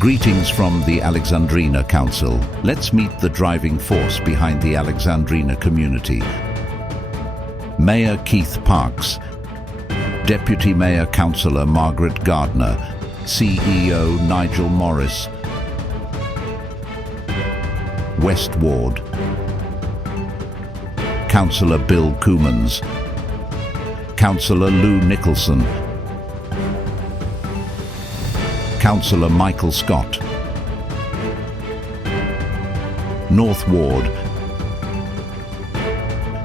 Greetings from the Alexandrina Council. Let's meet the driving force behind the Alexandrina community. Mayor Keith Parks, Deputy Mayor Councillor Margaret Gardner, CEO Nigel Morris, West Ward, Councillor Bill Coomans, Councillor Lou Nicholson, Councillor Michael Scott, North Ward,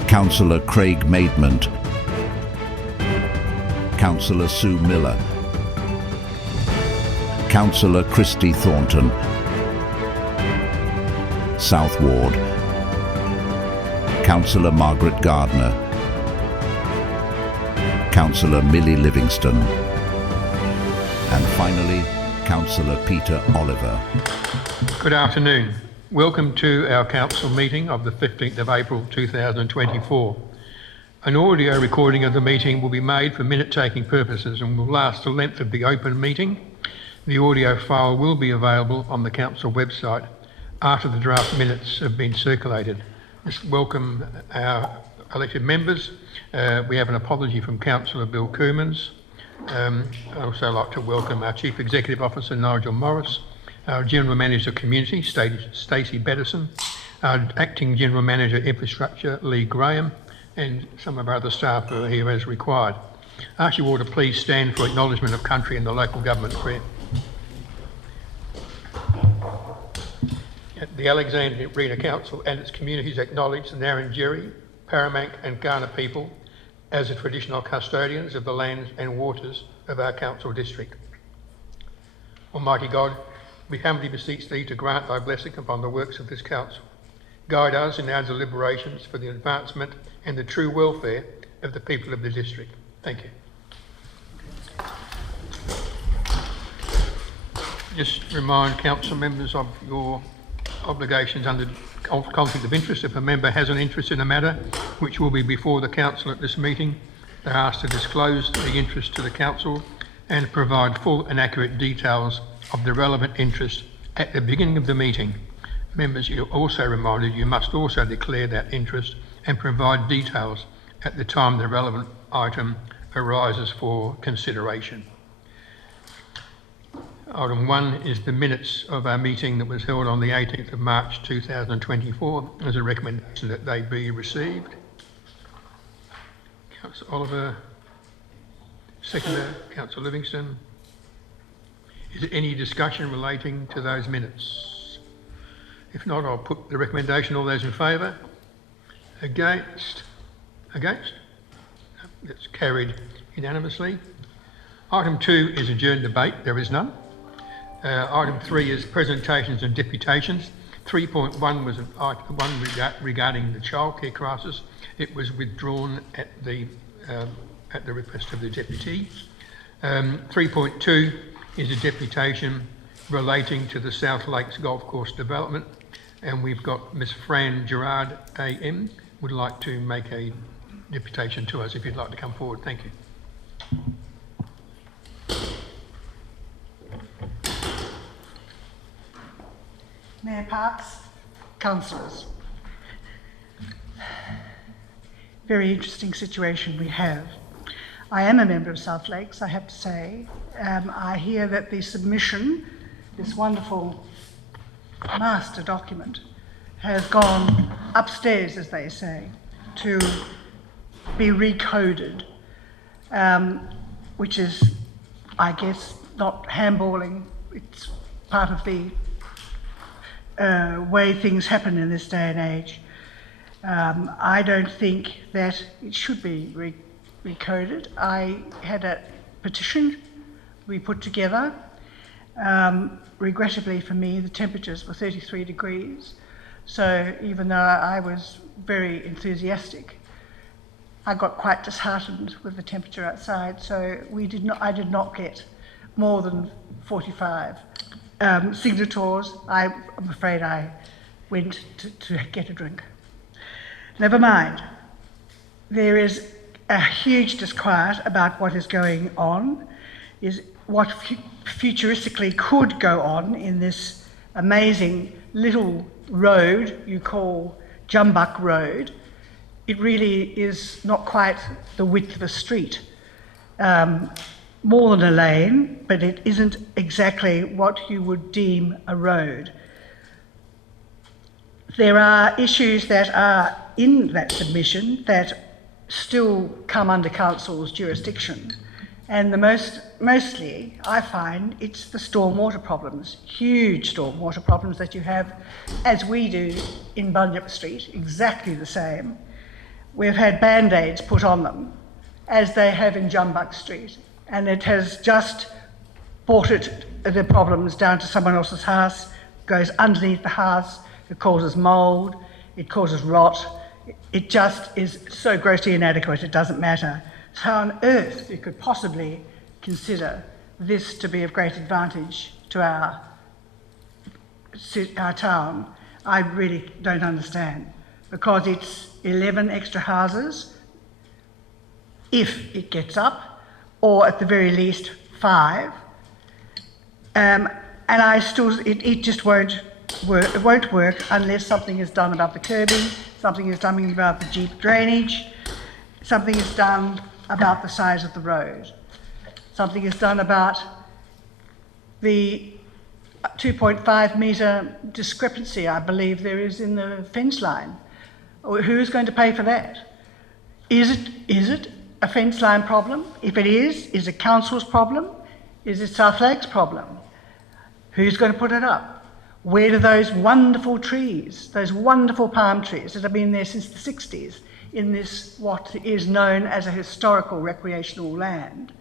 Councillor Craig Maidment, Councillor Sue Miller, Councillor Christy Thornton, South Ward, Councillor Margaret Gardner, Councillor Milli Livingston, and finally, Councillor Peter Oliver. Good afternoon. Welcome to our council meeting of the 15th of April 2024. An audio recording of the meeting will be made for minute-taking purposes and will last the length of the open meeting. The audio file will be available on the council website after the draft minutes have been circulated. Just welcome our elected members. We have an apology from Councillor Bill Coomans. I'd also like to welcome our Chief Executive Officer Nigel Morris, our General Manager Community Stacey Bettison, our Acting General Manager Infrastructure Lee Graham, and some of our other staff who are here as required. I ask you all to please stand for acknowledgement of country and the local government prayer. The Alexandrina Council and its communities acknowledge the Ngarrindjeri, Paramount and Kaurna people as the traditional custodians of the lands and waters of our council district. Almighty God, we humbly beseech Thee to grant Thy blessing upon the works of this council. Guide us in our deliberations for the advancement and the true welfare of the people of the district. Thank you. Just remind council members of your obligations under conflict of interest. If a member has an interest in a matter which will be before the council at this meeting, they're asked to disclose the interest to the council and provide full and accurate details of the relevant interest at the beginning of the meeting. Members, you're also reminded you must also declare that interest and provide details at the time the relevant item arises for consideration. Item 1 is the minutes of our meeting that was held on the 18th of March 2024. There's a recommendation that they be received. Councillor Oliver, seconder, Councillor Livingston. Is there any discussion relating to those minutes? If not, I'll put the recommendation. All those in favour? Against? Against? That's carried unanimously. Item 2 is adjourned debate. There is none. Item 3 is presentations and deputations. 3.1 was one regarding the childcare crisis. It was withdrawn at the request of the deputy. 3.2 is a deputation relating to the South Lakes Golf Course development, and we've got Miss Fran Gerard AM would like to make a deputation to us. If you'd like to come forward, thank you. Mayor Parks, councillors. Very interesting situation we have. I am a member of South Lakes, I have to say. I hear that the submission, this wonderful master document, has gone upstairs, as they say, to be recoded, which is, I guess, not handballing. It's part of the way things happen in this day and age. I don't think that it should be recoded. I had a petition we put together. Regrettably for me, the temperatures were 33 degrees. So even though I was very enthusiastic, I got quite disheartened with the temperature outside. So I did not get more than 45 signators. I'm afraid I went to get a drink. Never mind. There is a huge disquiet about what is going on. what futuristically could go on in this amazing little road you call Jumbuck Road, it really is not quite the width of a street. More than a lane, but it isn't exactly what you would deem a road. There are issues that are in that submission that still come under council's jurisdiction, and mostly I find it's the stormwater problems, huge stormwater problems that you have, as we do in Bunyip Street, exactly the same. We've had band-aids put on them, as they have in Jumbuck Street, and it has just brought the problems down to someone else's house, goes underneath the house, it causes mould, it causes rot, it just is so grossly inadequate it doesn't matter. So how on earth you could possibly consider this to be of great advantage to our town, I really don't understand, because it's 11 extra houses, if it gets up, or at the very least 5. And it just won't work. It won't work unless something is done about the curbing, something is done about the deep drainage, something is done about the size of the road, something is done about the 2.5 metre discrepancy, I believe there is in the fence line. Who's going to pay for that? Is it a fence line problem? If it is it council's problem? Is it South Lakes' problem? Who's going to put it up? Where do those wonderful trees, those wonderful palm trees that have been there since the 60s in this, what is known as a historical recreational land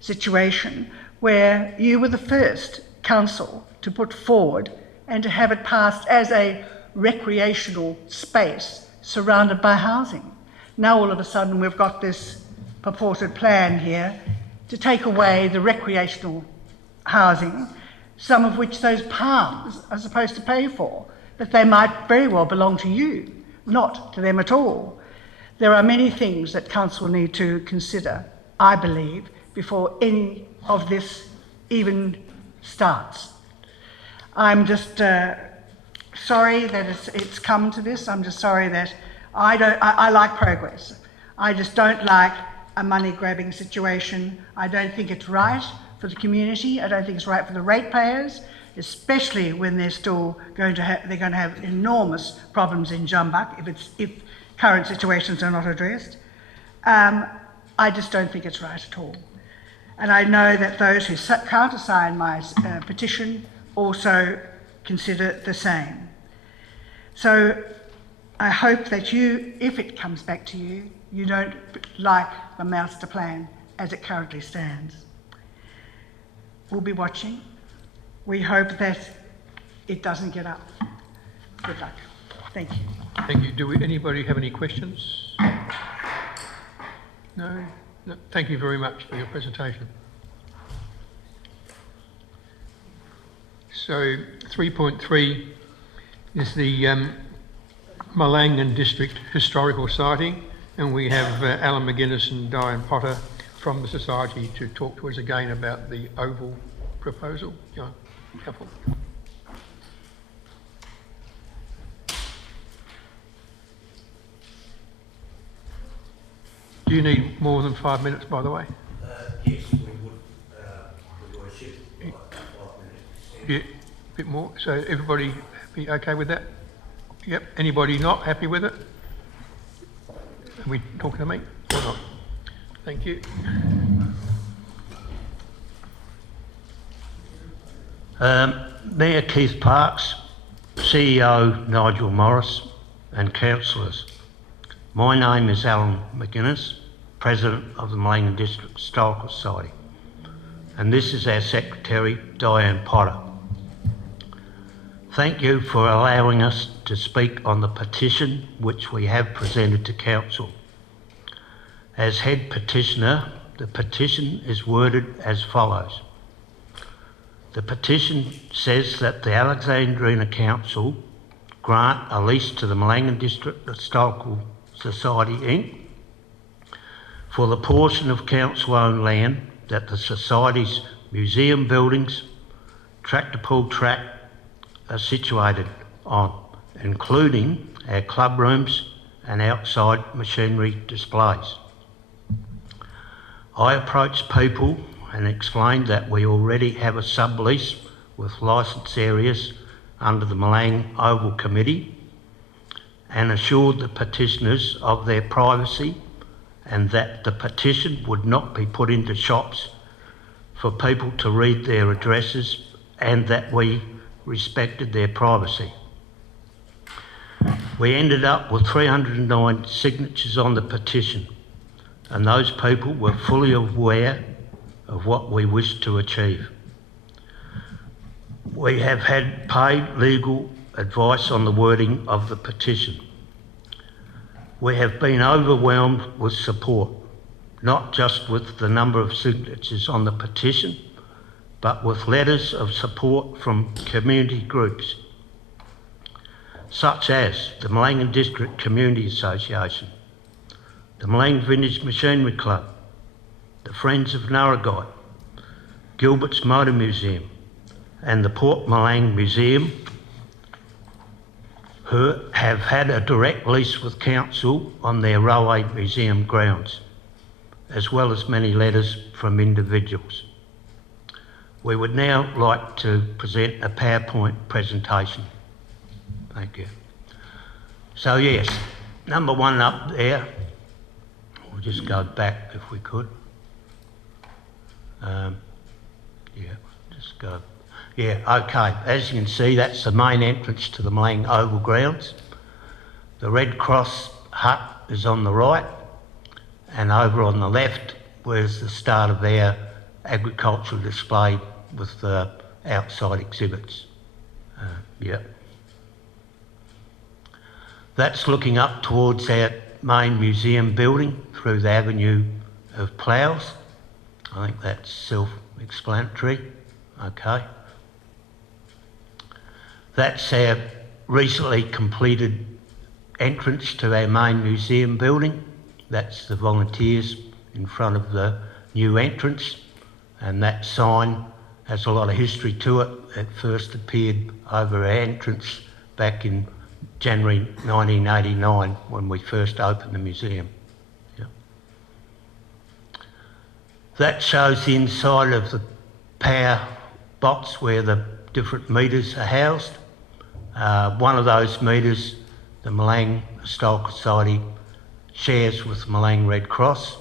situation, where you were the first council to put forward and to have it passed as a recreational space surrounded by housing. Now all of a sudden we've got this purported plan here to take away the recreational housing, some of which those palms are supposed to pay for, but they might very well belong to you, not to them at all. There are many things that council need to consider, I believe, before any of this even starts. I'm just sorry that it's come to this. I'm just sorry that I like progress. I just don't like a money-grabbing situation. I don't think it's right for the community. I don't think it's right for the ratepayers, especially when they're still going to have enormous problems in Jumbuck if current situations are not addressed. I just don't think it's right at all. And I know that those who countersign my petition also consider the same. So I hope that you, if it comes back to you, you don't like the master plan as it currently stands. We'll be watching. We hope that it doesn't get up. Good luck. Thank you. Thank you. Do anybody have any questions? No? No? Thank you very much for your presentation. So 3.3 is the Milang and District Historical Society, and we have Alan McGuinness and Diane Potter from the Society to talk to us again about the Oval proposal. Yeah, careful. Do you need more than 5 minutes, by the way? Yes, we would, Your Worship, like 5 minutes. Yeah, a bit more. So everybody be okay with that? Yep. Anybody not happy with it? Are we talking to me or not? Thank you. Mayor Keith Parks, CEO Nigel Morris and councillors. My name is Alan McGuinness, President of the Milang District Historical Society, and this is our Secretary, Diane Potter. Thank you for allowing us to speak on the petition which we have presented to Council. As head petitioner, the petition is worded as follows. The petition says that the Alexandrina Council grant a lease to the Milang District Historical Society Inc. for the portion of council-owned land that the Society's museum buildings, tractor pull track are situated on, including our club rooms and outside machinery displays. I approached people and explained that we already have a sublease with licence areas under the Milang Oval Committee and assured the petitioners of their privacy and that the petition would not be put into shops for people to read their addresses and that we respected their privacy. We ended up with 309 signatures on the petition, and those people were fully aware of what we wished to achieve. We have had paid legal advice on the wording of the petition. We have been overwhelmed with support, not just with the number of signatures on the petition, but with letters of support from community groups, such as the Milang District Community Association, the Milang Vintage Machinery Club, the Friends of Narragain, Gilbert's Motor Museum, and the Port Milang Museum, who have had a direct lease with council on their railway museum grounds, as well as many letters from individuals. We would now like to present a PowerPoint presentation. Thank you. So yes, number one up there, we'll just go back if we could. Okay, as you can see, that's the main entrance to the Milang Oval Grounds. The Red Cross hut is on the right, and over on the left, where's the start of our agricultural display with the outside exhibits. That's looking up towards our main museum building through the avenue of ploughs. I think that's self-explanatory. Okay. That's our recently completed entrance to our main museum building. That's the volunteers in front of the new entrance, and that sign has a lot of history to it. It first appeared over our entrance back in January 1989 when we first opened the museum. That shows the inside of the power box where the different meters are housed. One of those meters, the Milang Historical Society shares with the Milang Red Cross.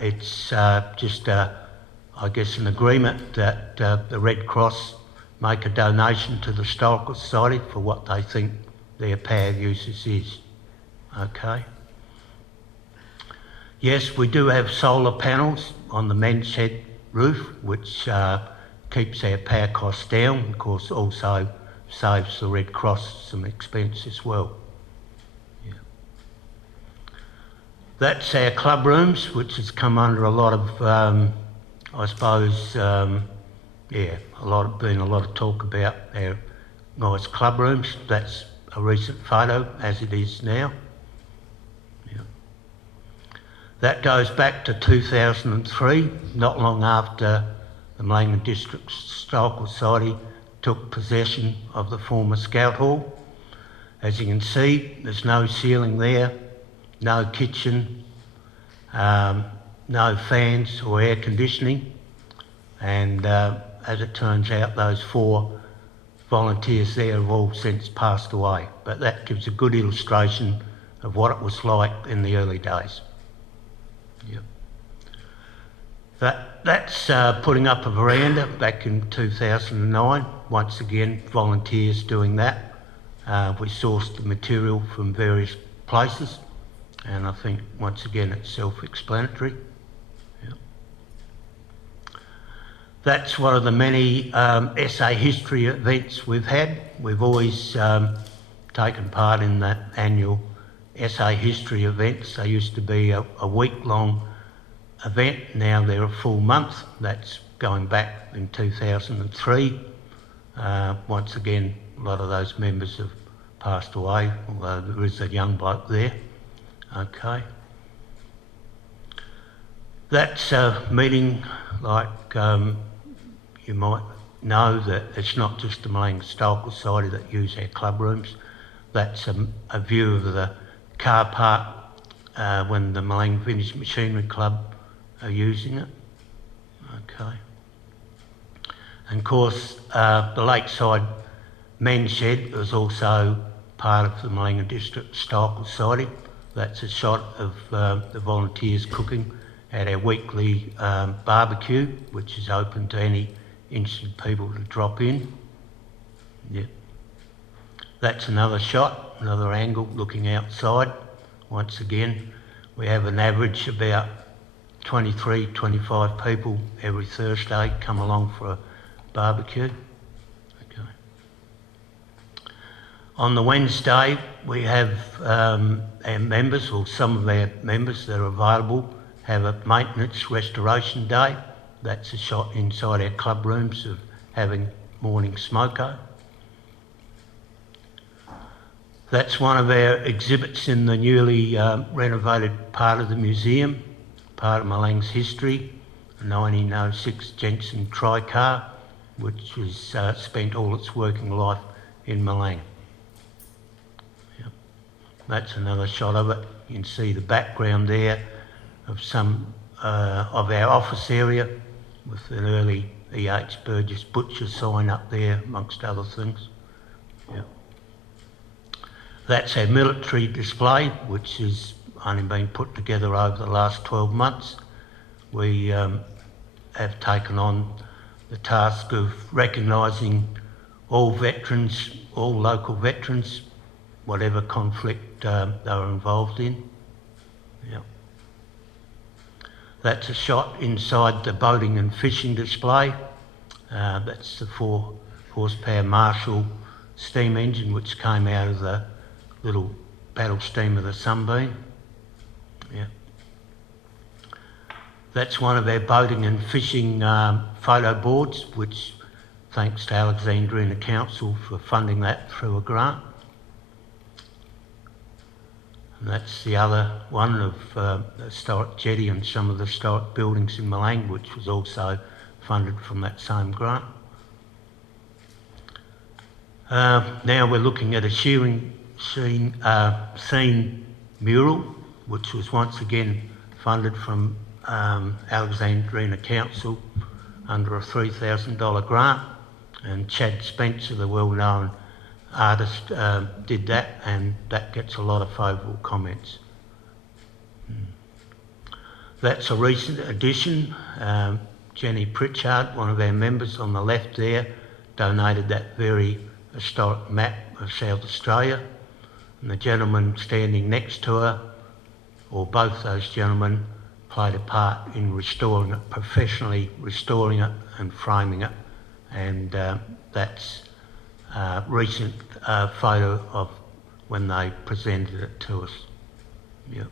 It's just, I guess, an agreement that the Red Cross make a donation to the Historical Society for what they think their power usage is. Okay. Yes, we do have solar panels on the men's shed roof, which keeps our power costs down. Of course, also saves the Red Cross some expense as well. That's our club rooms, which has come under a lot of, I suppose, been a lot of talk about our nice club rooms. That's a recent photo, as it is now. That goes back to 2003, not long after the Milang District Historical Society took possession of the former Scout Hall. As you can see, there's no ceiling there, no kitchen, no fans or air conditioning, and as it turns out, those 4 volunteers there have all since passed away. But that gives a good illustration of what it was like in the early days. That's putting up a veranda back in 2009. Once again, volunteers doing that. We sourced the material from various places, and I think once again it's self-explanatory. That's one of the many SA history events we've had. We've always taken part in that annual SA history events. They used to be a week-long event. Now they're a full month. That's going back in 2003. Once again, a lot of those members have passed away, although there is a young bloke there. Okay. That's a meeting like you might know that it's not just the Milang Historical Society that use our club rooms. That's a view of the car park when the Milang Vintage Machinery Club are using it. Okay. And of course, the Lakeside Men's Shed was also part of the Milang District Historical Society. That's a shot of the volunteers cooking at our weekly barbecue, which is open to any interested people to drop in. Yep. That's another shot, another angle looking outside. Once again, we have an average about 23, 25 people every Thursday come along for a barbecue. Okay. On the Wednesday, we have our members, or some of our members that are available, have a maintenance restoration day. That's a shot inside our club rooms of having morning smoko. That's one of our exhibits in the newly renovated part of the museum, part of Milang's history, a 1906 Jensen tri-car, which has spent all its working life in Milang. Yep. That's another shot of it. You can see the background there of some of our office area with an early E.H. Burgess butcher sign up there, amongst other things. Yep. That's our military display, which has only been put together over the last 12 months. We have taken on the task of recognising all veterans, all local veterans, whatever conflict they were involved in. Yep. That's a shot inside the boating and fishing display. That's the 4 horsepower Marshall steam engine which came out of the little paddle steamer, the Sunbeam. Yeah. That's one of our boating and fishing photo boards, which thanks to Alexandrina Council for funding that through a grant. And that's the other one of the historic jetty and some of the historic buildings in Milang, which was also funded from that same grant. Now we're looking at a shearing scene mural, which was once again funded from Alexandrina Council under a $3,000 grant, and Chad Spencer, the well-known artist, did that, and that gets a lot of favourable comments. That's a recent addition. Jenny Pritchard, one of our members on the left there, donated that very historic map of South Australia, and the gentleman standing next to her, or both those gentlemen, played a part in restoring it, professionally restoring it and framing it, and that's a recent photo of when they presented it to us. Yep.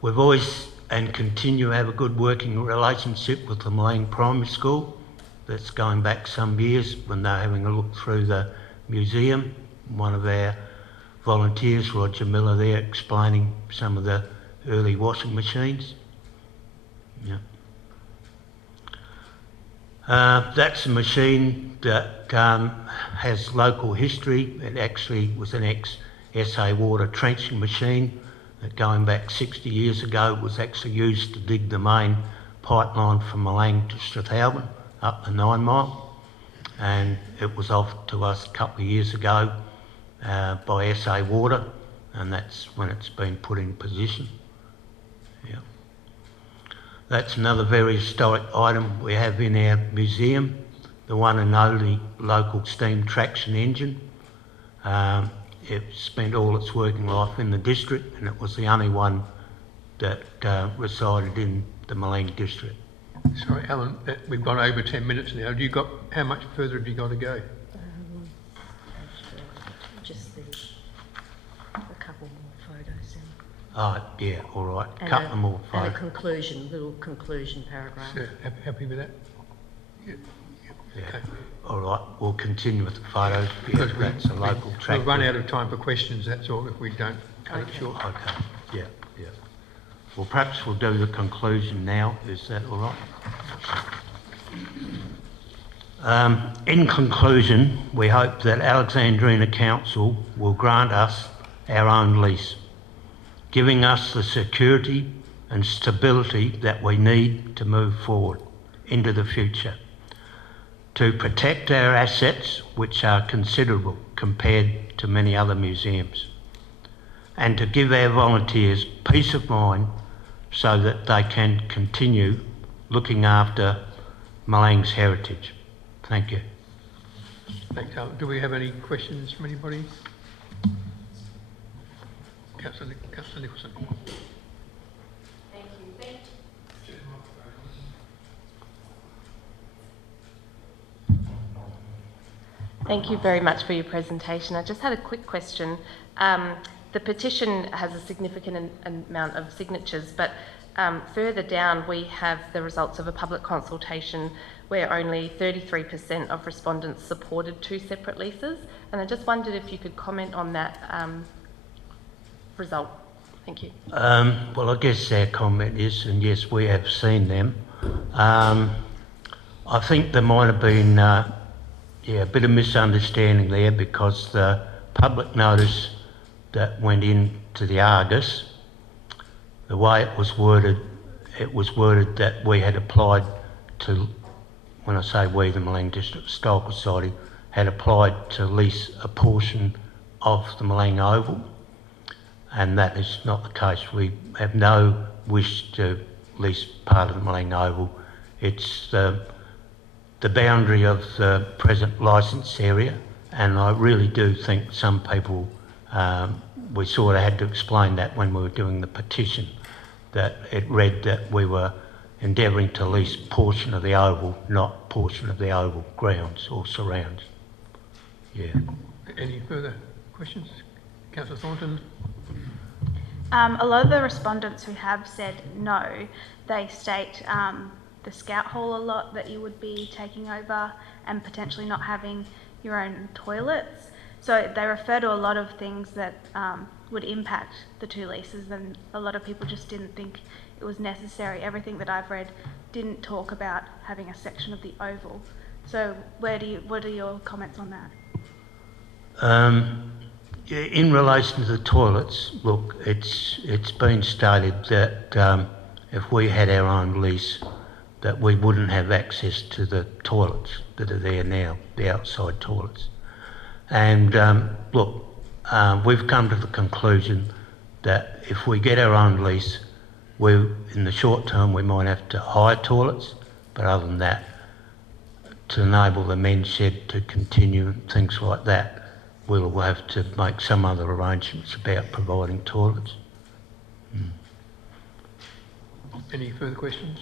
We've always and continue to have a good working relationship with the Milang Primary School. That's going back some years when they're having a look through the museum. One of our volunteers, Roger Miller there, explaining some of the early washing machines. Yeah. That's a machine that has local history. It actually was an ex-SA Water trenching machine that, going back 60 years ago, was actually used to dig the main pipeline from Milang to Strathalbyn up the 9 Mile, and it was offered to us a couple of years ago by SA Water, and that's when it's been put in position. Yeah. That's another very historic item we have in our museum, the one and only local steam traction engine. It spent all its working life in the district, and it was the only one that resided in the Milang district. Sorry, Alan, we've gone over 10 minutes now. How much further have you got to go? Just a couple more photos then. Oh, yeah, all right. A couple more photos. And a conclusion, little conclusion paragraph. So, happy with that? Yeah. Yeah. Okay. All right, we'll continue with the photos. Yeah, that's a local track. We'll run out of time for questions, that's all, if we don't cut it short. Okay, yeah, yeah. Well, perhaps we'll do the conclusion now. Is that all right? In conclusion, we hope that Alexandrina Council will grant us our own lease, giving us the security and stability that we need to move forward into the future, to protect our assets, which are considerable compared to many other museums, and to give our volunteers peace of mind so that they can continue looking after Milang's heritage. Thank you. Thanks, Alan. Do we have any questions from anybody? Councillor Nicholson. Thank you. Thank you very much for your presentation. I just had a quick question. The petition has a significant amount of signatures, but further down we have the results of a public consultation where only 33% of respondents supported 2 separate leases. And I just wondered if you could comment on that result. Thank you. Well, I guess our comment is, and yes, we have seen them. I think there might have been a bit of misunderstanding there, because the public notice that went into the Argus, the way it was worded that we had applied to, when I say we, the Milang District Historical Society, had applied to lease a portion of the Milang Oval, and that is not the case. We have no wish to lease part of the Milang Oval. It's the boundary of the present licence area, and I really do think some people, we sort of had to explain that when we were doing the petition, that it read that we were endeavouring to lease portion of the Oval, not portion of the Oval grounds or surrounds. Yeah. Any further questions? Councillor Thornton? A lot of the respondents who have said no, they state the Scout Hall a lot that you would be taking over, and potentially not having your own toilets. So they refer to a lot of things that would impact the 2 leases, and a lot of people just didn't think it was necessary. Everything that I've read didn't talk about having a section of the Oval. So what are your comments on that? In relation to the toilets, look, it's been stated that if we had our own lease, that we wouldn't have access to the toilets that are there now, the outside toilets. And look, we've come to the conclusion that if we get our own lease, in the short term we might have to hire toilets, but other than that, to enable the men's shed to continue and things like that, we'll have to make some other arrangements about providing toilets. Any further questions?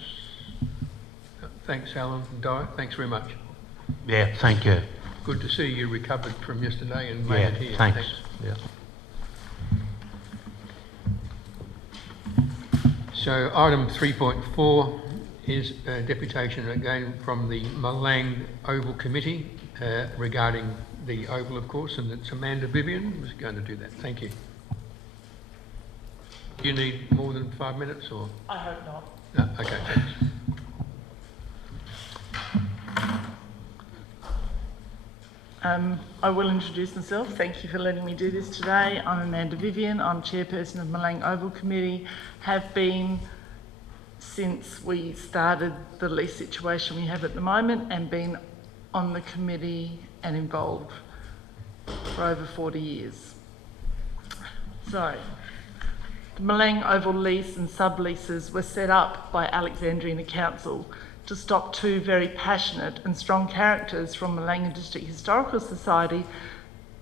Thanks, Alan and Di. Thanks very much. Yeah, thank you. Good to see you recovered from yesterday and made it here. Thanks. Yeah. So item 3.4 is a deputation again from the Milang Oval Committee regarding the Oval, of course, and it's Amanda Vivian who's going to do that. Thank you. Do you need more than 5 minutes, or? I hope not. No? Okay, thanks. I will introduce myself. Thank you for letting me do this today. I'm Amanda Vivian. I'm chairperson of Milang Oval Committee. Have been since we started the lease situation we have at the moment, and been on the committee and involved for over 40 years. So, the Milang Oval lease and subleases were set up by Alexandrina Council to stop 2 very passionate and strong characters from Milang District Historical Society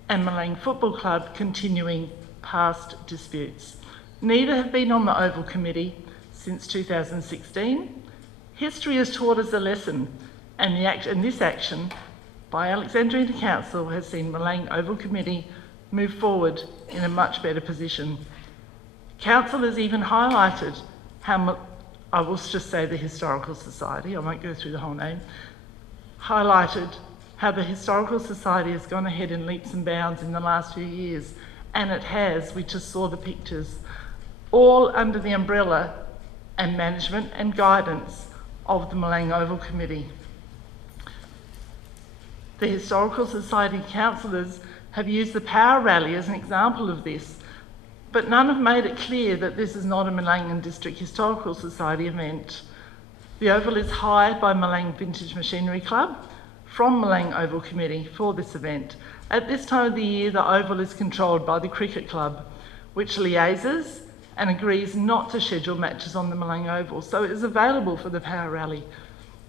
and Milang Football Club continuing past disputes. Neither have been on the Oval Committee since 2016. History has taught us a lesson, and this action by Alexandrina Council has seen Milang Oval Committee move forward in a much better position. Council has even highlighted how, I will just say the Historical Society, I won't go through the whole name, highlighted how the Historical Society has gone ahead in leaps and bounds in the last few years, and it has. We just saw the pictures all under the umbrella and management and guidance of the Milang Oval Committee. The Historical Society councillors have used the power rally as an example of this, but none have made it clear that this is not a Milang District Historical Society event. The Oval is hired by Milang Vintage Machinery Club from Milang Oval Committee for this event. At this time of the year, the Oval is controlled by the Cricket Club, which liaises and agrees not to schedule matches on the Milang Oval, so it is available for the power rally.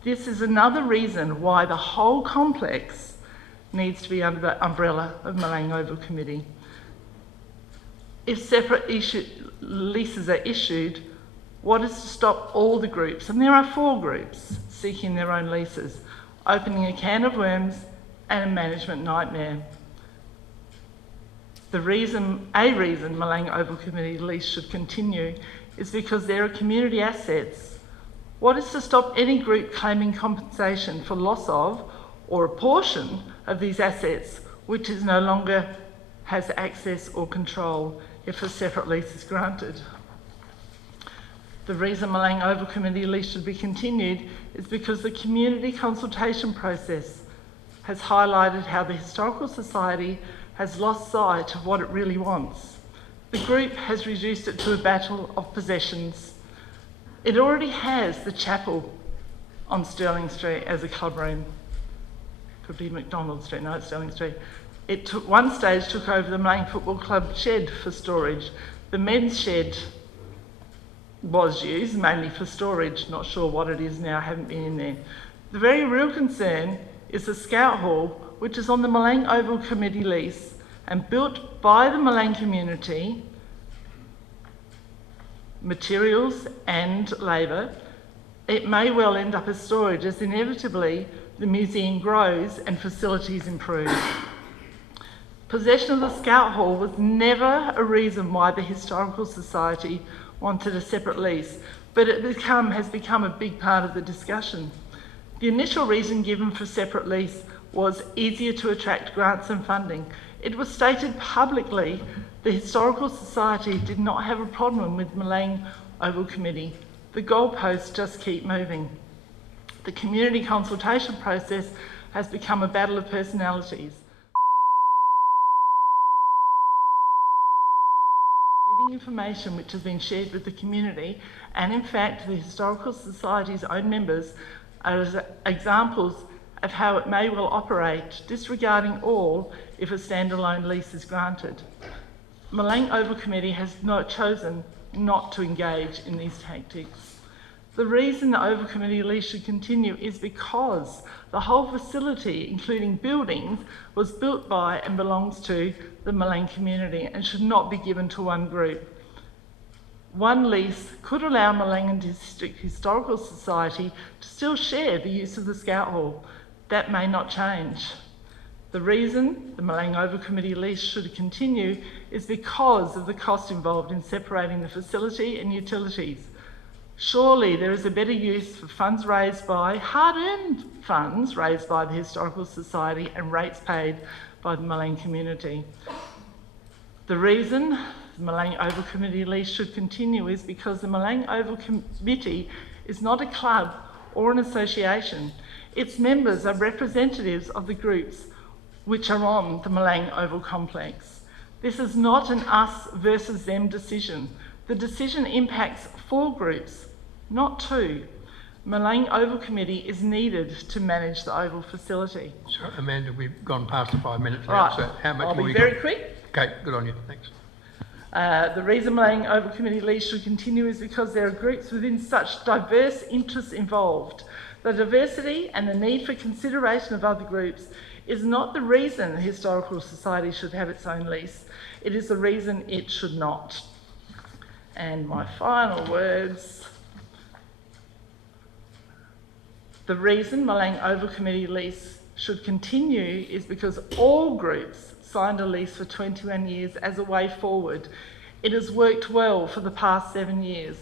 This is another reason why the whole complex needs to be under the umbrella of Milang Oval Committee. If separate leases are issued, what is to stop all the groups, and there are 4 groups seeking their own leases, opening a can of worms and a management nightmare? A reason Milang Oval Committee lease should continue is because there are community assets. What is to stop any group claiming compensation for loss of, or a portion of these assets, which is no longer has access or control if a separate lease is granted? The reason Milang Oval Committee lease should be continued is because the community consultation process has highlighted how the Historical Society has lost sight of what it really wants. The group has reduced it to a battle of possessions. It already has the chapel on Stirling Street as a club room. Could be McDonald Street, no, it's Stirling Street. It took one stage took over the Milang Football Club shed for storage. The men's shed was used mainly for storage, not sure what it is now, haven't been in there. The very real concern is the Scout Hall, which is on the Milang Oval Committee lease and built by the Milang community, materials and labour. It may well end up as storage, as inevitably the museum grows and facilities improve. Possession of the Scout Hall was never a reason why the Historical Society wanted a separate lease, but it has become a big part of the discussion. The initial reason given for separate lease was easier to attract grants and funding. It was stated publicly the Historical Society did not have a problem with Milang Oval Committee. The goalposts just keep moving. The community consultation process has become a battle of personalities. Information which has been shared with the community, and in fact the Historical Society's own members, are examples of how it may well operate, disregarding all if a standalone lease is granted. Milang Oval Committee has chosen not to engage in these tactics. The reason the Oval Committee lease should continue is because the whole facility, including buildings, was built by and belongs to the Milang community and should not be given to one group. One lease could allow Milang District Historical Society to still share the use of the Scout Hall. That may not change. The reason the Milang Oval Committee lease should continue is because of the cost involved in separating the facility and utilities. Surely there is a better use for funds raised by, hard-earned funds raised by the Historical Society and rates paid by the Milang community. The reason the Milang Oval Committee lease should continue is because the Milang Oval Committee is not a club or an association. Its members are representatives of the groups which are on the Milang Oval complex. This is not an us versus them decision. The decision impacts 4 groups, not 2. Milang Oval Committee is needed to manage the Oval facility. So, Amanda, we've gone past the 5 minutes now, Right. so how much I'll more be you very got? quick. Okay, good on you, thanks. The reason Milang Oval Committee lease should continue is because there are groups within such diverse interests involved. The diversity and the need for consideration of other groups is not the reason the Historical Society should have its own lease. It is the reason it should not. And my final words. The reason Milang Oval Committee lease should continue is because all groups signed a lease for 21 years as a way forward. It has worked well for the past 7 years.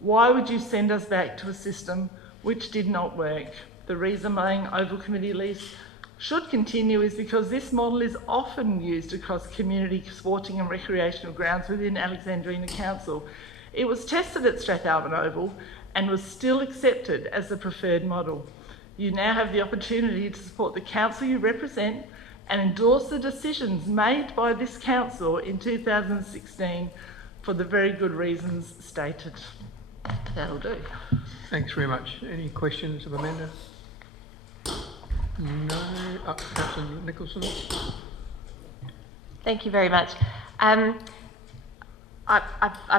Why would you send us back to a system which did not work? The reason Milang Oval Committee lease should continue is because this model is often used across community sporting and recreational grounds within Alexandrina Council. It was tested at Strathalbyn Oval and was still accepted as the preferred model. You now have the opportunity to support the council you represent and endorse the decisions made by this council in 2016 for the very good reasons stated. That'll do. Thanks very much. Any questions of Amanda? No. Councillor Nicholson. Thank you very much. I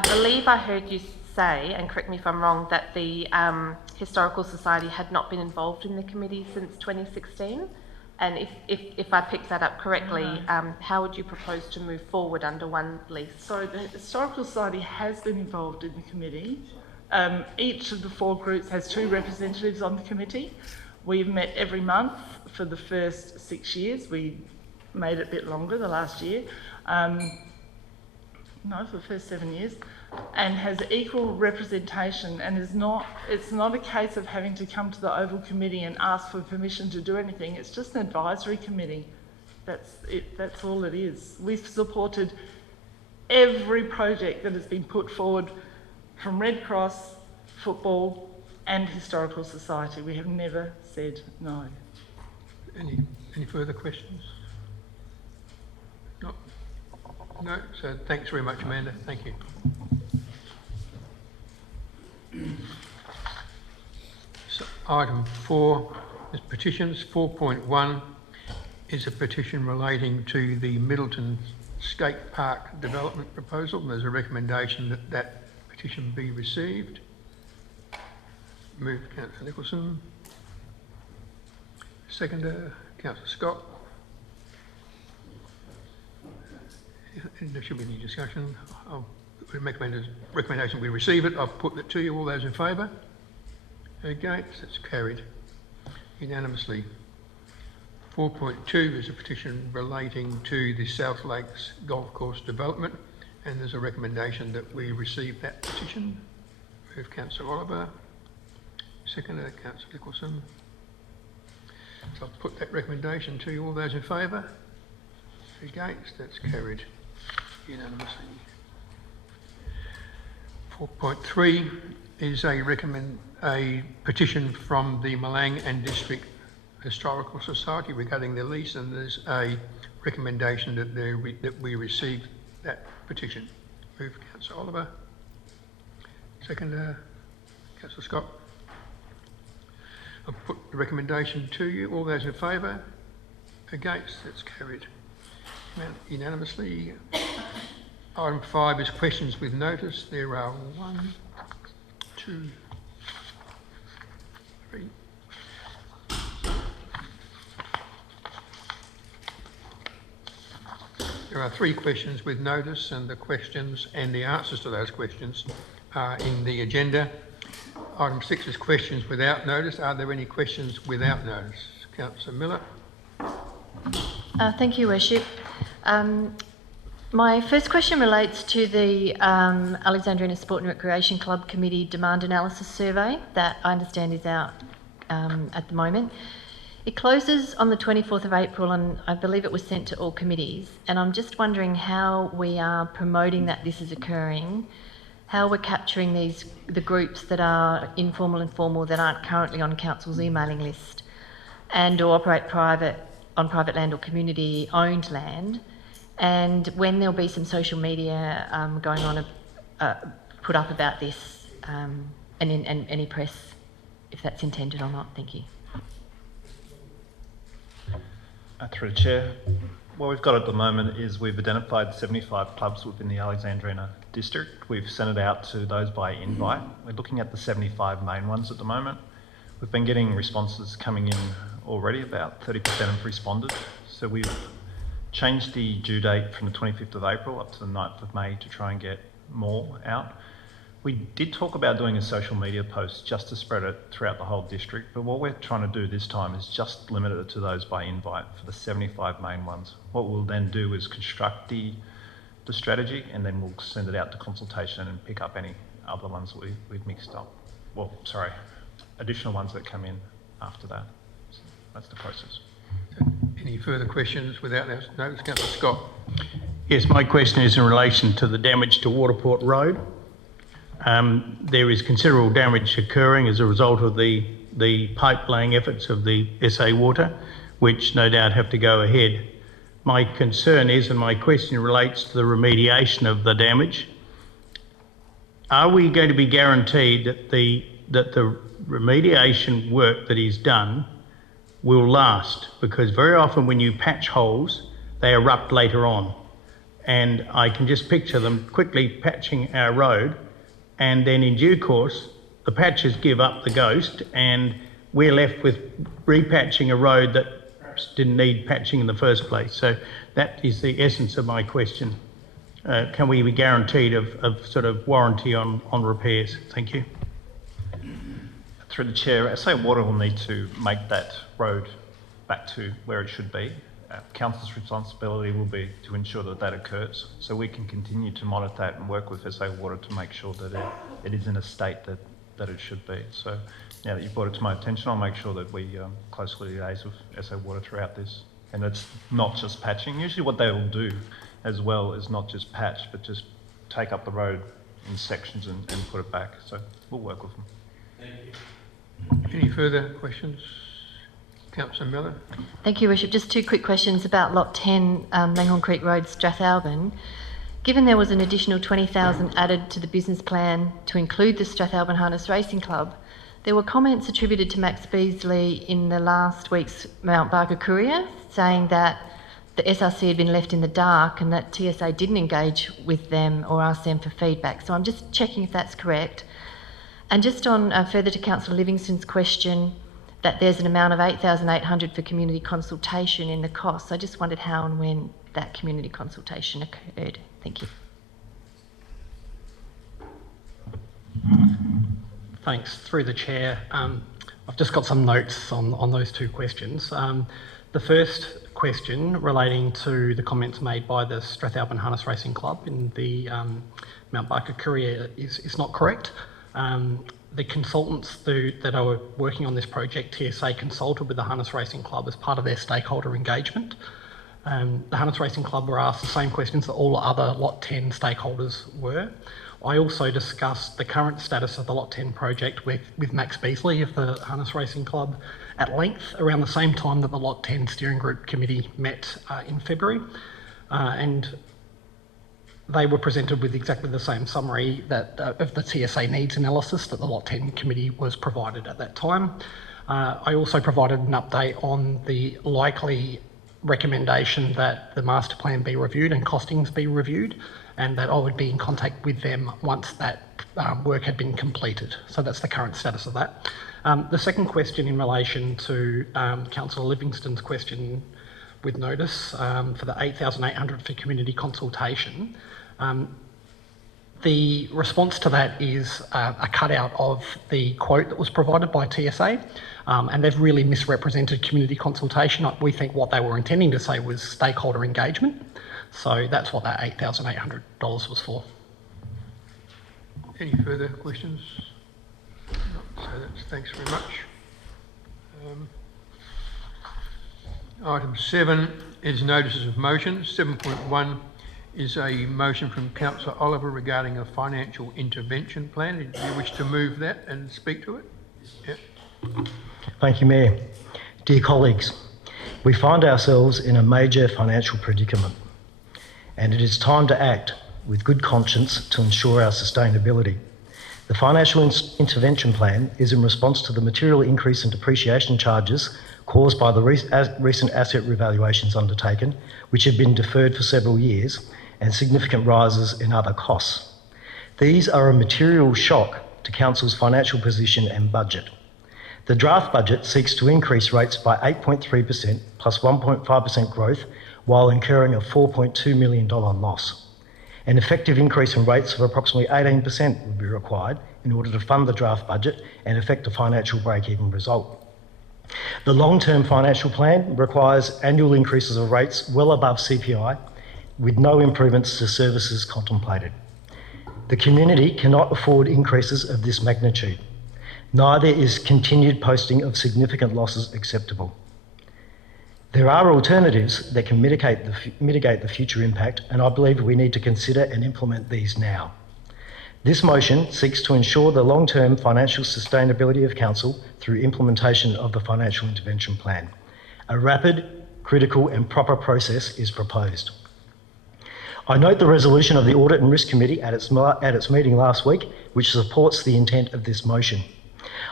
believe I heard you say, and correct me if I'm wrong, that the Historical Society had not been involved in the committee since 2016. And if I picked that up correctly, how would you propose to move forward under one lease? So the Historical Society has been involved in the committee. Each of the 4 groups has 2 representatives on the committee. We've met every month for the first 6 years. We made it a bit longer the last year. No, for the first 7 years. And has equal representation, and it's not a case of having to come to the Oval Committee and ask for permission to do anything. It's just an advisory committee. That's it. That's all it is. We've supported every project that has been put forward from Red Cross, football and Historical Society. We have never said no. Any further questions? No. No. So thanks very much, Amanda. Thank you. So item 4 is petitions. 4.1 is a petition relating to the Middleton skate park development proposal. There's a recommendation that that petition be received. Moved Councillor Nicholson. Seconder Councillor Scott. There should be any discussion. I'll recommendation we receive it. I'll put it to you. All those in favour? Against? It's carried unanimously. 4.2 is a petition relating to the South Lakes Golf Course development, and there's a recommendation that we receive that petition. Move Councillor Oliver. Seconder Councillor Nicholson. So I'll put that recommendation to you. All those in favour? Against? That's carried unanimously. 4.3 is a petition from the Milang and District Historical Society regarding their lease, and there's a recommendation that we receive that petition. Move Councillor Oliver. Seconder Councillor Scott. I'll put the recommendation to you. All those in favour? Against? That's carried unanimously. Item 5 is questions with notice. There are 1, 2, 3. There are 3 questions with notice, and the questions and the answers to those questions are in the agenda. Item 6 is questions without notice. Are there any questions without notice? Councillor Miller. Thank you, Worship. My first question relates to the Alexandrina Sport and Recreation Club Committee Demand Analysis Survey that I understand is out at the moment. It closes on the 24th of April, and I believe it was sent to all committees, and I'm just wondering how we are promoting that this is occurring, how we're capturing the groups that are informal and formal that aren't currently on Council's emailing list and or operate on private land or community owned land, and when there'll be some social media going on put up about this and any press, if that's intended or not. Thank you. Through the Chair, what we've got at the moment is we've identified 75 clubs within the Alexandrina district. We've sent it out to those by invite. We're looking at the 75 main ones at the moment. We've been getting responses coming in already. About 30% have responded. So we've changed the due date from the 25th of April up to the 9th of May to try and get more out. We did talk about doing a social media post just to spread it throughout the whole district, but what we're trying to do this time is just limit it to those by invite for the 75 main ones. What we'll then do is construct the strategy, and then we'll send it out to consultation and pick up any other ones that we've mixed up. Well, sorry, additional ones that come in after that. So that's the process. Any further questions without notice? Councillor Scott. Yes, my question is in relation to the damage to Waterport Road. There is considerable damage occurring as a result of the pipe laying efforts of the SA Water, which no doubt have to go ahead. My concern is, and my question relates to the remediation of the damage. Are we going to be guaranteed that the remediation work that is done will last? Because very often when you patch holes, they erupt later on. And I can just picture them quickly patching our road, and then in due course, the patches give up the ghost and we're left with repatching a road that perhaps didn't need patching in the first place. So that is the essence of my question. Can we be guaranteed of sort of warranty on repairs? Thank you. Through the Chair, SA Water will need to make that road back to where it should be. Council's responsibility will be to ensure that that occurs, so we can continue to monitor that and work with SA Water to make sure that it is in a state that it should be. So now that you've brought it to my attention, I'll make sure that we closely liaise with SA Water throughout this. And it's not just patching. Usually what they will do as well is not just patch, but just take up the road in sections and put it back. So we'll work with them. Thank you. Any further questions? Councillor Miller. Thank you, Worship. Just two quick questions about Lot 10, Langhorne Creek Road, Strathalbyn. Given there was an additional 20,000 added to the business plan to include the Strathalbyn Harness Racing Club, there were comments attributed to Max Beasley in the last week's Mount Barker Courier saying that the SRC had been left in the dark and that TSA didn't engage with them or ask them for feedback. So I'm just checking if that's correct. And just on further to Councillor Livingston's question, that there's an amount of $8,800 for community consultation in the costs. I just wondered how and when that community consultation occurred. Thank you. Thanks. Through the Chair, I've just got some notes on those two questions. The first question relating to the comments made by the Strathalbyn Harness Racing Club in the Mount Barker Courier is not correct. The consultants that are working on this project, TSA, consulted with the Harness Racing Club as part of their stakeholder engagement. The Harness Racing Club were asked the same questions that all other Lot 10 stakeholders were. I also discussed the current status of the Lot 10 project with Max Beasley of the Harness Racing Club at length around the same time that the Lot 10 Steering Group Committee met in February. And they were presented with exactly the same summary that of the TSA needs analysis that the Lot 10 committee was provided at that time. I also provided an update on the likely recommendation that the master plan be reviewed and costings be reviewed, and that I would be in contact with them once that work had been completed. So that's the current status of that. The second question in relation to Councillor Livingston's question with notice for the $8,800 for community consultation. The response to that is a cutout of the quote that was provided by TSA, and they've really misrepresented community consultation. We think what they were intending to say was stakeholder engagement, so that's what that $8,800 was for. Any further questions? No, so thanks very much. Item 7 is notices of motion. 7.1 is a motion from Councillor Oliver regarding a financial intervention plan. Do you wish to move that and speak to it? Yep. Thank you, Mayor. Dear colleagues, we find ourselves in a major financial predicament, and it is time to act with good conscience to ensure our sustainability. The financial intervention plan is in response to the material increase in depreciation charges caused by the recent asset revaluations undertaken, which have been deferred for several years, and significant rises in other costs. These are a material shock to Council's financial position and budget. The draft budget seeks to increase rates by 8.3% plus 1.5% growth while incurring a $4.2 million loss. An effective increase in rates of approximately 18% would be required in order to fund the draft budget and effect a financial break-even result. The long-term financial plan requires annual increases of rates well above CPI, with no improvements to services contemplated. The community cannot afford increases of this magnitude. Neither is continued posting of significant losses acceptable. There are alternatives that can mitigate the future impact, and I believe we need to consider and implement these now. This motion seeks to ensure the long-term financial sustainability of Council through implementation of the Financial Intervention Plan. A rapid, critical and proper process is proposed. I note the resolution of the Audit and Risk Committee at its meeting last week, which supports the intent of this motion.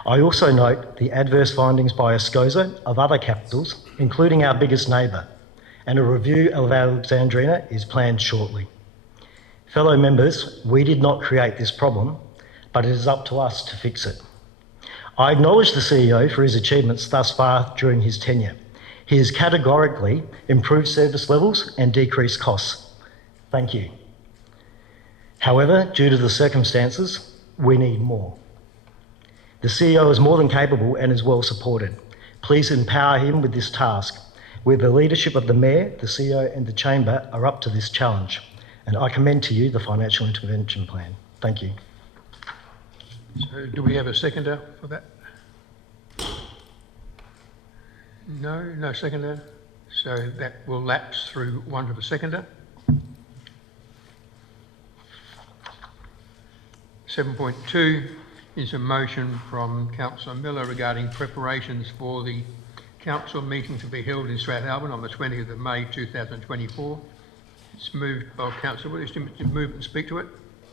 I also note the adverse findings by ASCOSA of other capitals, including our biggest neighbour, and a review of Alexandrina is planned shortly. Fellow members, we did not create this problem, but it is up to us to fix it. I acknowledge the CEO for his achievements thus far during his tenure. He has categorically improved service levels and decreased costs. Thank you. However, due to the circumstances, we need more. The CEO is more than capable and is well supported. Please empower him with this task. With the leadership of the Mayor, the CEO and the Chamber are up to this challenge. And I commend to you the Financial Intervention Plan. Thank you. So do we have a seconder for that? No seconder. So that will lapse through one of a seconder. 7.2 is a motion from Councillor Miller regarding preparations for the council meeting to be held in Strathalbyn on the 20th of May 2024. It's moved by Councillor Willis. To move and speak to it.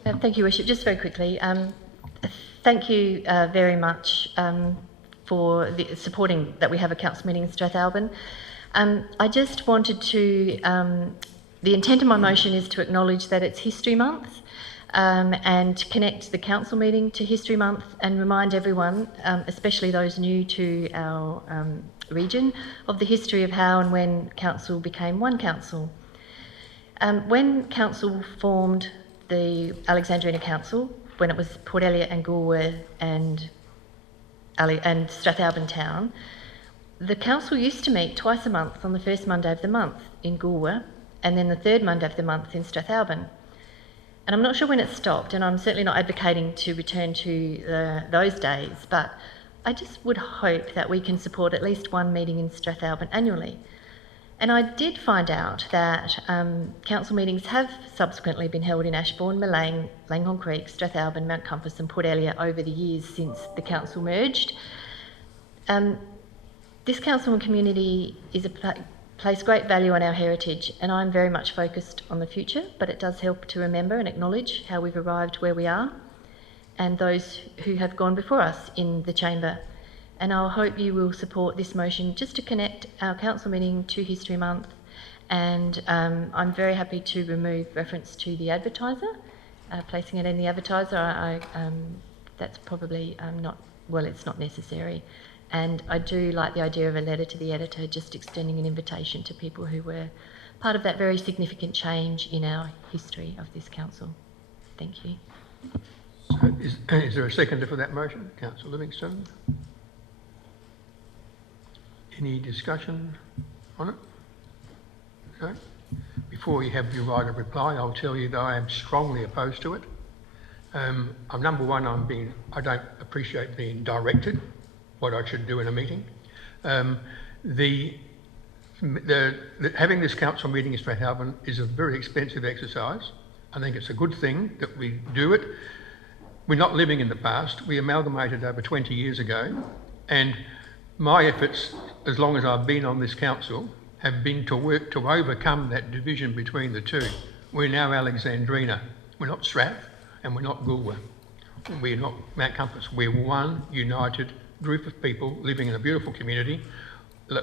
Thank you, Worship. Just very quickly, thank you very much for supporting that we have a council meeting in Strathalbyn. I just wanted to, the intent of my motion is to acknowledge that it's History Month and connect the council meeting to History Month and remind everyone, especially those new to our region, of the history of how and when council became one council. When council formed the Alexandrina Council, when it was Port Elliot and Goolwa and Strathalbyn Town, the council used to meet twice a month on the first Monday of the month in Goolwa and then the third Monday of the month in Strathalbyn. And I'm not sure when it stopped, and I'm certainly not advocating to return to those days, but I just would hope that we can support at least one meeting in Strathalbyn annually. And I did find out that council meetings have subsequently been held in Ashbourne, Milang, Langhorne Creek, Strathalbyn, Mount Compass and Port Elliot over the years since the council merged. This council and community is place great value on our heritage, and I'm very much focused on the future, but it does help to remember and acknowledge how we've arrived where we are and those who have gone before us in the chamber. And I'll hope you will support this motion just to connect our council meeting to History Month. And I'm very happy to remove reference to the advertiser, placing it in the advertiser. That's probably it's not necessary. And I do like the idea of a letter to the editor, just extending an invitation to people who were part of that very significant change in our history of this council. Thank you. So is there a seconder for that motion? Councillor Livingston. Any discussion on it? No? Before you have your right of reply, I'll tell you that I am strongly opposed to it. Number one, I don't appreciate being directed what I should do in a meeting. Having this council meeting in Strathalbyn is a very expensive exercise. I think it's a good thing that we do it. We're not living in the past. We amalgamated over 20 years ago, and my efforts, as long as I've been on this council, have been to work to overcome that division between the two. We're now Alexandrina. We're not Strath and we're not Goolwa. We're not Mount Compass. We're one united group of people living in a beautiful community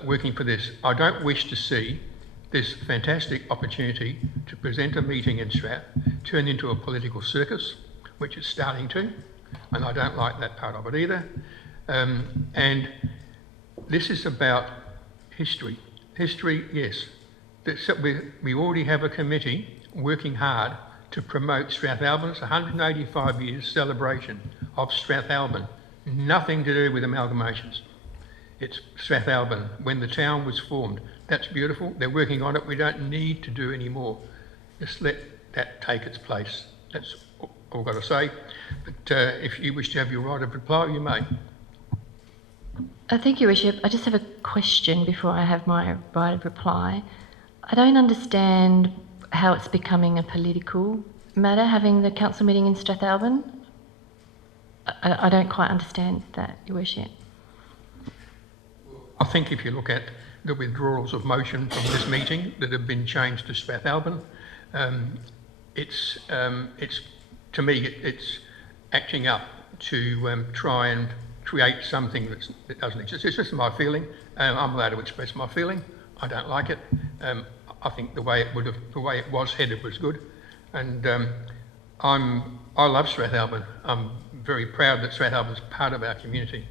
working for this. I don't wish to see this fantastic opportunity to present a meeting in Strath turn into a political circus, which it's starting to, and I don't like that part of it either. And this is about history. History, yes. We already have a committee working hard to promote Strathalbyn's 185 years celebration of Strathalbyn. Nothing to do with amalgamations. It's Strathalbyn, when the town was formed. That's beautiful. They're working on it. We don't need to do any more. Just let that take its place. That's all I've got to say. But if you wish to have your right of reply, you may. Thank you, Bishop. I just have a question before I have my right of reply. I don't understand how it's becoming a political matter having the council meeting in Strathalbyn? I don't quite understand that, Your Worship. I think if you look at the withdrawals of motion from this meeting that have been changed to Strathalbyn, it's to me it's acting up to try and create something that doesn't exist. It's just my feeling. I'm allowed to express my feeling. I don't like it. I think the way it was headed was good, and I love Strathalbyn. I'm very proud that Strathalbyn's part of our community,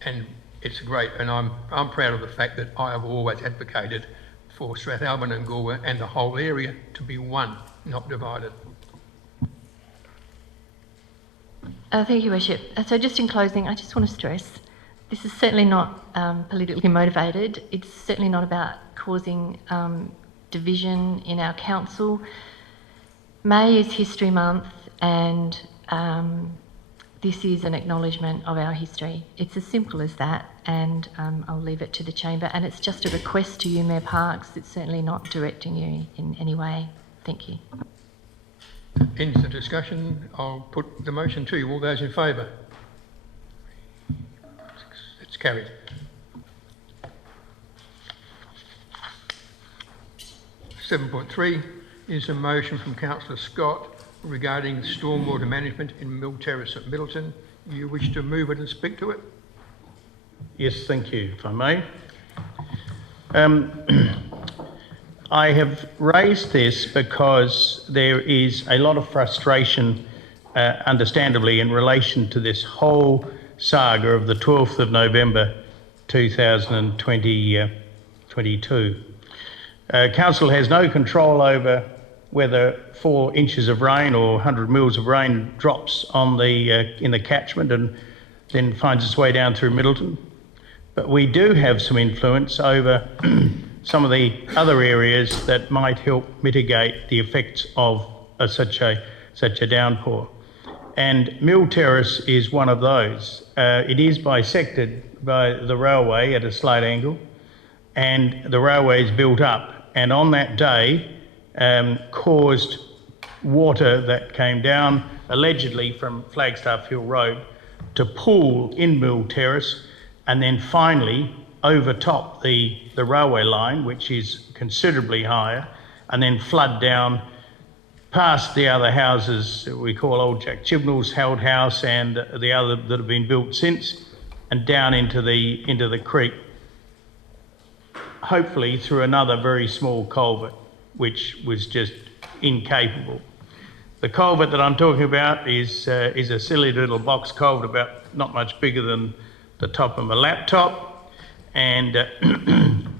and it's great. And I'm proud of the fact that I have always advocated for Strathalbyn and Goolwa and the whole area to be one, not divided. Thank you, Worship. So just in closing, I just want to stress, this is certainly not politically motivated. It's certainly not about causing division in our council. May is History Month, and this is an acknowledgement of our history. It's as simple as that, and I'll leave it to the chamber. And it's just a request to you, Mayor Parkes. It's certainly not directing you in any way. Thank you. Ends the discussion. I'll put the motion to you. All those in favour? It's carried. (7.3) is a motion from Councillor Scott regarding stormwater management in Mill Terrace at Middleton. You wish to move it and speak to it? Yes, thank you, if I may. I have raised this because there is a lot of frustration, understandably, in relation to this whole saga of the 12th of November 2022. Council has no control over whether 4 inches of rain or 100 mils of rain drops on in the catchment and then finds its way down through Middleton. But we do have some influence over some of the other areas that might help mitigate the effects of such a downpour. And Mill Terrace is one of those. It is bisected by the railway at a slight angle, and the railway is built up, and on that day caused water that came down allegedly from Flagstaff Hill Road to pool in Mill Terrace, and then finally overtop the railway line, which is considerably higher, and then flood down past the other houses we call Old Jack Chibnall's held house and the other that have been built since, and down into the creek, hopefully through another very small culvert, which was just incapable. The culvert that I'm talking about is a silly little box culvert, about not much bigger than the top of my laptop, and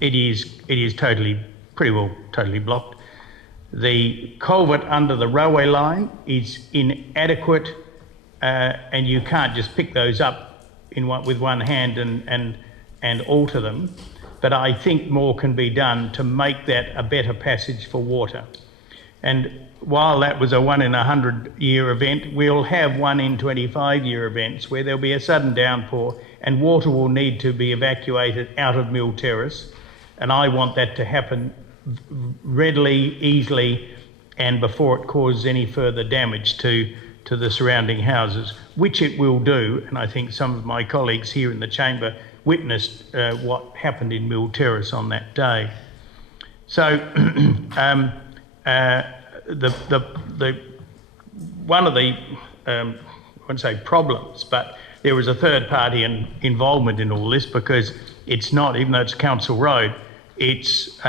it is pretty well totally blocked. The culvert under the railway line is inadequate, and you can't just pick those up with one hand and alter them. But I think more can be done to make that a better passage for water. And while that was a 1 in 100 year event, we'll have 1 in 25 year events where there'll be a sudden downpour and water will need to be evacuated out of Mill Terrace. And I want that to happen readily, easily, and before it causes any further damage to the surrounding houses, which it will do. And I think some of my colleagues here in the chamber witnessed what happened in Mill Terrace on that day. So one of the I won't say problems, but there was a third party involvement in all this, because it's not, even though it's a council road, it's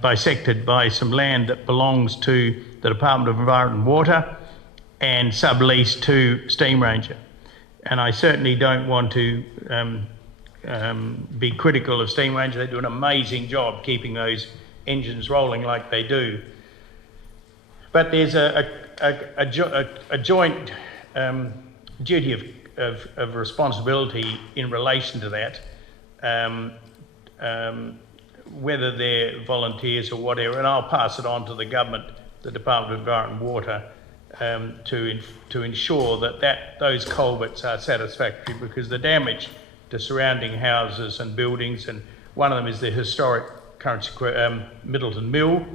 bisected by some land that belongs to the Department of Environment and Water and subleased to Steam Ranger. And I certainly don't want to be critical of Steam Ranger. They do an amazing job keeping those engines rolling like they do. But there's a joint duty of responsibility in relation to that, whether they're volunteers or whatever, and I'll pass it on to the government, the Department of Environment and Water, to ensure that those culverts are satisfactory, because the damage to surrounding houses and buildings, and one of them is the historic Middleton Mill,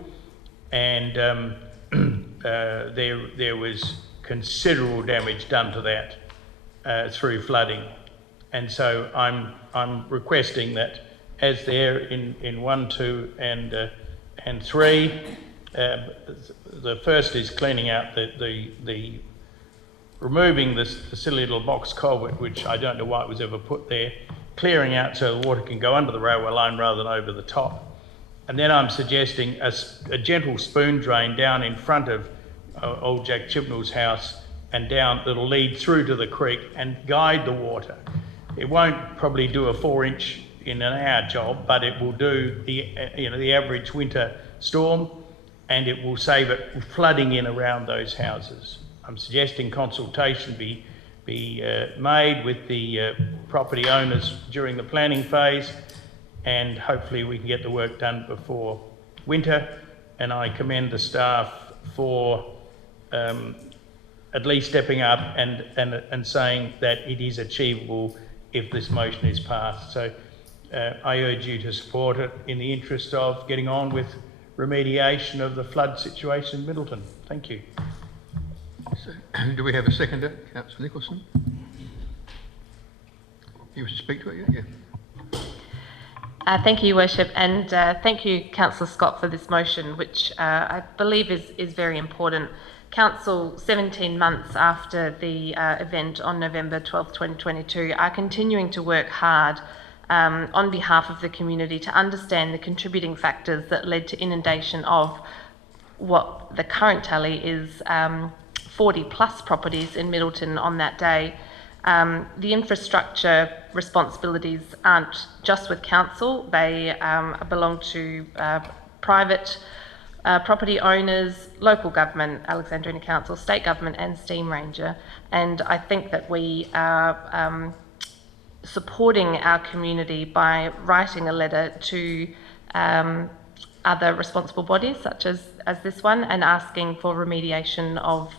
and there was considerable damage done to that through flooding. And so I'm requesting that as there in 1, 2 and 3, the first is cleaning out the removing the silly little box culvert, which I don't know why it was ever put there, clearing out so the water can go under the railway line rather than over the top. And then I'm suggesting a gentle spoon drain down in front of old Jack Chibnall's house and down that'll lead through to the creek and guide the water. It won't probably do a 4-inch in an hour job, but it will do the average winter storm, and it will save it flooding in around those houses. I'm suggesting consultation be made with the property owners during the planning phase, and hopefully we can get the work done before winter. And I commend the staff for at least stepping up and saying that it is achievable if this motion is passed. So I urge you to support it in the interest of getting on with remediation of the flood situation in Middleton. Thank you. So, do we have a seconder? Councillor Nicholson? You wish to speak to it? Yeah. Thank you, Your Worship, and thank you, Councillor Scott, for this motion, which I believe is very important. Council, 17 months after the event on November 12th, 2022, are continuing to work hard on behalf of the community to understand the contributing factors that led to inundation of what the current tally is 40 plus properties in Middleton on that day. The infrastructure responsibilities aren't just with council, they belong to private property owners, local government, Alexandrina Council, state government and Steam Ranger. And I think that we are supporting our community by writing a letter to other responsible bodies such as this one, and asking for remediation of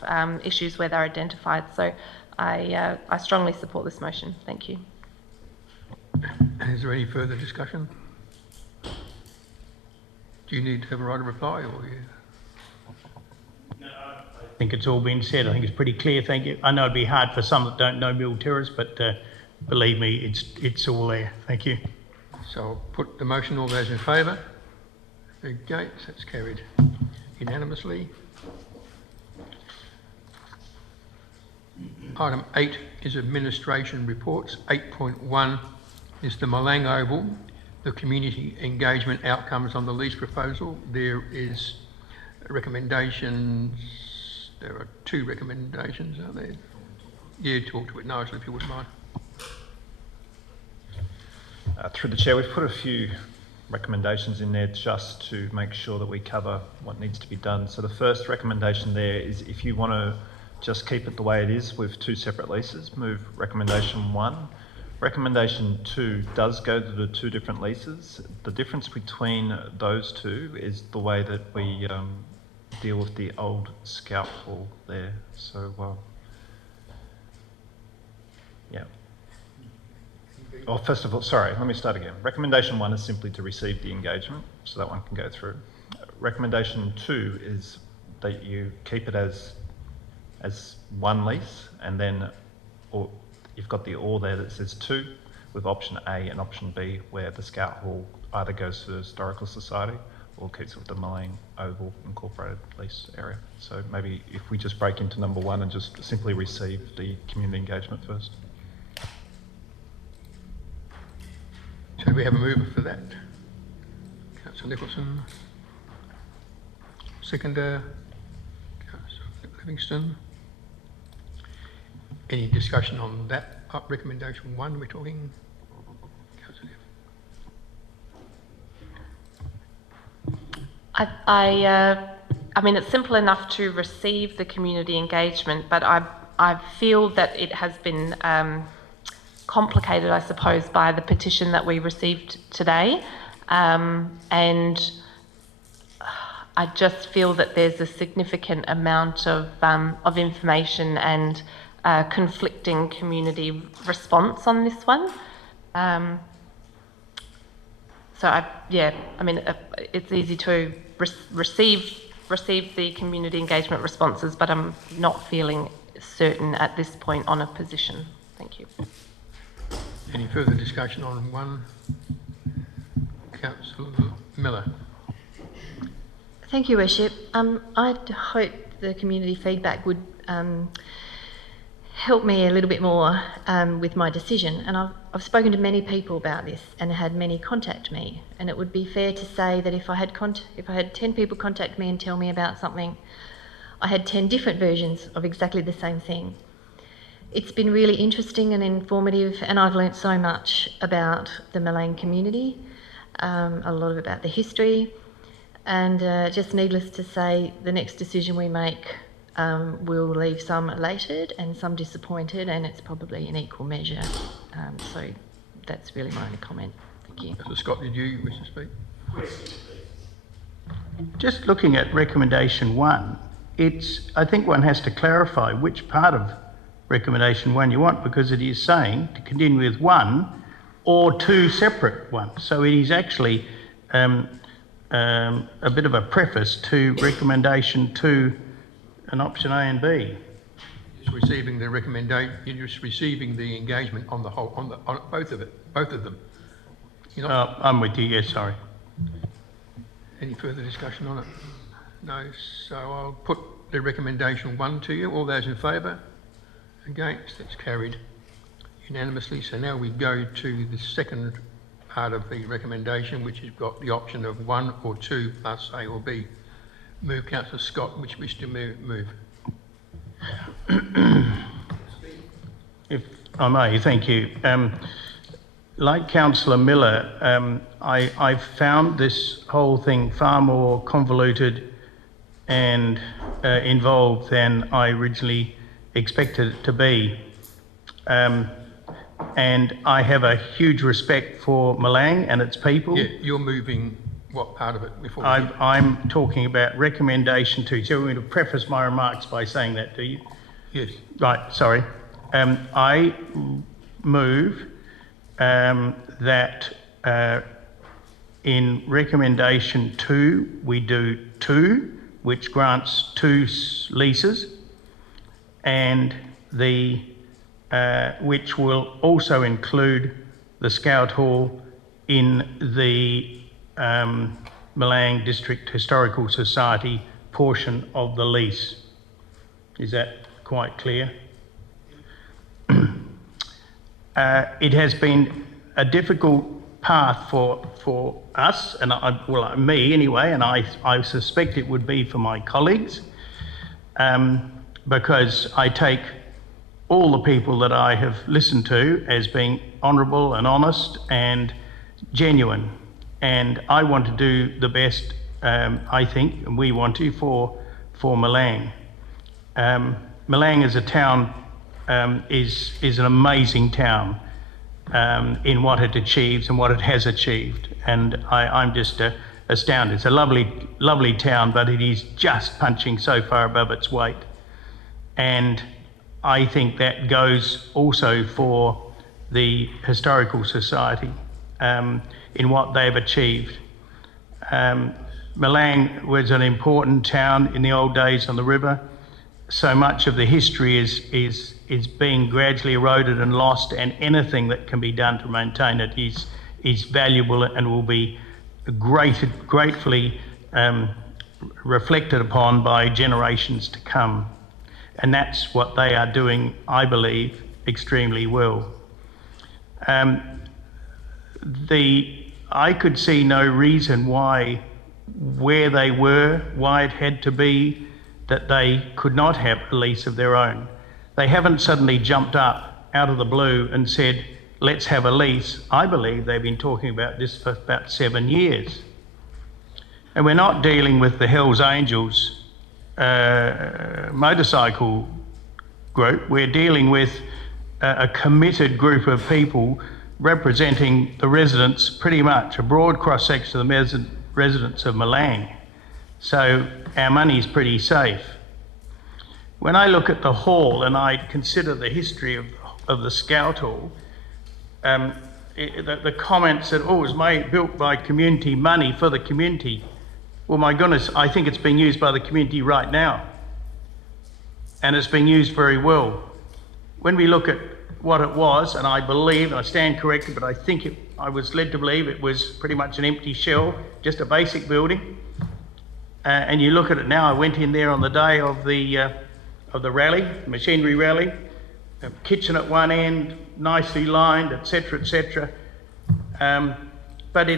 issues where they're identified. So I strongly support this motion. Thank you. Is there any further discussion? Do you need to have a right of reply, or you? No, I think it's all been said. I think it's pretty clear. Thank you. I know it'd be hard for some that don't know Mill Terrace, but believe me, it's all there. Thank you. So I'll put the motion. All those in favour? Against? That's carried unanimously. Item 8 is administration reports. 8.1 is the Milang Oval, the community engagement outcomes on the lease proposal. There is recommendations. There are 2 recommendations, are there? Yeah, talk to it, Nigel, if you wouldn't mind. Through the chair, we've put a few recommendations in there just to make sure that we cover what needs to be done. So the first recommendation there is, if you want to just keep it the way it is with 2 separate leases, move recommendation 1. Recommendation 2 does go to the 2 different leases. The difference between those 2 is the way that we deal with the old Scout Hall there. So, yeah. Oh, first of all, sorry, let me start again. Recommendation 1 is simply to receive the engagement, so that one can go through. Recommendation 2 is that you keep it as one lease, and then you've got the or there that says 2, with option A and option B, where the Scout Hall either goes to the Historical Society or keeps it with the Milang Oval Incorporated lease area. So maybe if we just break into number 1 and just simply receive the community engagement first. So we have a mover for that. Councillor Nicholson. Seconder, Councillor Livingston. Any discussion on that recommendation 1 we're talking? Councillor Liv. I mean, it's simple enough to receive the community engagement, but I feel that it has been complicated, I suppose, by the petition that we received today, and I just feel that there's a significant amount of information and conflicting community response on this one. So I mean, it's easy to receive received the community engagement responses, but I'm not feeling certain at this point on a position. Thank you. Any further discussion on 1? Councillor Miller. Thank you, Worship. I'd hope the community feedback would help me a little bit more with my decision. And I've spoken to many people about this and had many contact me. And it would be fair to say that if I had 10 people contact me and tell me about something, I had 10 different versions of exactly the same thing. It's been really interesting and informative, and I've learnt so much about the Milang community, a lot about the history, and just needless to say, the next decision we make will leave some elated and some disappointed, and it's probably an equal measure. So that's really my only comment. Thank you. Mr. Scott, did you wish to speak? Just looking at recommendation 1, I think one has to clarify which part of recommendation 1 you want, because it is saying to continue with 1 or 2 separate ones. So it is actually a bit of a preface to recommendation 2 and option A and B. Just receiving the recommendation, you're just receiving the engagement on the whole, on both of them. You're not, I'm with you, yes, sorry. any further discussion on it? No, so I'll put the recommendation 1 to you. All those in favour? Against? That's carried unanimously. So now we go to the second part of the recommendation, which has got the option of 1 or 2 plus A or B. Move, Councillor Scott, which wish to move. If I may, thank you. Like Councillor Miller, I've found this whole thing far more convoluted and involved than I originally expected it to be. And I have a huge respect for Milang and its people. Yeah, you're moving what part of it before? I'm talking about recommendation 2. So you're going to preface my remarks by saying that, do you? Yes. Right, sorry. I move that in recommendation 2, we do 2, which grants 2 leases, and the which will also include the Scout Hall in the Milang District Historical Society portion of the lease. Is that quite clear? It has been a difficult path for us, and me anyway, and I suspect it would be for my colleagues, because I take all the people that I have listened to as being honourable and honest and genuine, and I want to do the best, I think, and we want to for Milang. Milang as a town is an amazing town in what it achieves and what it has achieved, and I'm just astounded. It's a lovely town, but it is just punching so far above its weight, and I think that goes also for the Historical Society in what they've achieved. Milang was an important town in the old days on the river. So much of the history is being gradually eroded and lost, and anything that can be done to maintain it is valuable and will be gratefully reflected upon by generations to come. And that's what they are doing, I believe, extremely well. I could see no reason why, where they were, why it had to be that they could not have a lease of their own. They haven't suddenly jumped up out of the blue and said, let's have a lease. I believe they've been talking about this for about 7 years. And we're not dealing with the Hells Angels motorcycle group. We're dealing with a committed group of people representing the residents, pretty much a broad cross-section of the residents of Milang. So our money's pretty safe. When I look at the hall and I consider the history of the Scout Hall, the comments that, it was built by community money for the community, Well, my goodness, I think it's being used by the community right now. And it's being used very well. When we look at what it was, and I believe, and I stand corrected, but I think I was led to believe it was pretty much an empty shell, just a basic building. And you look at it now, I went in there on the day of the rally, machinery rally, a kitchen at one end, nicely lined, etc., etc. But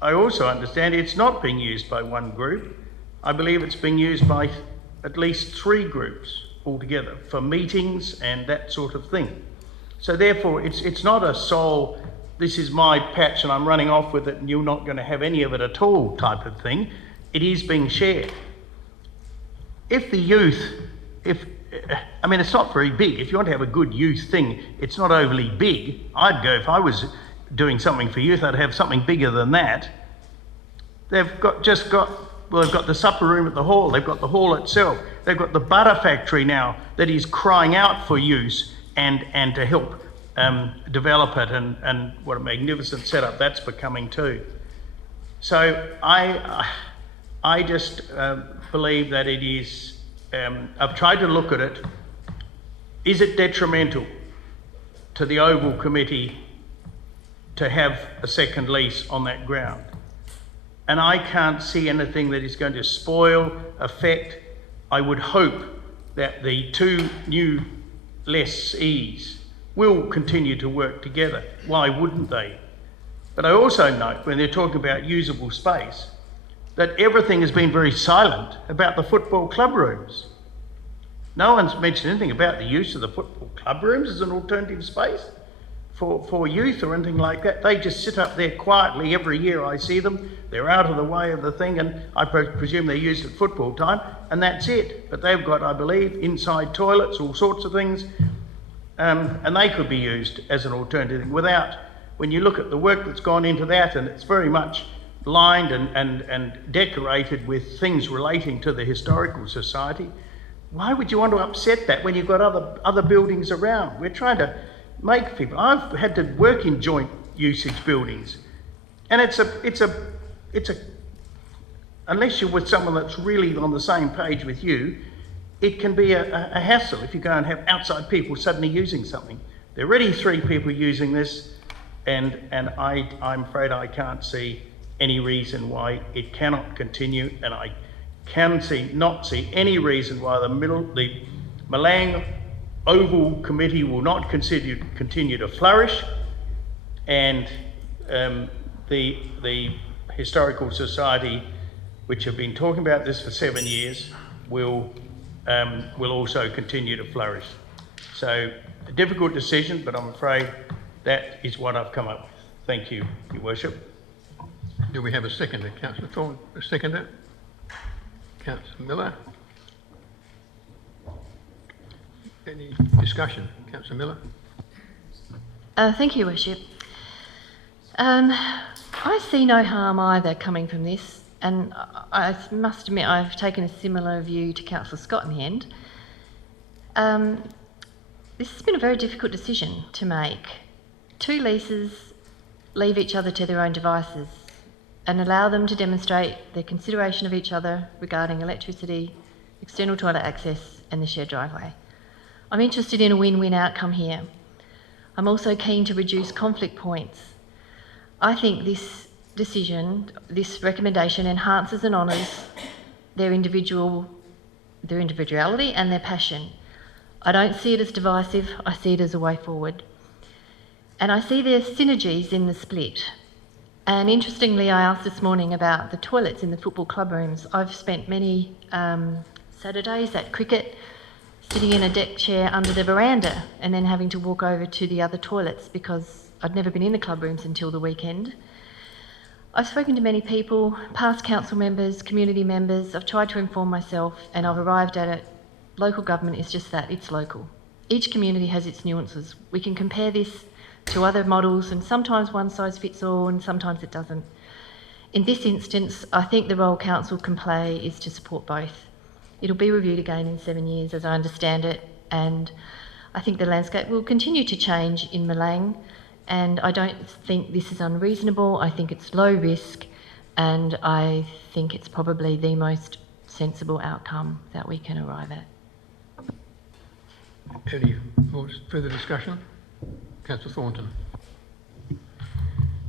I also understand it's not being used by one group. I believe it's being used by at least 3 groups altogether for meetings and that sort of thing. So therefore, it's not a sole, this is my patch and I'm running off with it and you're not going to have any of it at all type of thing. It is being shared. If the youth, I mean, it's not very big. If you want to have a good youth thing, it's not overly big. I'd go, if I was doing something for youth, I'd have something bigger than that. They've got the supper room at the hall. They've got the hall itself. They've got the butter factory now that is crying out for use and to help develop it, and what a magnificent setup that's becoming too. So I just believe that it is, I've tried to look at it. Is it detrimental to the Oval Committee to have a second lease on that ground? And I can't see anything that is going to spoil, affect. I would hope that the 2 new lessees will continue to work together. Why wouldn't they? But I also note, when they're talking about usable space, that everything has been very silent about the football club rooms. No one's mentioned anything about the use of the football club rooms as an alternative space for youth or anything like that. They just sit up there quietly. Every year I see them. They're out of the way of the thing, and I presume they're used at football time, and that's it. But they've got, I believe, inside toilets, all sorts of things, and they could be used as an alternative thing without, when you look at the work that's gone into that, and it's very much lined and decorated with things relating to the Historical Society. Why would you want to upset that when you've got other buildings around? We're trying to make people. I've had to work in joint usage buildings, and it's a unless you're with someone that's really on the same page with you, it can be a hassle if you go and have outside people suddenly using something. There are already 3 people using this, and I'm afraid I can't see any reason why it cannot continue, and I can not see any reason why the Milang Oval Committee will not continue to flourish, and the Historical Society, which have been talking about this for 7 years, will also continue to flourish. So a difficult decision, but I'm afraid that is what I've come up with. Thank you, Your Worship. Do we have a seconder? Councillor Thorne, a seconder? Councillor Miller? Any discussion? Councillor Miller? Thank you, Worship. I see no harm either coming from this, and I must admit I've taken a similar view to Councillor Scott in the end. This has been a very difficult decision to make. 2 leases leave each other to their own devices and allow them to demonstrate their consideration of each other regarding electricity, external toilet access and the shared driveway. I'm interested in a win-win outcome here. I'm also keen to reduce conflict points. I think this decision, this recommendation enhances and honours their individuality and their passion. I don't see it as divisive, I see it as a way forward. And I see there's synergies in the split. And interestingly, I asked this morning about the toilets in the football club rooms. I've spent many Saturdays at cricket sitting in a deck chair under the veranda and then having to walk over to the other toilets because I'd never been in the club rooms until the weekend. I've spoken to many people, past council members, community members. I've tried to inform myself and I've arrived at it. Local government is just that, it's local. Each community has its nuances. We can compare this to other models, and sometimes one size fits all and sometimes it doesn't. In this instance, I think the role council can play is to support both. It'll be reviewed again in 7 years, as I understand it, and I think the landscape will continue to change in Milang, and I don't think this is unreasonable. I think it's low risk, and I think it's probably the most sensible outcome that we can arrive at. Any more further discussion? Councillor Thornton.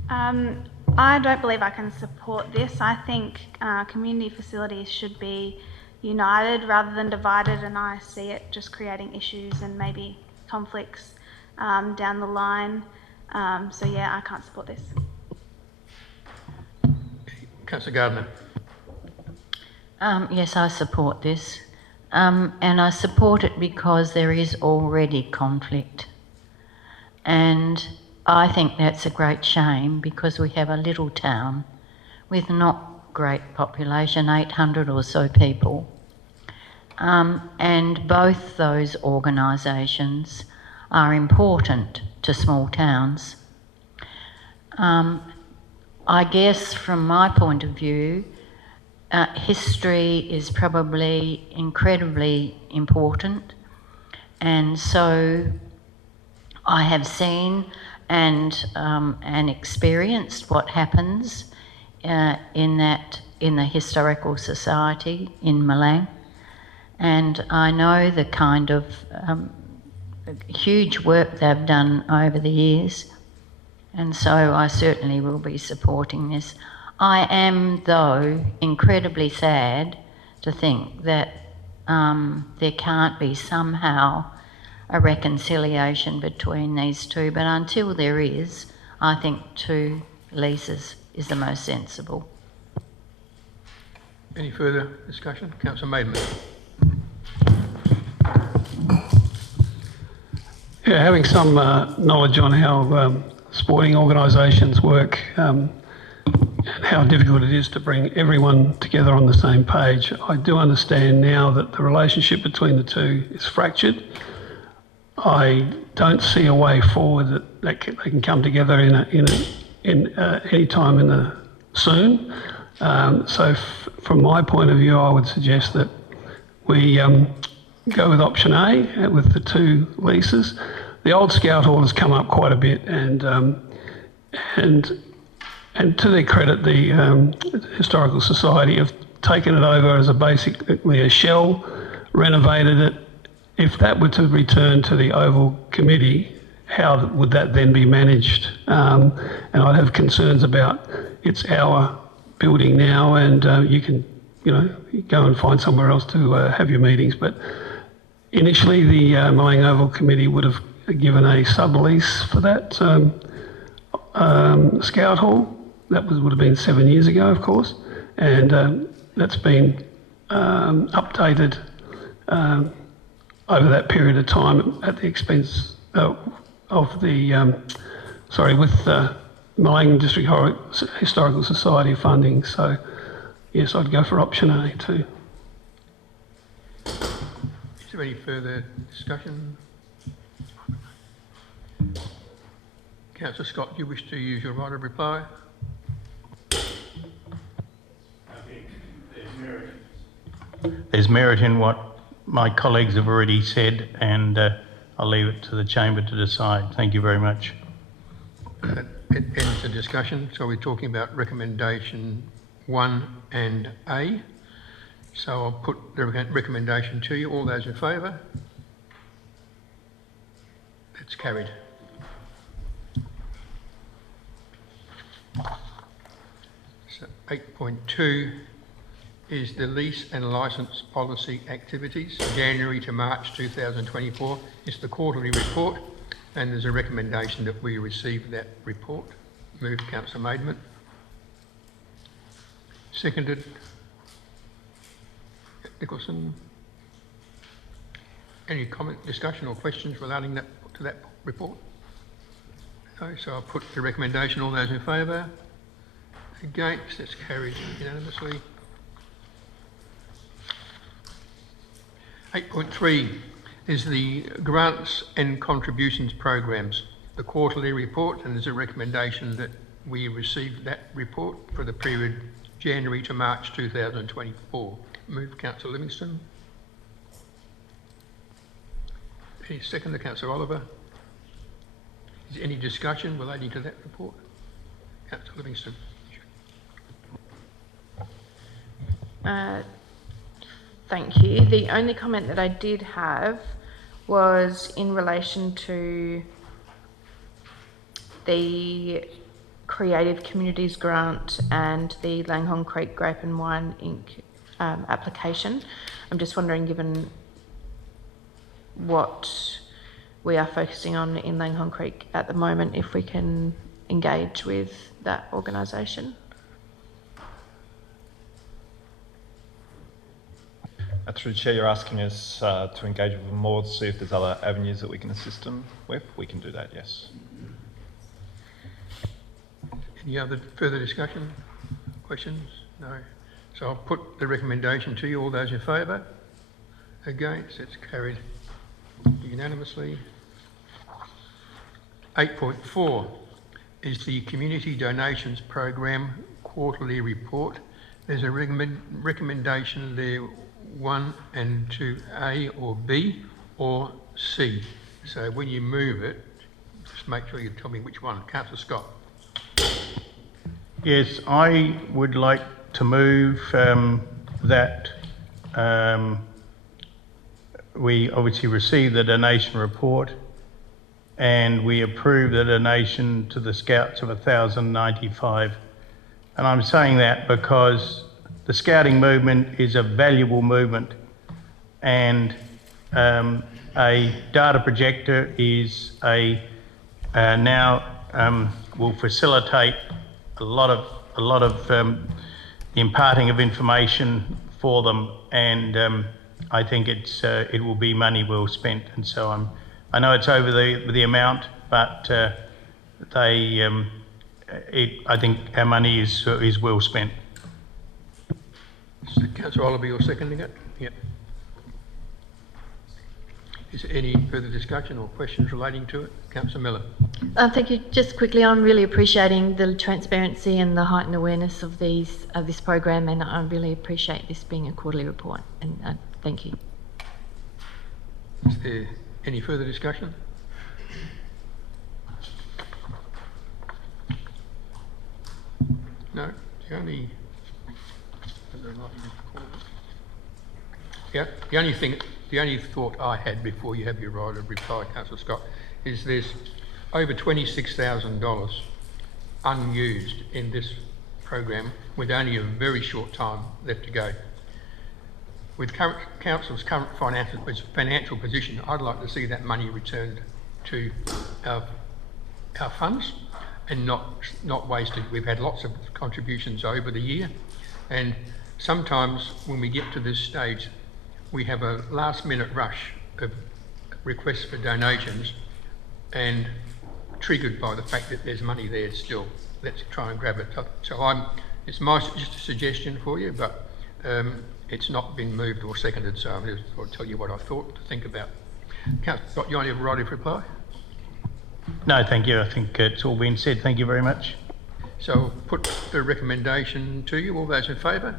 I don't believe I can support this. I think community facilities should be united rather than divided, and I see it just creating issues and maybe conflicts down the line. So yeah, I can't support this. Councillor Gardner. Yes, I support this. And I support it because there is already conflict. And I think that's a great shame because we have a little town with not great population, 800 or so people. And both those organisations are important to small towns. I guess from my point of view, history is probably incredibly important, and so I have seen and experienced what happens in the Historical Society in Milang, and I know the kind of huge work they've done over the years, and so I certainly will be supporting this. I am, though, incredibly sad to think that there can't be somehow a reconciliation between these two, but until there is, I think 2 leases is the most sensible. Any further discussion? Councillor Maidment. Yeah, having some knowledge on how sporting organisations work, and how difficult it is to bring everyone together on the same page. I do understand now that the relationship between the two is fractured. I don't see a way forward that they can come together in any time soon. So from my point of view, I would suggest that we go with option A with the 2 leases. The old Scout Hall has come up quite a bit, and to their credit, the Historical Society have taken it over as basically a shell, renovated it. If that were to return to the Oval Committee, how would that then be managed? And I'd have concerns about it's our building now, and you can, go and find somewhere else to have your meetings. But initially, the Milang Oval Committee would have given a sublease for that Scout Hall. That would have been 7 years ago, of course, and that's been updated over that period of time at the expense with the Milang District Historical Society funding. So, yes, I'd go for option A too. Is there any further discussion? Councillor Scott, do you wish to use your right of reply? There's merit in what my colleagues have already said, and I'll leave it to the chamber to decide. Thank you very much. That ends the discussion. So we're talking about recommendation 1 and A. So I'll put the recommendation to you. All those in favour? That's carried. So 8.2 is the lease and licence policy activities, January to March 2024. It's the quarterly report, and there's a recommendation that we receive that report. Moved, Councillor Maidment. Seconded, Nicholson. Any comment, discussion or questions relating to that report? No, so I'll put the recommendation. All those in favour? Against? That's carried unanimously. 8.3 is the grants and contributions programs, the quarterly report, and there's a recommendation that we receive that report for the period January to March 2024. Move, Councillor Livingston. Any second to Councillor Oliver? Is there any discussion relating to that report? Councillor Livingston. Thank you. The only comment that I did have was in relation to the Creative Communities Grant and the Langhorne Creek Grape and Wine Inc. Application. I'm just wondering, given what we are focusing on in Langhorne Creek at the moment, if we can engage with that organisation. Through the Chair, you're asking us to engage with them more to see if there's other avenues that we can assist them with. We can do that, yes. Any other further discussion? Questions? No. So I'll put the recommendation to you. All those in favour? Against? It's carried unanimously. 8.4 is the Community Donations Program Quarterly Report. There's a recommendation there, 1 and 2A or B or C. So when you move it, just make sure you tell me which one. Councillor Scott. Yes, I would like to move that we obviously received the donation report and we approve the donation to the Scouts of 1,095. And I'm saying that because the Scouting movement is a valuable movement, and a data projector is now will facilitate a lot of imparting of information for them, and I think it will be money well spent. And so I know it's over the amount, but I think our money is well spent. Councillor Oliver, you're seconding it? Yep. Is there any further discussion or questions relating to it? Councillor Miller. Thank you. Just quickly, I'm really appreciating the transparency and the heightened awareness of this program, and I really appreciate this being a quarterly report. And thank you. Is there any further discussion? No. The only thought I had before you have your right of reply, Councillor Scott, is there's over $26,000 unused in this program with only a very short time left to go. With Council's current financial position, I'd like to see that money returned to our funds and not wasted. We've had lots of contributions over the year, and sometimes when we get to this stage, we have a last-minute rush of requests for donations, and triggered by the fact that there's money there still. Let's try and grab it. So it's just a suggestion for you, but it's not been moved or seconded, so I'll tell you what I thought to think about. Councillor Scott, you only have a right of reply? No, thank you. I think it's all been said. Thank you very much. So I'll put the recommendation to you. All those in favour?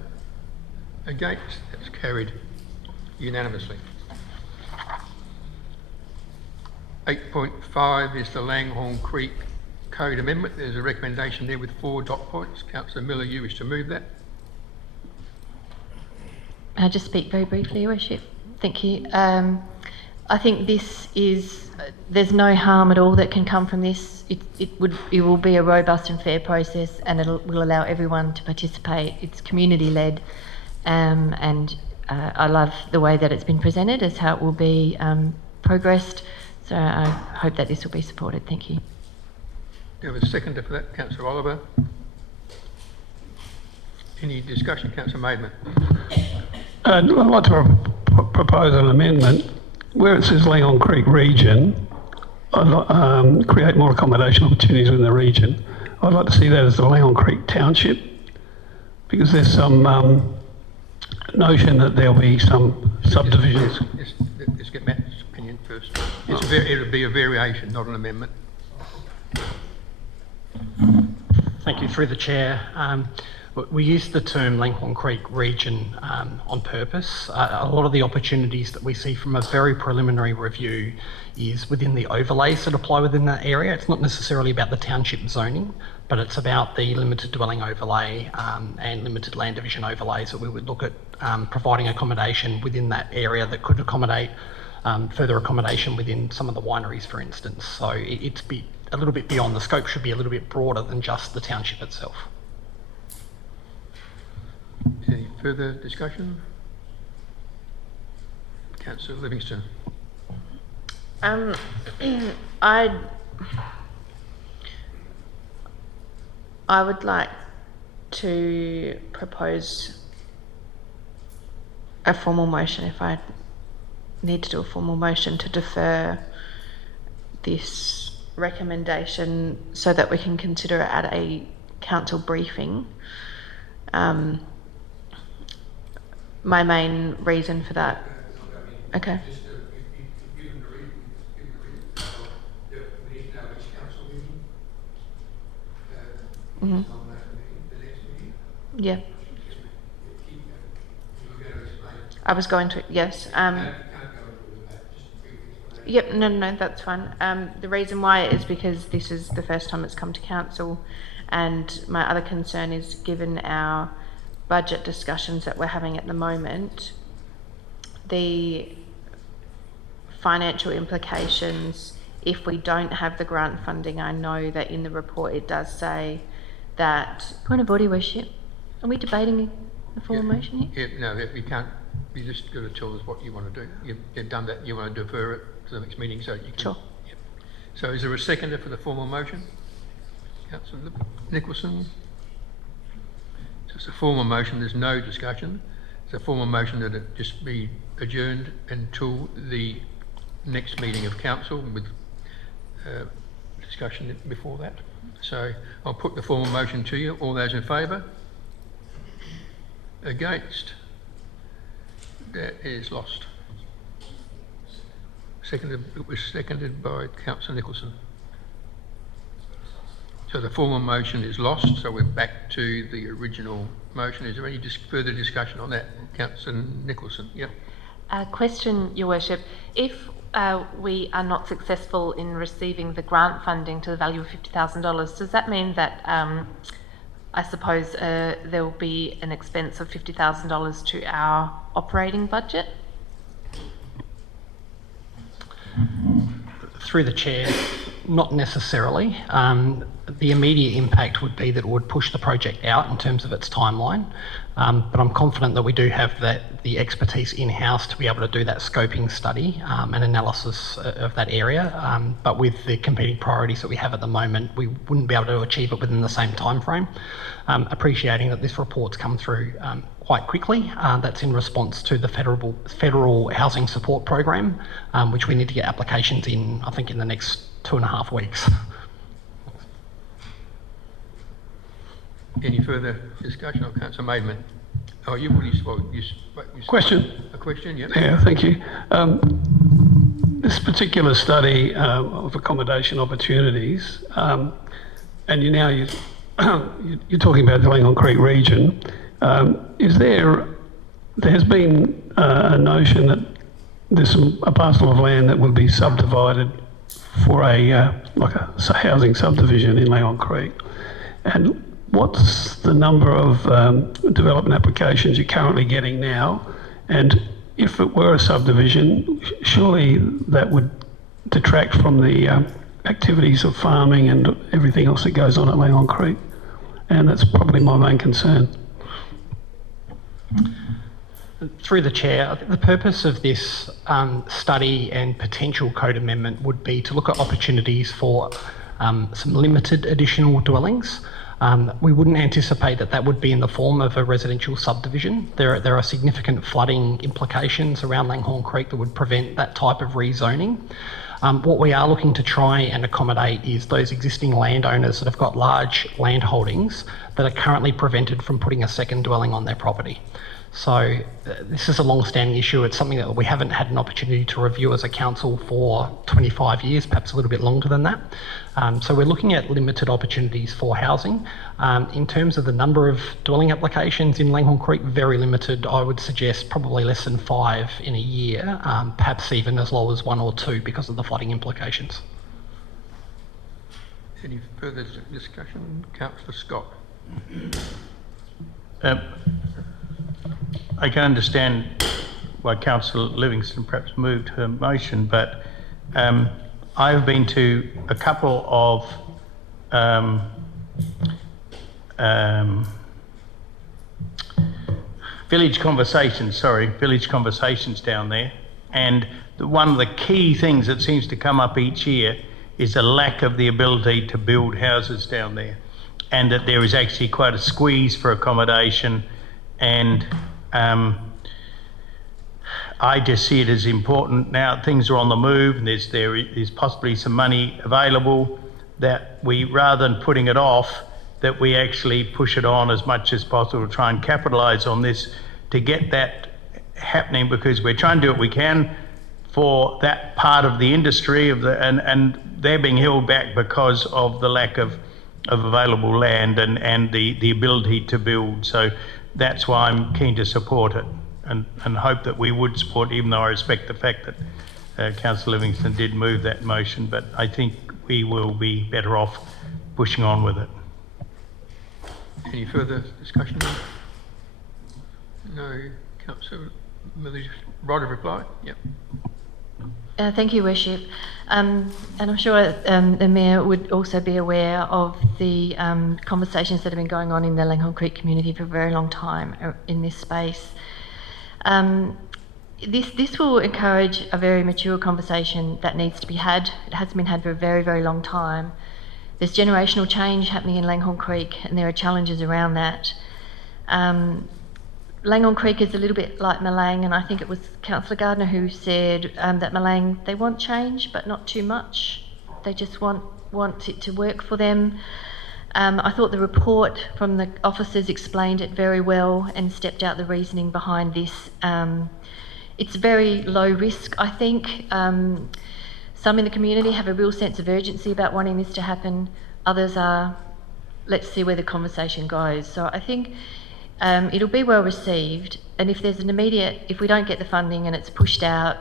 Against? That's carried unanimously. 8.5 is the Langhorne Creek Code Amendment. There's a recommendation there with 4 dot points. Councillor Miller, you wish to move that? I'll just speak very briefly, Your Worship. Thank you. I think this is, there's no harm at all that can come from this. It will be a robust and fair process, and it will allow everyone to participate. It's community-led, and I love the way that it's been presented as how it will be progressed. So I hope that this will be supported. Thank you. Do you have a seconder for that, Councillor Oliver? Any discussion, Councillor Maidman? I'd like to propose an amendment where it says Langhorne Creek region, create more accommodation opportunities within the region. I'd like to see that as the Langhorne Creek Township, because there's some notion that there'll be some subdivisions. Let's get Matt's opinion first. It'll be a variation, not an amendment. Thank you. Through the chair, We use the term Langhorne Creek region on purpose. A lot of the opportunities that we see from a very preliminary review is within the overlays that apply within that area. It's not necessarily about the township zoning, but it's about the limited dwelling overlay and limited land division overlays that we would look at providing accommodation within that area that could accommodate further accommodation within some of the wineries, for instance. So it's a little bit beyond. The scope should be a little bit broader than just the township itself. Any further discussion? Councillor Livingston. I would like to propose a formal motion, if I need to do a formal motion, to defer this recommendation so that we can consider it at a council briefing. My main reason for that. Okay. Mm-hmm. Yeah. I was going to, yes. Yep, no, that's fine. The reason why is because this is the first time it's come to council, and my other concern is, given our budget discussions that we're having at the moment, the financial implications if we don't have the grant funding. I know that in the report it does say that... Point of order, Worship. Are we debating the formal motion here? Yeah, no, we can't. You just got to tell us what you want to do. You've done that. You want to defer it to the next meeting, so you can... Sure. Yep. So is there a seconder for the formal motion? Councillor Nicholson? So it's a formal motion. There's no discussion. It's a formal motion that it just be adjourned until the next meeting of council with discussion before that. So I'll put the formal motion to you. All those in favour? Against? That is lost. It was seconded by Councillor Nicholson. So the formal motion is lost, so we're back to the original motion. Is there any further discussion on that? Councillor Nicholson, yep. Question, Your Worship. If we are not successful in receiving the grant funding to the value of $50,000, does that mean that I suppose there will be an expense of $50,000 to our operating budget? Through the chair, not necessarily. The immediate impact would be that it would push the project out in terms of its timeline, but I'm confident that we do have the expertise in-house to be able to do that scoping study and analysis of that area, but with the competing priorities that we have at the moment, we wouldn't be able to achieve it within the same time frame. Appreciating that this report's come through quite quickly. That's in response to the federal housing support program, which we need to get applications in, I think, in the next 2.5 weeks. Any further discussion on Councillor Maidman? Oh, you already spoke. Question. A question, yeah. Yeah, thank you. This particular study of accommodation opportunities, and you're talking about the Langhorne Creek region. There has been a notion that there's a parcel of land that will be subdivided for a housing subdivision in Langhorne Creek, and what's the number of development applications you're currently getting now? And if it were a subdivision, surely that would detract from the activities of farming and everything else that goes on at Langhorne Creek, and that's probably my main concern. Through the chair, I think the purpose of this study and potential code amendment would be to look at opportunities for some limited additional dwellings. We wouldn't anticipate that would be in the form of a residential subdivision. There are significant flooding implications around Langhorne Creek that would prevent that type of rezoning. What we are looking to try and accommodate is those existing landowners that have got large land holdings that are currently prevented from putting a second dwelling on their property. So this is a long-standing issue. It's something that we haven't had an opportunity to review as a council for 25 years, perhaps a little bit longer than that. So we're looking at limited opportunities for housing. In terms of the number of dwelling applications in Langhorne Creek, very limited. I would suggest probably less than 5 in a year, perhaps even as low as 1 or 2 because of the flooding implications. Any further discussion? Councillor Scott. I can understand why Councillor Livingston perhaps moved her motion, but I've been to a couple of village conversations down there, and one of the key things that seems to come up each year is a lack of the ability to build houses down there, and that there is actually quite a squeeze for accommodation, and I just see it as important now. Things are on the move, and there is possibly some money available, that we, rather than putting it off, that we actually push it on as much as possible to try and capitalise on this to get that happening, because we're trying to do what we can for that part of the industry and they're being held back because of the lack of available land and the ability to build. So that's why I'm keen to support it and hope that we would support, even though I respect the fact that Councillor Livingston did move that motion, but I think we will be better off pushing on with it. Any further discussion? No. Councillor Milli, right of reply? Yep. Thank you, Worship. And I'm sure the Mayor would also be aware of the conversations that have been going on in the Langhorne Creek community for a very long time in this space. This will encourage a very mature conversation that needs to be had. It hasn't been had for a very, very long time. There's generational change happening in Langhorne Creek, and there are challenges around that. Langhorne Creek is a little bit like Milang, and I think it was Councillor Gardner who said that Milang, they want change, but not too much. They just want it to work for them. I thought the report from the officers explained it very well and stepped out the reasoning behind this. It's very low risk, I think. Some in the community have a real sense of urgency about wanting this to happen. Others are, let's see where the conversation goes. So I think it'll be well received, and if there's an immediate, if we don't get the funding and it's pushed out,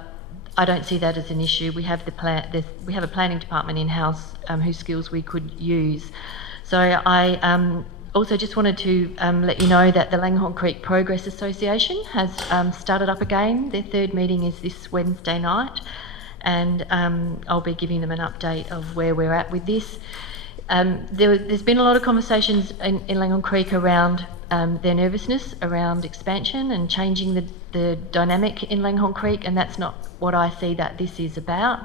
I don't see that as an issue. We have we have a planning department in-house whose skills we could use. So I also just wanted to let you know that the Langhorne Creek Progress Association has started up again. Their third meeting is this Wednesday night, and I'll be giving them an update of where we're at with this. There's been a lot of conversations in Langhorne Creek around their nervousness around expansion and changing the dynamic in Langhorne Creek, and that's not what I see that this is about.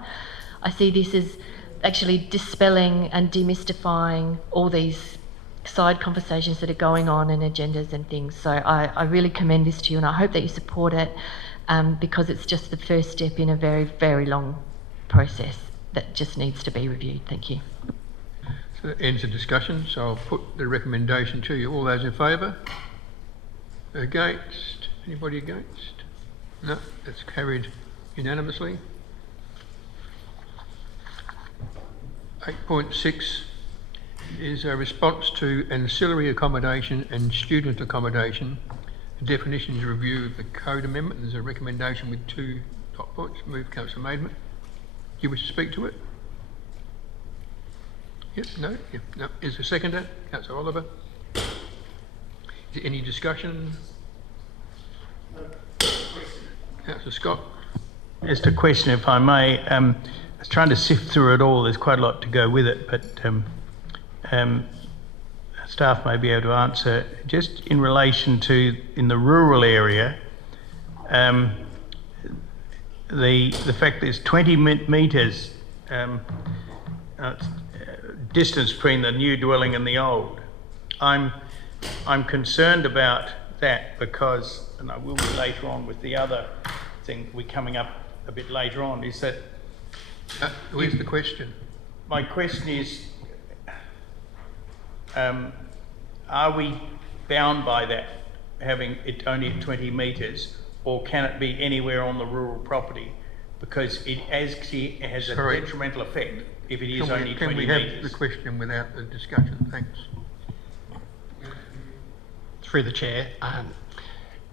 I see this as actually dispelling and demystifying all these side conversations that are going on and agendas and things. So I really commend this to you, and I hope that you support it because it's just the first step in a very, very long process that just needs to be reviewed. Thank you. So that ends the discussion, so I'll put the recommendation to you. All those in favour? Against? Anybody against? No, that's carried unanimously. 8.6 is a response to ancillary accommodation and student accommodation. The definitions review of the code amendment. There's a recommendation with 2 dot points. Move, Councillor Maidment. Do you wish to speak to it? Yes, no? Yeah, no. Is there a seconder? Councillor Oliver. Is there any discussion? Councillor Scott. Just a question, if I may. I was trying to sift through it all. There's quite a lot to go with it, but staff may be able to answer. Just in relation to, in the rural area, the fact there's 20 metres distance between the new dwelling and the old. I'm concerned about that because, and I will be later on with the other thing we're coming up a bit later on, is that... Where's the question? My question is, are we bound by that? having it only at 20 metres, or can it be anywhere on the rural property? Because it actually has a detrimental effect if it is only 20 metres. Can we have the question without the discussion? Thanks. Through the chair,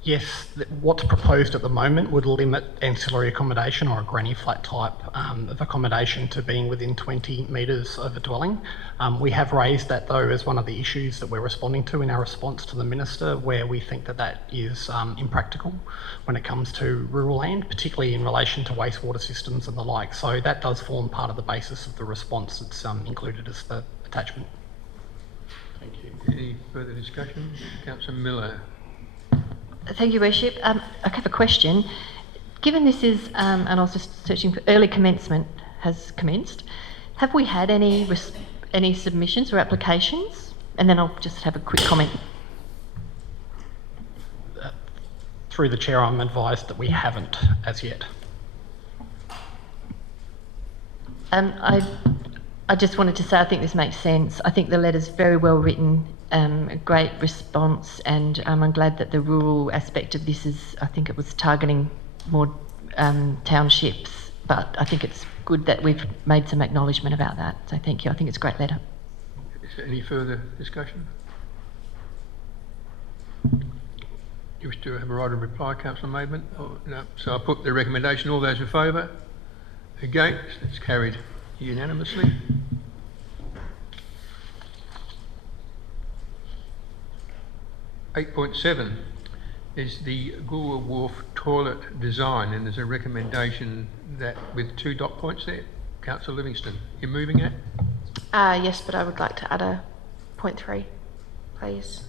yes, what's proposed at the moment would limit ancillary accommodation or a granny flat type of accommodation to being within 20 metres of a dwelling. We have raised that though as one of the issues that we're responding to in our response to the Minister, where we think that that is impractical when it comes to rural land, particularly in relation to wastewater systems and the like. So that does form part of the basis of the response that's included as the attachment. Thank you. Any further discussion? Councillor Miller. Thank you, Worship. I have a question. Given this is, and I was just searching for early commencement has commenced, have we had any submissions or applications? And then I'll just have a quick comment. Through the chair, I'm advised that we haven't as yet. I just wanted to say I think this makes sense. I think the letter's very well written, a great response, and I'm glad that the rural aspect of this is, I think it was targeting more townships, but I think it's good that we've made some acknowledgement about that. So thank you. I think it's a great letter. Is there any further discussion? You wish to have a right of reply, Councillor Maidment? Or no? So I put the recommendation. All those in favour? Against? It's carried unanimously. (8.7) is the Goolwa Wharf toilet design, and there's a recommendation that with 2 dot points there. Councillor Livingston, you're moving it? Yes, but I would like to add a point 3, please.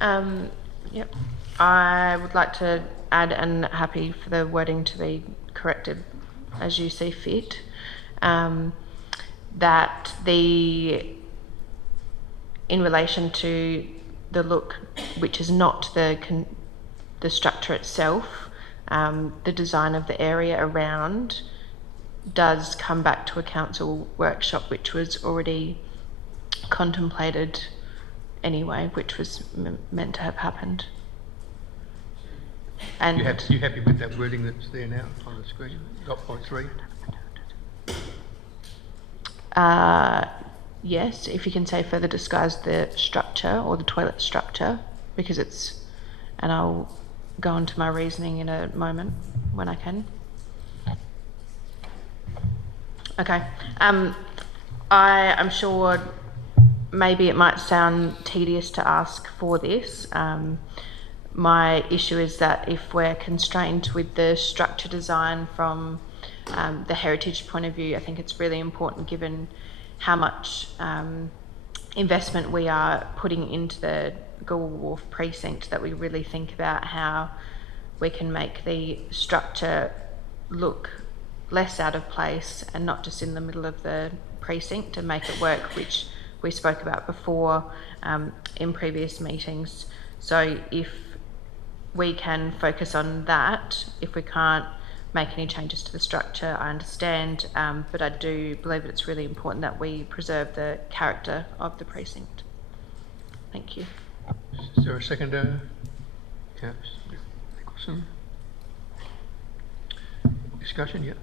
Yep. I would like to add, and happy for the wording to be corrected as you see fit, that in relation to the look, which is not the structure itself, the design of the area around does come back to a council workshop, which was already contemplated anyway, which was meant to have happened. And you happy with that wording that's there now on the screen? Dot point 3. Yes, if you can say further disguise the structure or the toilet structure, because it's, and I'll go on to my reasoning in a moment when I can. Okay. I'm sure maybe it might sound tedious to ask for this. My issue is that if we're constrained with the structure design from the heritage point of view, I think it's really important, given how much investment we are putting into the Goolwa Wharf precinct, that we really think about how we can make the structure look less out of place and not just in the middle of the precinct, and make it work, which we spoke about before in previous meetings. So if we can focus on that, if we can't make any changes to the structure, I understand, but I do believe it's really important that we preserve the character of the precinct. Thank you. Is there a seconder? Councillor Nicholson. Discussion, yeah.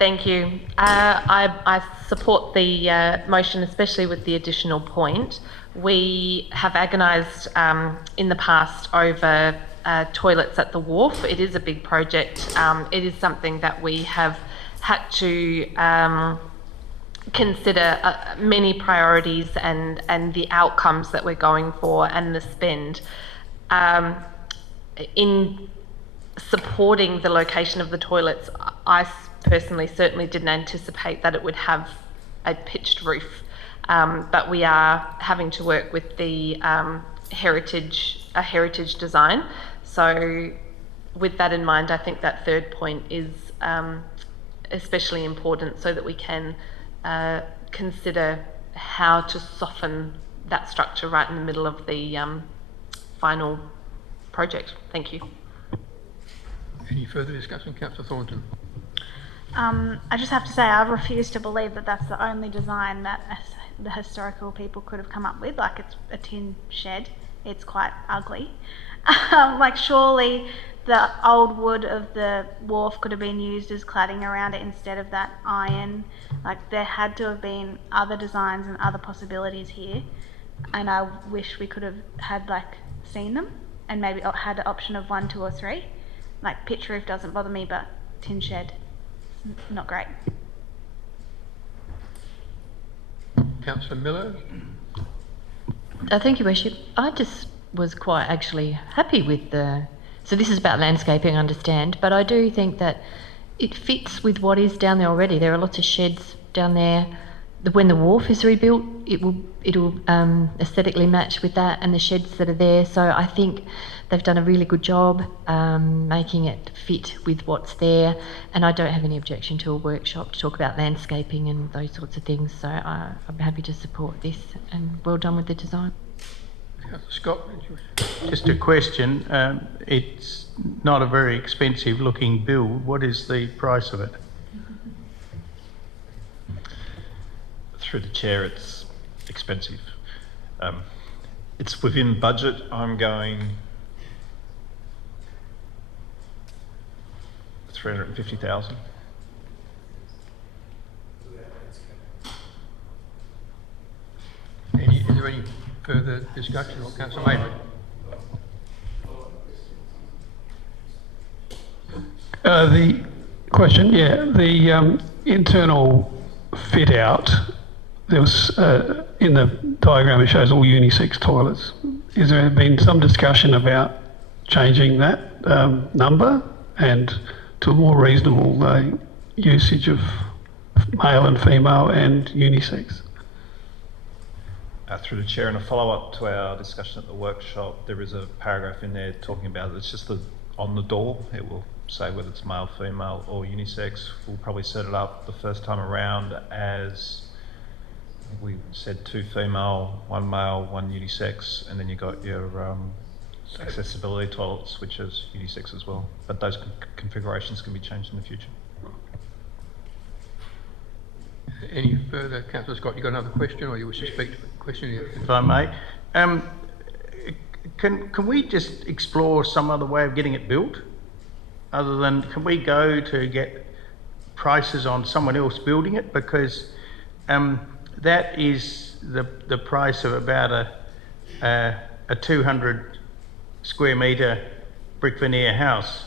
Thank you. I support the motion, especially with the additional point. We have agonised in the past over toilets at the Wharf. It is a big project. It is something that we have had to consider many priorities and the outcomes that we're going for and the spend. In supporting the location of the toilets, I personally certainly didn't anticipate that it would have a pitched roof, but we are having to work with the heritage design. So with that in mind, I think that third point is especially important, so that we can consider how to soften that structure right in the middle of the final project. Thank you. Any further discussion? Councillor Thornton. I just have to say I refuse to believe that that's the only design that the historical people could have come up with. Like, it's a tin shed, it's quite ugly. Like, surely the old wood of the wharf could have been used as cladding around it instead of that iron. Like, there had to have been other designs and other possibilities here, and I wish we could have had, like, seen them and maybe had an option of 1, 2 or 3. Like, pitch roof doesn't bother me, but tin shed, not great. Councillor Miller. Thank you, Worship. I just was quite actually happy with the... So this is about landscaping, I understand, but I do think that it fits with what is down there already. There are lots of sheds down there. When the wharf is rebuilt, it'll aesthetically match with that and the sheds that are there. So I think they've done a really good job making it fit with what's there. And I don't have any objection to a workshop to talk about landscaping and those sorts of things. So I'm happy to support this, and well done with the design. Scott. Just a question. It's not a very expensive looking build. What is the price of it? Through the chair, it's expensive. It's within budget. I'm going 350,000. Is there any further discussion or Councillor Maitland? The question, the internal fit out, there was, in the diagram it shows all unisex toilets. Has there been some discussion about changing that number and to a more reasonable usage of male and female and unisex? Through the chair, and a follow-up to our discussion at the workshop, there is a paragraph in there talking about it. It's just on the door. It will say whether it's male, female or unisex. We'll probably set it up the first time around as, I think we said 2 female, 1 male, 1 unisex, and then you got your accessibility toilets, which is unisex as well. But those configurations can be changed in the future. Any further? Councillor Scott, you got another question, or you wish to speak to the question? If I may. Can we just explore some other way of getting it built? Other than, can we go to get prices on someone else building it? Because that is the price of about a 200 square metre brick veneer house.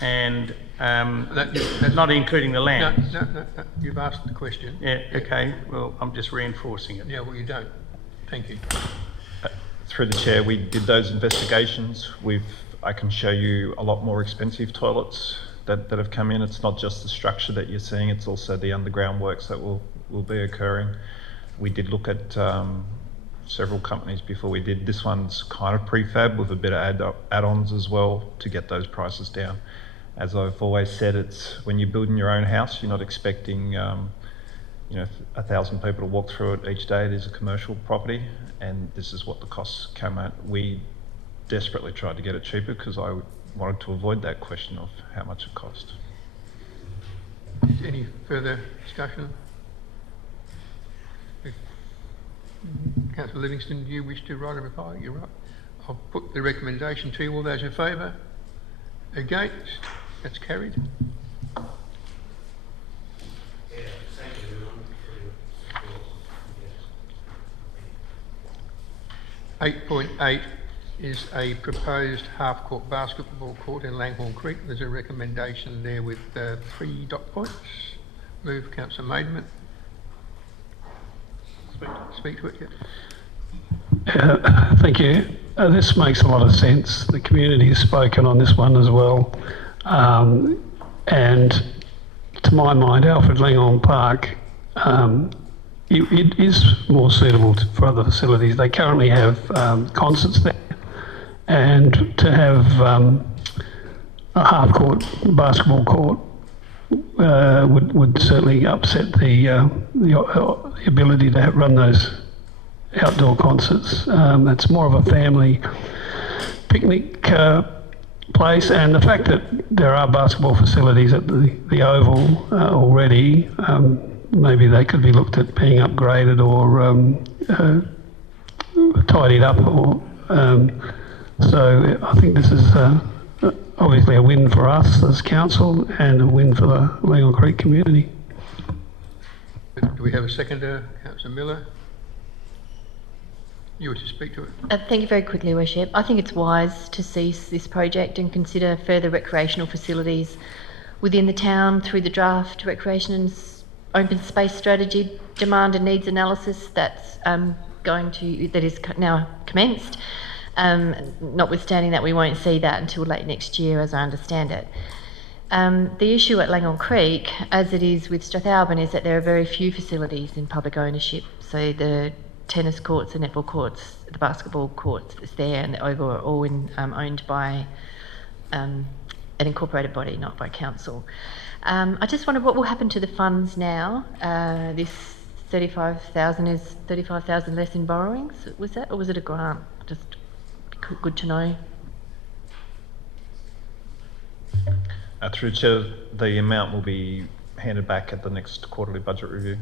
And that's not including the land. No, you've asked the question. Yeah, okay. Well, I'm just reinforcing it. Yeah, well, you don't. Thank you. Through the chair, we did those investigations. I can show you a lot more expensive toilets that have come in. It's not just the structure that you're seeing, it's also the underground works that will be occurring. We did look at several companies before we did. This one's kind of prefab with a bit of add-ons as well to get those prices down. As I've always said, it's when you're building your own house, you're not expecting 1,000 people to walk through it each day. It is a commercial property, and this is what the costs came at. We desperately tried to get it cheaper because I wanted to avoid that question of how much it cost. Is any further discussion? Councillor Livingston, do you wish to write a reply? You're right. I'll put the recommendation to you. All those in favour? Against? That's carried. 8.8 is a proposed half-court basketball court in Langhorne Creek. There's a recommendation there with 3 dot points. Move, Councillor Maidment. Speak to it, yeah. Thank you. This makes a lot of sense. The community has spoken on this one as well. And to my mind, Alfred Langhorne Park, it is more suitable for other facilities. They currently have concerts there, and to have a half-court basketball court would certainly upset the ability to run those outdoor concerts. It's more of a family picnic place, and the fact that there are basketball facilities at the Oval already maybe they could be looked at being upgraded or tidied up. So I think this is obviously a win for us as council and a win for the Langhorne Creek community. Do we have a seconder, Councillor Miller? You wish to speak to it? Thank you very quickly, Worship. I think it's wise to cease this project and consider further recreational facilities within the town through the draft recreation and open space strategy demand and needs analysis that is now commenced. Notwithstanding that we won't see that until late next year, as I understand it. The issue at Langhorne Creek, as it is with Strathalbyn, is that there are very few facilities in public ownership. So the tennis courts, the netball courts, the basketball courts that's there, and the oval are all owned by an incorporated body, not by council. I just wonder what will happen to the funds now. This 35,000 is 35,000 less in borrowings. Was that, or was it a grant? Just good to know. Through the Chair, the amount will be handed back at the next quarterly budget review.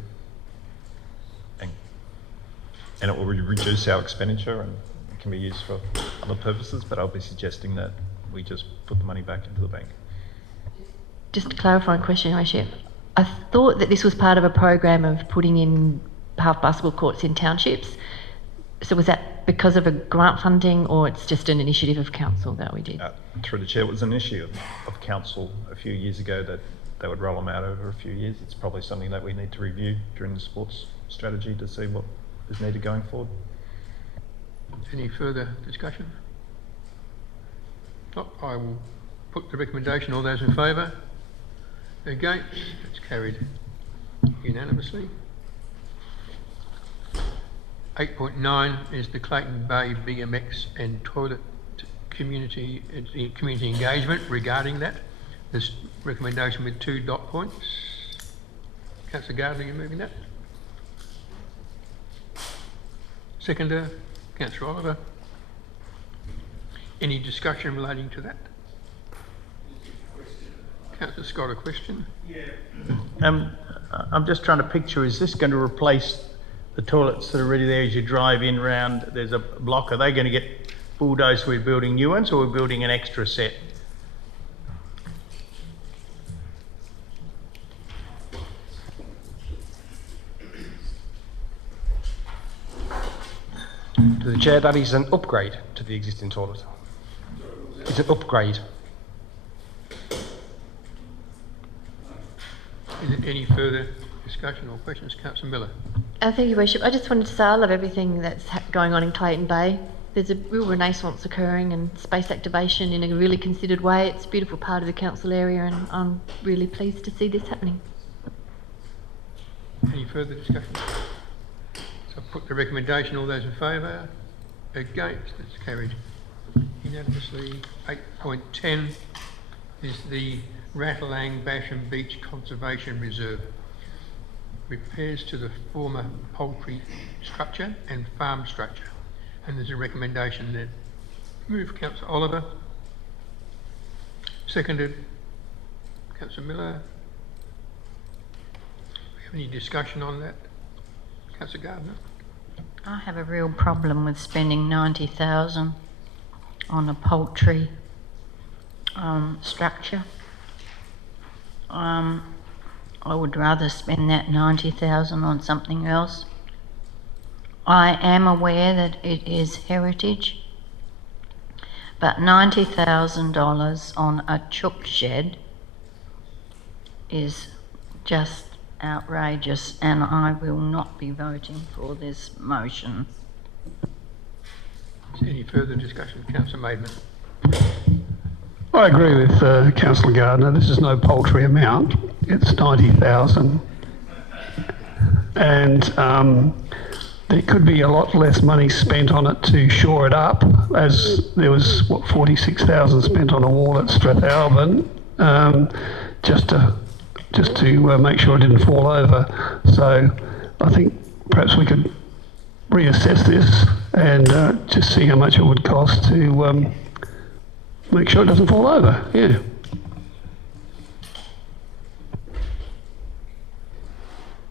And it will reduce our expenditure and it can be used for other purposes, but I'll be suggesting that we just put the money back into the bank. Just a clarifying question, Worship. I thought that this was part of a program of putting in half basketball courts in townships. So was that because of a grant funding, or it's just an initiative of council that we did? Through the Chair, it was an issue of council a few years ago that they would roll them out over a few years. It's probably something that we need to review during the sports strategy to see what is needed going forward. Any further discussion? Not, I will put the recommendation. All those in favour? Against? It's carried unanimously. 8.9 is the Clayton Bay BMX and toilet community engagement regarding that. This recommendation with 2 dot points. Councillor Gardner, you moving that? Seconder, Councillor Oliver. Any discussion relating to that? Councillor Scott, a question? Yeah. I'm just trying to picture, is this going to replace the toilets that are already there as you drive in round? There's a block. Are they going to get bulldozed? We're building new ones, or we're building an extra set? To the Chair, that is an upgrade to the existing toilet. It's an upgrade. Is there any further discussion or questions? Councillor Miller. Thank you, Worship. I just wanted to say I love everything that's going on in Clayton Bay. There's a real renaissance occurring and space activation in a really considered way. It's a beautiful part of the council area, and I'm really pleased to see this happening. Any further discussion? So I'll put the recommendation. All those in favour? Against? That's carried unanimously. 8.10 is the Ratalang Basham Beach Conservation Reserve. Repairs to the former poultry structure and farm structure. And there's a recommendation that move Councillor Oliver. Seconded Councillor Miller. Do we have any discussion on that? Councillor Gardner. I have a real problem with spending 90,000 on a poultry structure. I would rather spend that 90,000 on something else. I am aware that it is heritage, but $90,000 on a chook shed is just outrageous, and I will not be voting for this motion. Is there any further discussion? Councillor Maidman. I agree with Councillor Gardner. This is no paltry amount. It's 90,000, and there could be a lot less money spent on it to shore it up, as there was 46,000 spent on a wall at Strathalbyn, just to make sure it didn't fall over. So I think perhaps we could reassess this and just see how much it would cost to make sure it doesn't fall over. Yeah.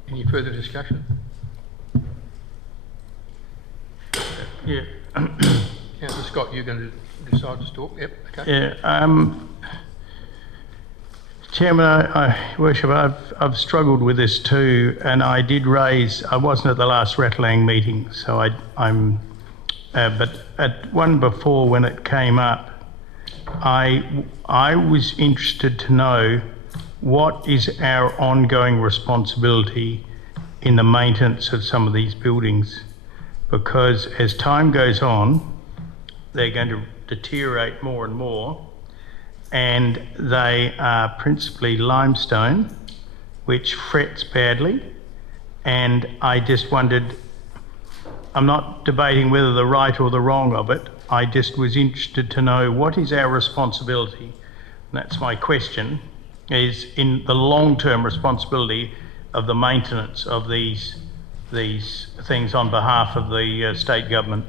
Any further discussion? Yeah. Councillor Scott, you're going to decide to talk? Yep, okay. Yeah. Chairman, I worship, I've struggled with this too, and I did raise, I wasn't at the last Ratalang meeting, so but at one before when it came up, I was interested to know what is our ongoing responsibility in the maintenance of some of these buildings, because as time goes on, they're going to deteriorate more and more, and they are principally limestone, which frets badly. And I just wondered, I'm not debating whether the right or the wrong of it, I just was interested to know what is our responsibility. And that's my question, is in the long-term responsibility of the maintenance of these things on behalf of the state government.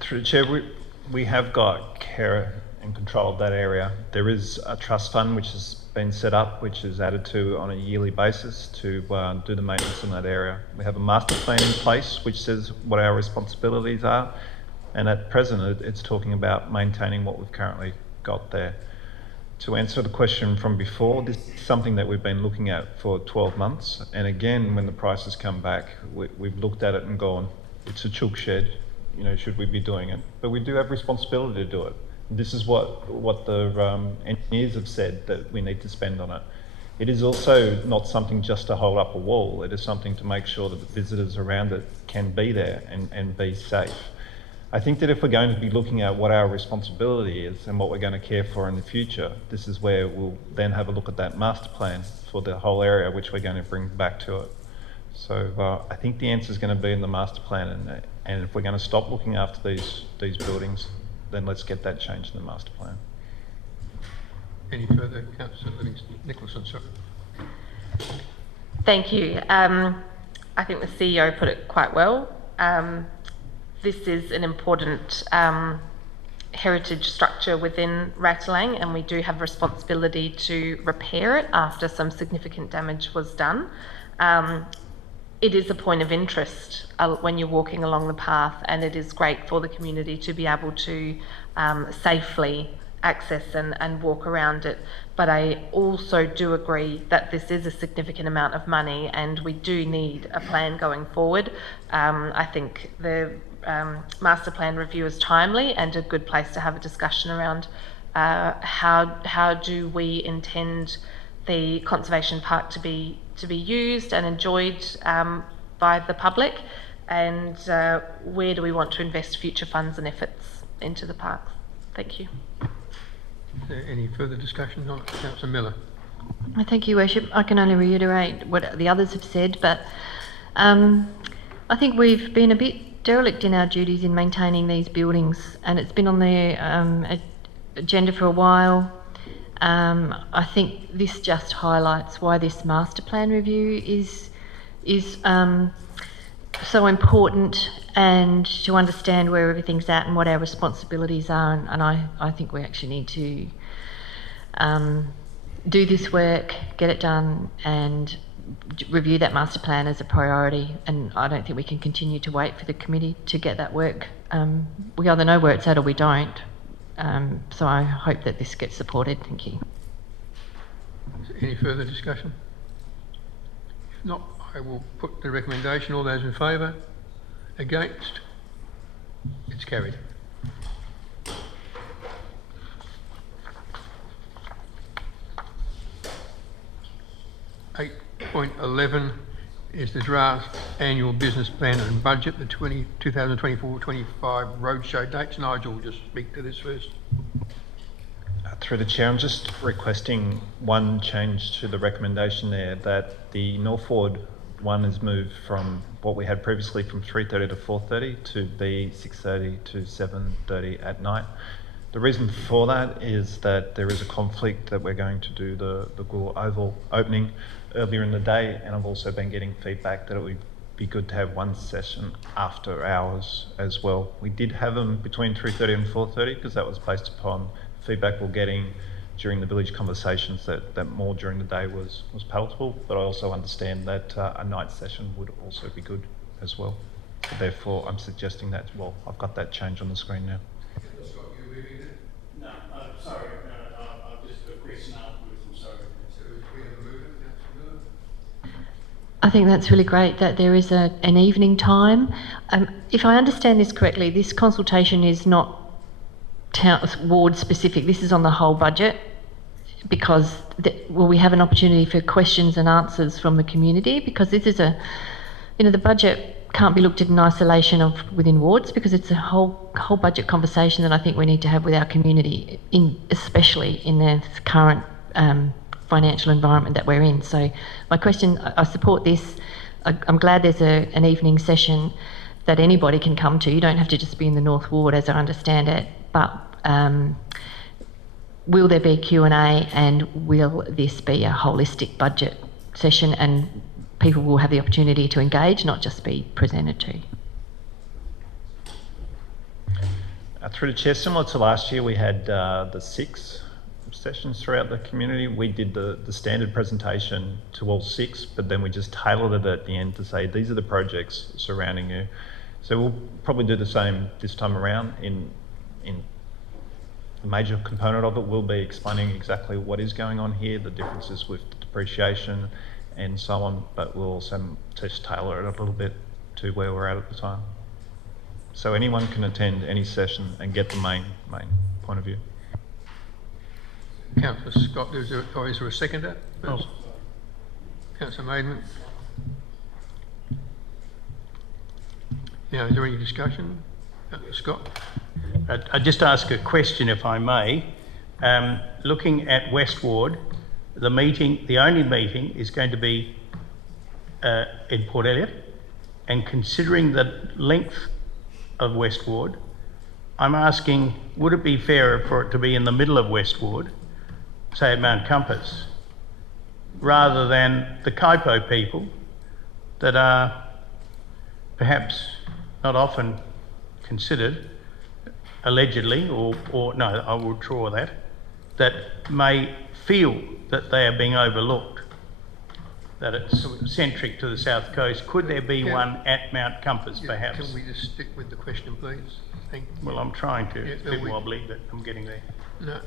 Through the Chair, we have got care and control of that area. There is a trust fund which has been set up, which is added to on a yearly basis to do the maintenance in that area. We have a master plan in place which says what our responsibilities are, and at present it's talking about maintaining what we've currently got there. To answer the question from before, this is something that we've been looking at for 12 months, and again when the prices come back we've looked at it and gone, it's a chook shed, you know, should we be doing it? But we do have responsibility to do it. This is what the engineers have said that we need to spend on it. It is also not something just to hold up a wall, it is something to make sure that the visitors around it can be there and be safe. I think that if we're going to be looking at what our responsibility is and what we're going to care for in the future, this is where we'll then have a look at that master plan for the whole area, which we're going to bring back to it. So I think the answer is going to be in the master plan, and if we're going to stop looking after these buildings, then let's get that changed in the master plan. Any further, Councillor Nicholson, sorry. Thank you. I think the CEO put it quite well. This is an important heritage structure within Ratalang, and we do have responsibility to repair it after some significant damage was done. It is a point of interest when you're walking along the path, and it is great for the community to be able to safely access and walk around it. But I also do agree that this is a significant amount of money, and we do need a plan going forward. I think the master plan review is timely and a good place to have a discussion around how do we intend the conservation park to be used and enjoyed by the public, and where do we want to invest future funds and efforts into the parks. Thank you. Is there any further discussion on it? Councillor Miller. Thank you, Worship. I can only reiterate what the others have said, but I think we've been a bit derelict in our duties in maintaining these buildings, and it's been on the agenda for a while. I think this just highlights why this master plan review is so important, and to understand where everything's at and what our responsibilities are. And I think we actually need to do this work, get it done, and review that master plan as a priority. And I don't think we can continue to wait for the committee to get that work. We either know where it's at or we don't. So I hope that this gets supported. Thank you. Any further discussion? If not, I will put the recommendation. All those in favour? Against? It's carried. Eight 8.11 is the draft annual business plan and budget, the 2024-25 roadshow dates. Nigel will just speak to this first. Through the Chair, I'm just requesting one change to the recommendation there, that the Northwood one is moved from what we had previously from 3:30 to 4:30 to be 6:30 to 7:30 at night. The reason for that is that there is a conflict that we're going to do the Goolwa Oval opening earlier in the day, and I've also been getting feedback that it would be good to have one session after hours as well. We did have them between 3:30 and 4:30 because that was based upon feedback we're getting during the village conversations that more during the day was palatable, but I also understand that a night session would also be good as well. So therefore, I'm suggesting that, well, I've got that change on the screen now. No, sorry, I've just got a question afterwards, I'm sorry. I think that's really great that there is an evening time. If I understand this correctly, this consultation is not ward specific. This is on the whole budget because we have an opportunity for questions and answers from the community, because this is the budget can't be looked at in isolation of within wards, because it's a whole budget conversation that I think we need to have with our community, especially in the current financial environment that we're in. So my question, I support this. I'm glad there's an evening session that anybody can come to. You don't have to just be in the North Ward, as I understand it, but will there be Q&A, and will this be a holistic budget session and people will have the opportunity to engage, not just be presented to? Through the chair, similar to last year, we had the 6 sessions throughout the community. We did the standard presentation to all 6, but then we just tailored it at the end to say, these are the projects surrounding you. So we'll probably do the same this time around. In the major component of it will be explaining exactly what is going on here, the differences with depreciation and so on, but we'll also just tailor it a little bit to where we're at the time. So anyone can attend any session and get the main point of view. Councillor Scott, is there a seconder? Oh. Councillor Maidment. Now, is there any discussion? Scott? I'd just ask a question, if I may. Looking at West Ward, the only meeting is going to be in Port Elliot, and considering the length of West Ward, I'm asking, would it be fairer for it to be in the middle of West Ward, say at Mount Compass, rather than the Kaipo people that are perhaps not often considered, allegedly, or no, I will draw that may feel that they are being overlooked, that it's centric to the south coast. Could there be one at Mount Compass, perhaps? Can we just stick with the question, please? Thank you. Well, I'm trying to. It's a bit wobbly, but I'm getting there. No.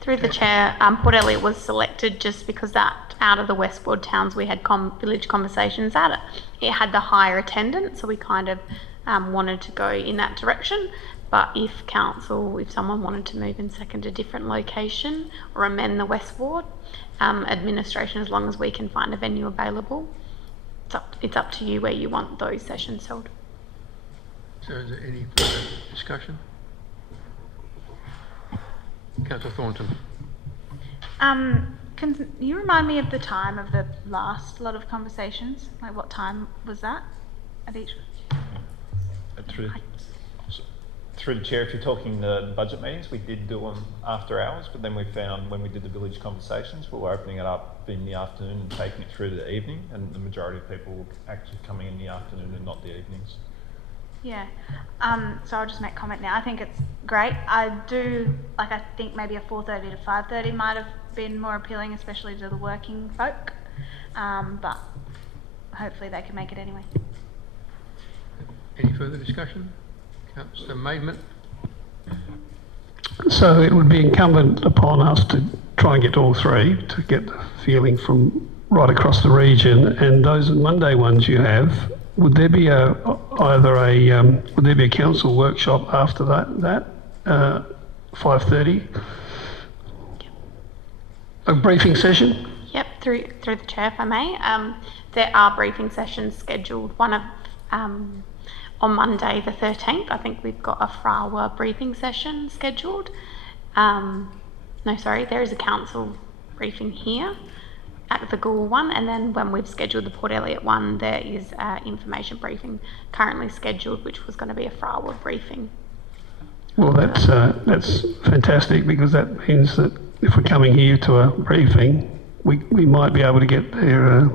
Through the chair, Port Elliot was selected just because that out of the Westward towns we had village conversations at it had the higher attendance, so we kind of wanted to go in that direction. But if someone wanted to move in second a different location or amend the West Ward, administration, as long as we can find a venue available, it's up to you where you want those sessions held. So is there any further discussion? Councillor Thornton. Can you remind me of the time of the last lot of conversations? Like what time was that at each? Through the chair, if you're talking the budget meetings, we did do them after hours, but then we found when we did the village conversations, we were opening it up in the afternoon and taking it through to the evening, and the majority of people were actually coming in the afternoon and not the evenings. Yeah, so I'll just make comment now. I think it's great. I think maybe a 4:30 to 5:30 might have been more appealing, especially to the working folk, but hopefully they can make it anyway. Any further discussion? Councillor Maidment. So it would be incumbent upon us to try and get all three, to get the feeling from right across the region. And those Monday ones you have, would there be would there be a council workshop after that 5:30? A briefing session? Yep, through the chair, if I may. There are briefing sessions scheduled. One of on Monday the 13th, I think we've got a Frawa briefing session scheduled. There is a council briefing here at the Goolwa one, and then when we've scheduled the Port Elliot one, there is information briefing currently scheduled, which was going to be a Frawa briefing. Well, that's fantastic, because that means that if we're coming here to a briefing, we might be able to get there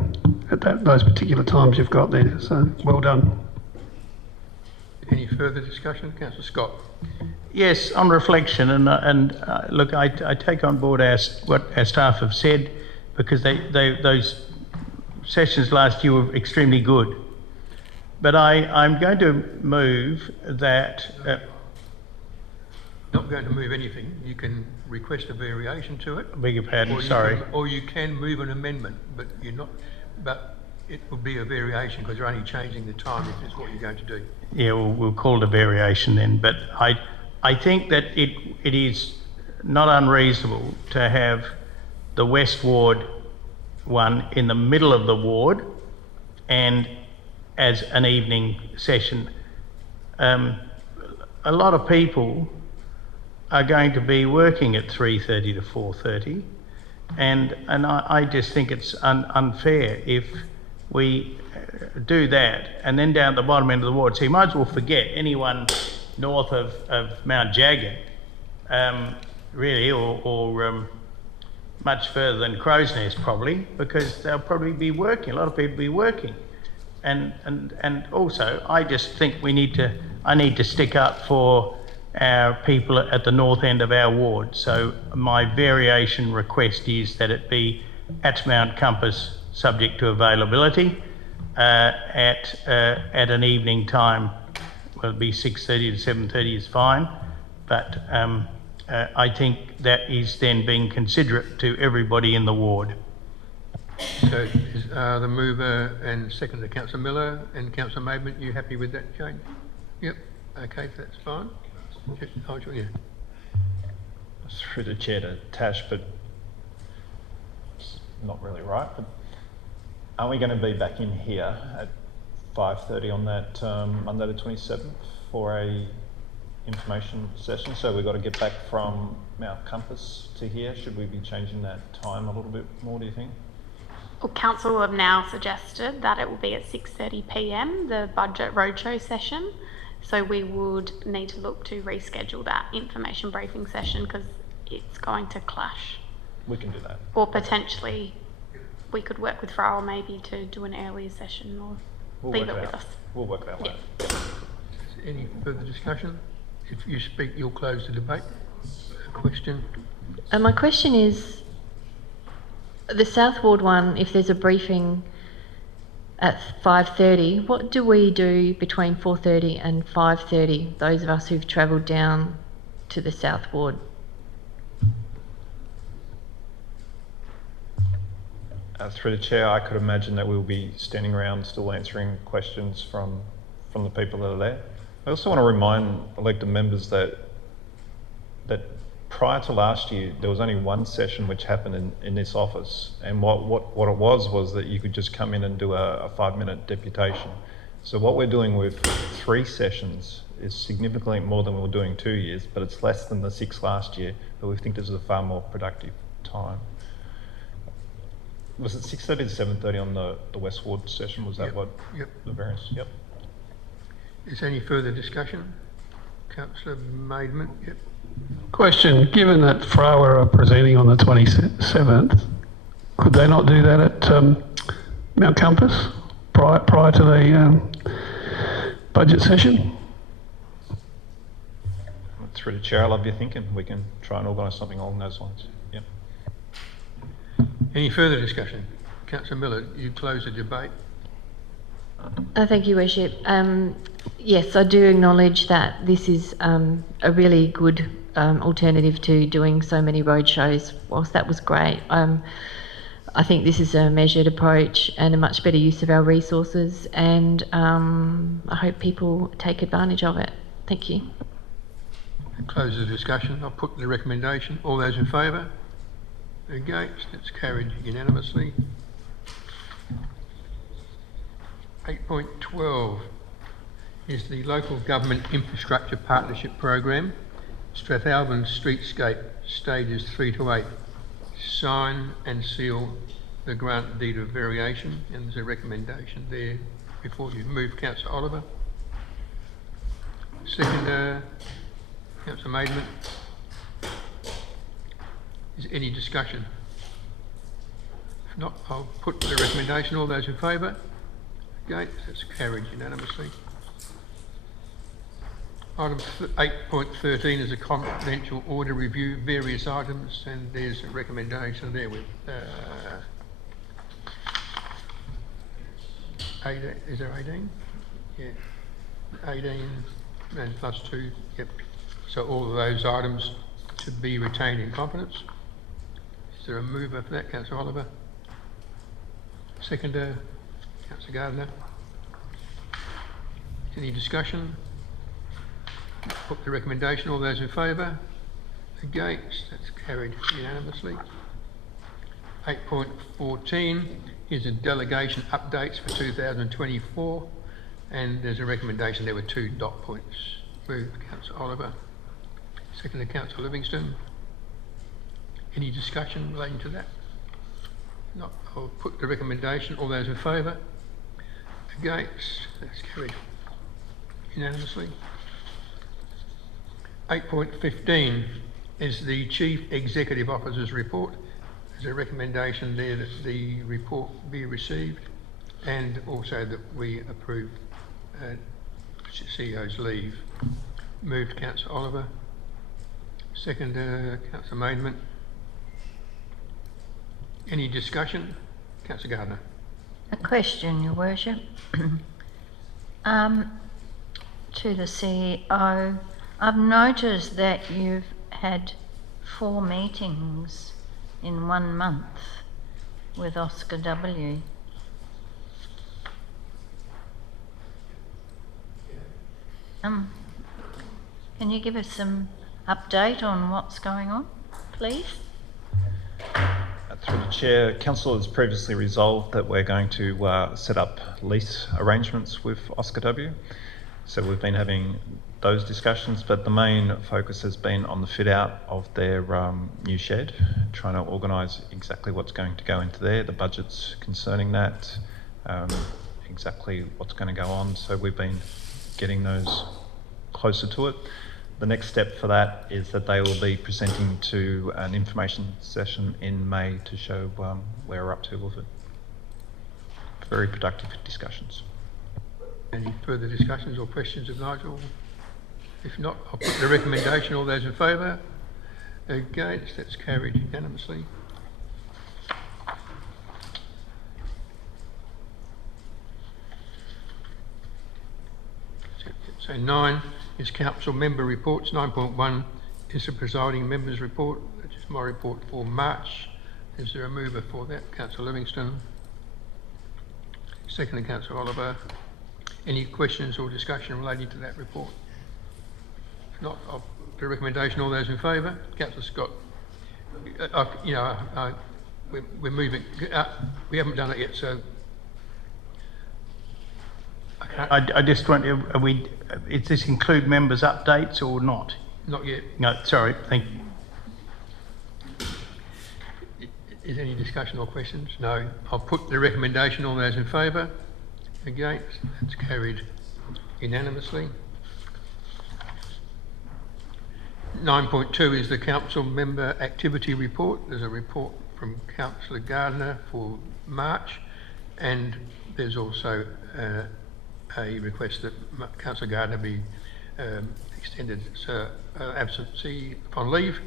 at those particular times you've got there. So well done. Any further discussion? Councillor Scott. Yes, on reflection, look, I take on board what our staff have said, because those sessions last year were extremely good. But I'm going to move that. Not going to move anything. You can request a variation to it. Beg your pardon. Sorry. Or you can move an amendment, but you're not. But it will be a variation because you're only changing the time if it's what you're going to do. Yeah, we'll call it a variation then. But I think that it is not unreasonable to have the West Ward one in the middle of the ward and as an evening session. A lot of people are going to be working at 3:30 to 4:30, and I just think it's unfair if we do that and then down at the bottom end of the ward. So you might as well forget anyone north of Mount Jagged, really, or much further than Crow's Nest probably, because they'll probably be working. A lot of people will be working, and also I just think I need to stick up for our people at the north end of our ward. So my variation request is that it be at Mount Compass, subject to availability, at an evening time. Well, it'll be 6:30 to 7:30 is fine, but I think that is then being considerate to everybody in the ward. So is the mover and seconder, Councillor Miller and Councillor Maidment, you happy with that change? Yep. Okay, that's fine. Oh, yeah. Through the chair to Tash, but it's not really right. But aren't we going to be back in here at 5:30 on that Monday the 27th for a information session? So we've got to get back from Mount Compass to here. Should we be changing that time a little bit more, do you think? Well, Council have now suggested that it will be at 6:30 p.m, the budget roadshow session. So we would need to look to reschedule that information briefing session because it's going to clash. We can do that. Or potentially we could work with Farrell maybe to do an earlier session, or leave it with us. We'll work that way. Any further discussion? If you speak, you'll close the debate. Question? My question is, the South Ward one, if there's a briefing at 5:30, what do we do between 4:30 and 5:30, those of us who've travelled down to the South Ward? Through the chair, I could imagine that we'll be standing around still answering questions from the people that are there. I also want to remind elected members that prior to last year, there was only one session which happened in this office, and what it was that you could just come in and do a 5-minute deputation. So what we're doing with 3 sessions is significantly more than we were doing 2 years, but it's less than the 6 last year, but we think this is a far more productive time. Was it 6:30 to 7:30 on the West Ward session? Was that the variance? Yep. Is there any further discussion? Councillor Maidment? Yep. Question, given that Fraua are presenting on the 27th, could they not do that at Mount Compass prior to the budget session? Through the chair, I love your thinking. We can try and organise something along those lines. Yep. Any further discussion? Councillor Miller, you close the debate. Thank you, Worship. Yes, I do acknowledge that this is a really good alternative to doing so many roadshows. Whilst that was great, I think this is a measured approach and a much better use of our resources, and I hope people take advantage of it. Thank you. Close the discussion. I'll put the recommendation. All those in favour? Against? It's carried unanimously. 8.12 is the Local Government Infrastructure Partnership Program, Strathalbyn Streetscape, stages 3 to 8. Sign and seal the grant deed of variation, and there's a recommendation there before you move. Councillor Oliver. Second, Councillor Maidment. Is there any discussion? If not, I'll put the recommendation. All those in favour? Against? That's carried unanimously. Item 8.13 is a confidential order review, various items, and there's a recommendation there with 18, is there 18? Yeah, 18 and plus 2, yep. So all of those items to be retained in confidence. Is there a mover for that, Councillor Oliver? Seconder, Councillor Gardner. Any discussion? Put the recommendation. All those in favour? Against? That's carried unanimously. 8.14 is a delegation updates for 2024, and there's a recommendation there with 2 dot points. Moved, Councillor Oliver. Seconded, Councillor Livingston. Any discussion relating to that? Not. I'll put the recommendation. All those in favour? Against? That's carried unanimously. 8.15 is the Chief Executive Officer's report. There's a recommendation there that the report be received, and also that we approve CEO's leave. Moved, Councillor Oliver. Second, Councillor Maidment. Any discussion? Councillor Gardner. A question, Your Worship. To the CEO, I've noticed that you've had 4 meetings in 1 month with Oscar W. Can you give us some update on what's going on, please? Through the Chair, Council has previously resolved that we're going to set up lease arrangements with Oscar W. So we've been having those discussions, but the main focus has been on the fit out of their new shed, trying to organise exactly what's going to go into there, the budgets concerning that, exactly what's going to go on. So we've been getting those closer to it. The next step for that is that they will be presenting to an information session in May to show where we're up to with it. Very productive discussions. Any further discussions or questions of Nigel? If not, I'll put the recommendation. All those in favour? Against? That's carried unanimously. So 9 is council member reports. 9.1 is the presiding member's report, which is my report for March. Is there a mover for that? Councillor Livingston. Second, Councillor Oliver. Any questions or discussion relating to that report? If not, I'll put the recommendation. All those in favour? Councillor Scott. We're moving. We haven't done it yet, so I just want to, does this include members' updates or not? Not yet. No, sorry, thank you. Is any discussion or questions? No. I'll put the recommendation. All those in favour? Against? That's carried unanimously. 9.2 is the council member activity report. There's a report from Councillor Gardner for March, and there's also a request that Councillor Gardner be extended absentee upon leave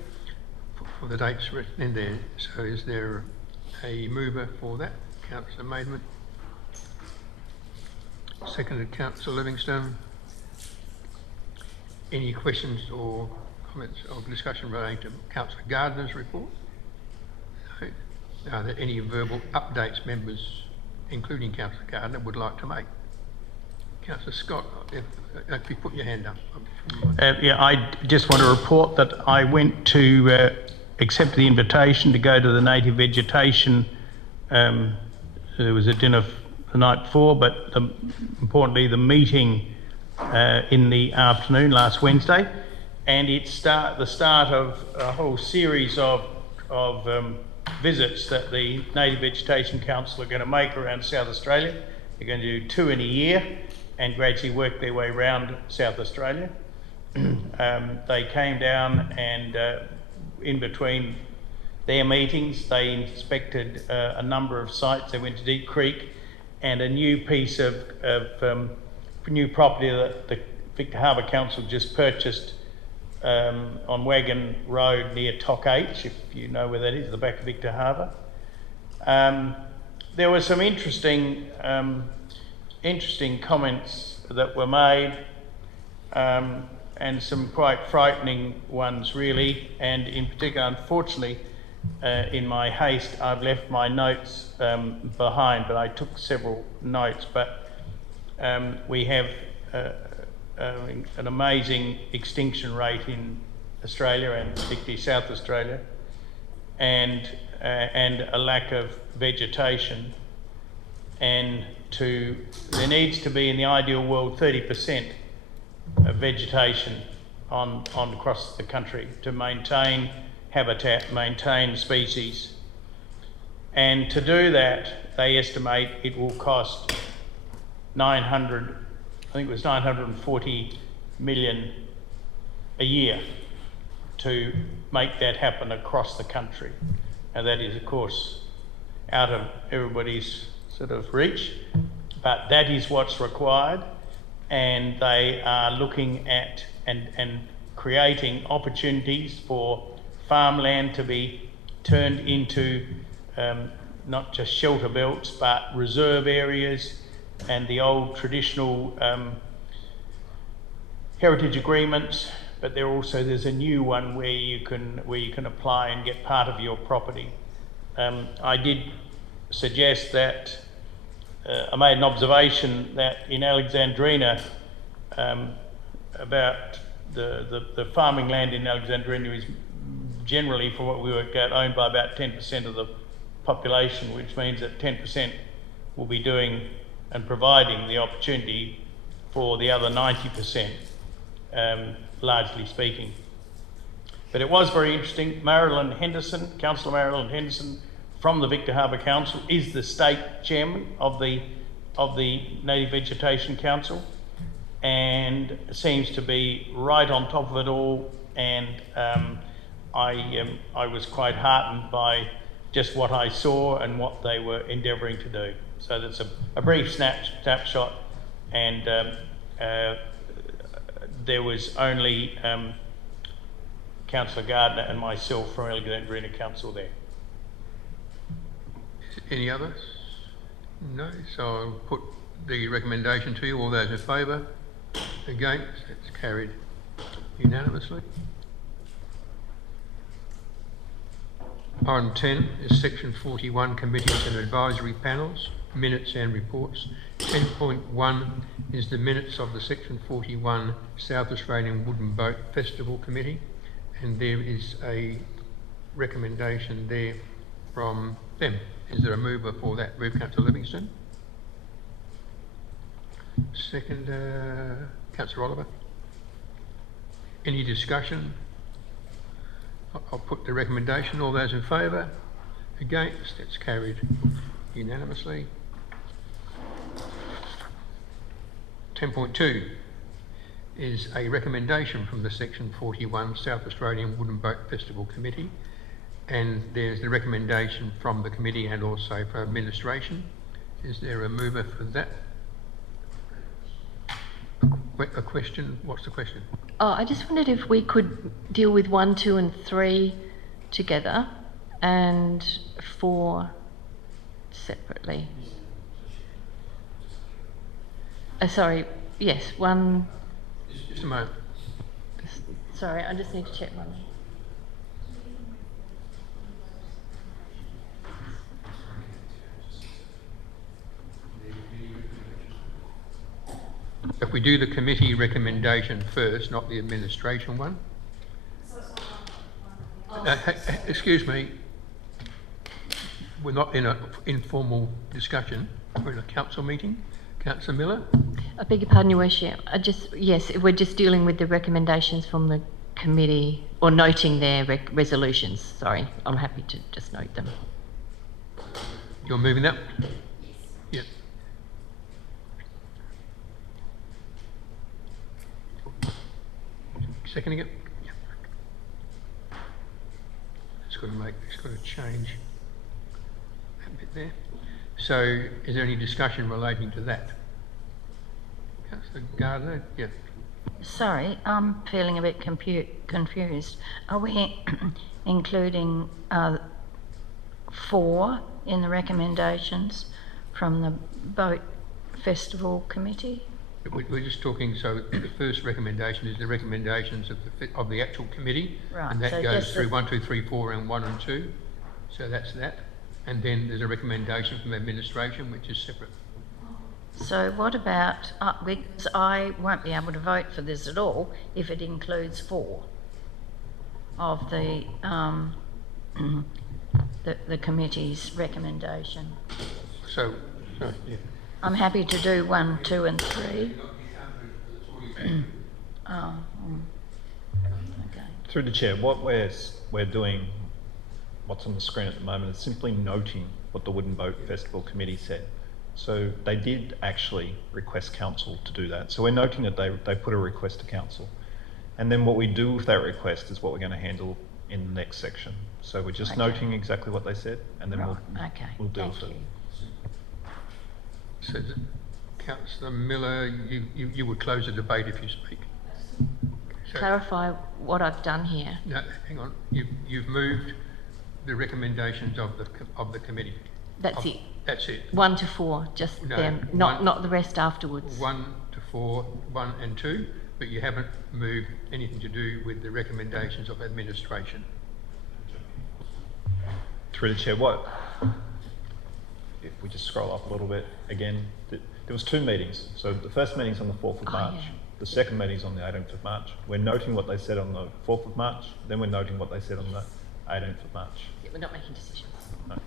for the dates written in there. So is there a mover for that? Councillor Maidment. Seconded, Councillor Livingston. Any questions or comments or discussion relating to Councillor Gardner's report? No. Are there any verbal updates members, including Councillor Gardner, would like to make? Councillor Scott, if you put your hand up. Yeah, I just want to report that I went to accept the invitation to go to the native vegetation. There was a dinner the night before, but importantly the meeting in the afternoon last Wednesday, and it's the start of a whole series of visits that the Native Vegetation Council are going to make around South Australia. They're going to do 2 in a year and gradually work their way around South Australia. They came down and in between their meetings they inspected a number of sites. They went to Deep Creek and a new piece of new property that the Victor Harbour Council just purchased on Wagon Road near Tock H, if you know where that is, the back of Victor Harbour. There were some interesting comments that were made, and some quite frightening ones really, and in particular, unfortunately, in my haste, I've left my notes behind, but I took several notes. But we have an amazing extinction rate in Australia, and particularly South Australia, and a lack of vegetation. And there needs to be, in the ideal world, 30% of vegetation on across the country to maintain habitat, maintain species. And to do that, they estimate it will cost 940 million a year to make that happen across the country. And that is, of course, out of everybody's sort of reach, but that is what's required. And they are looking at and creating opportunities for farmland to be turned into not just shelter belts, but reserve areas, and the old traditional heritage agreements. But there's a new one where you can apply and get part of your property. I did suggest that I made an observation that in Alexandrina, about the farming land in Alexandrina is generally, for what we worked out, owned by about 10% of the population, which means that 10% will be doing and providing the opportunity for the other 90%, largely speaking. But it was very interesting. Councillor Marilyn Henderson from the Victor Harbour Council is the state chairman of the Native Vegetation Council, and seems to be right on top of it all. And I was quite heartened by just what I saw and what they were endeavouring to do. So that's a brief snapshot, and there was only Councillor Gardner and myself from Alexandrina Council there. Any others? No, so I'll put the recommendation to you. All those in favour? Against? It's carried unanimously. Item 10 is section 41, committees and advisory panels, minutes and reports. 10.1 is the minutes of the section 41 South Australian Wooden Boat Festival Committee, and there is a recommendation there from them. Is there a mover for that? Move, Councillor Livingston. Second, Councillor Oliver. Any discussion? I'll put the recommendation. All those in favour? Against? It's carried unanimously. 10.2 is a recommendation from the section 41 South Australian Wooden Boat Festival Committee, and there's the recommendation from the committee and also for administration. Is there a mover for that? A question? What's the question? Oh, I just wondered if we could deal with 1, 2 and 3 together and 4 separately. Sorry, yes, 1... Just a moment. Sorry, I just need to check one. If we do the committee recommendation first, not the administration one. Excuse me, we're not in an informal discussion, we're in a council meeting. Councillor Miller? I beg your pardon, Your Worship. Yes, we're just dealing with the recommendations from the committee, or noting their resolutions. Sorry, I'm happy to just note them. You're moving that? Yes. Seconding it? Yeah. It's got to change that bit there. So, is there any discussion relating to that? Councillor Gardner? Yeah. Sorry, I'm feeling a bit confused. Are we including 4 in the recommendations from the Boat Festival Committee? We're just talking, so the first recommendation is the recommendations of the actual committee. Right, And that so goes just through 1, 2, 3, 4 and 1 and 2. So that's that. And then there's a recommendation from administration, which is separate. So what about, because I won't be able to vote for this at all if it includes 4 of the the committee's recommendation. So yeah. I'm happy to do 1, 2 and 3. Okay. Through the chair, what we're doing, what's on the screen at the moment, is simply noting what the Wooden Boat Festival Committee said. So they did actually request council to do that. So we're noting that they put a request to council. And then what we do with that request is what we're going to handle in the next section. So we're just noting exactly what they said, and then we'll deal with it. So, Councillor Miller, you would close the debate if you speak. So, Clarify what I've done here. no, hang on. You've moved the recommendations of the committee. That's it. That's it. 1 to 4, just No, them, not the rest afterwards. 1 to 4, 1 and 2, but you haven't moved anything to do with the recommendations of administration. Through the chair, if we just scroll up a little bit again, there was 2 meetings. So the first meeting's on the 4th of March. Yeah. The second meeting's on the 18th of March. We're noting what they said on the 4th of March, then we're noting what they said on the 18th of March. Yeah, we're not making decisions. No.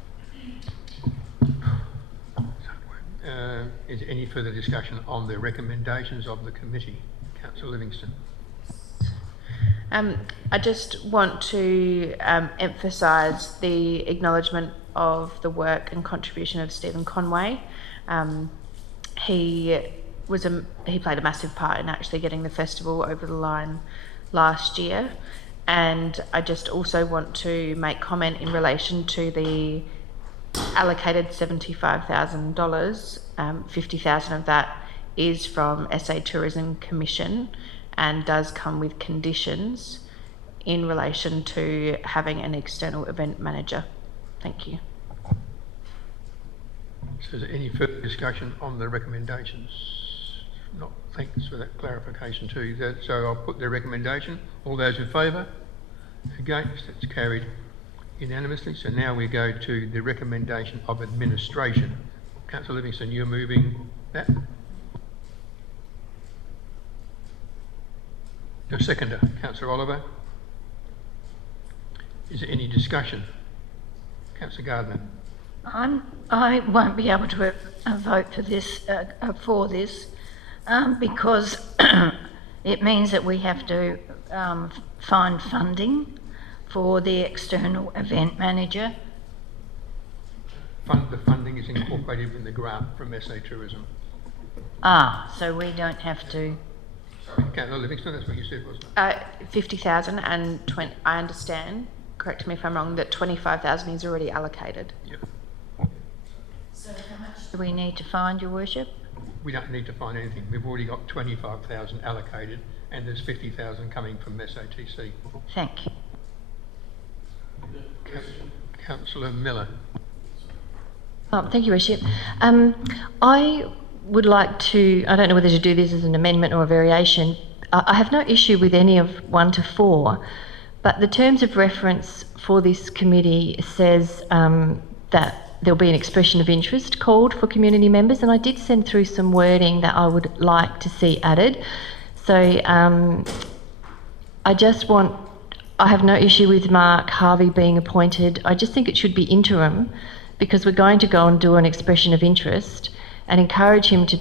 Is there any further discussion on the recommendations of the committee? Councillor Livingston. I just want to emphasise the acknowledgement of the work and contribution of Stephen Conway. He played a massive part in actually getting the festival over the line last year, and I just also want to make comment in relation to the allocated $75,000. $50,000 of that is from SA Tourism Commission and does come with conditions in relation to having an external event manager. Thank you. So is there any further discussion on the recommendations? Not, thanks for that clarification too. So I'll put the recommendation. All those in favour? Against? It's carried unanimously. So now we go to the recommendation of administration. Councillor Livingston, you're moving that? Your seconder, Councillor Oliver. Is there any discussion? Councillor Gardner. I won't be able to vote for this because it means that we have to find funding for the external event manager. The funding is incorporated in the grant from SA Tourism. So we don't have to. Sorry, Councillor Livingston, that's what you said, wasn't it? 50,000 and 20, I understand, correct me if I'm wrong, that 25,000 is already allocated. Yep. So how much do we need to find, Your Worship? We don't need to find anything. We've already got 25,000 allocated and there's 50,000 coming from SATC. Thank you. Councillor Miller. Thank you, Worship. I would like to, I don't know whether to do this as an amendment or a variation. I have no issue with any of 1 to 4, but the terms of reference for this committee says that there'll be an expression of interest called for community members, and I did send through some wording that I would like to see added. So I have no issue with Mark Harvey being appointed. I just think it should be interim, because we're going to go and do an expression of interest and encourage him to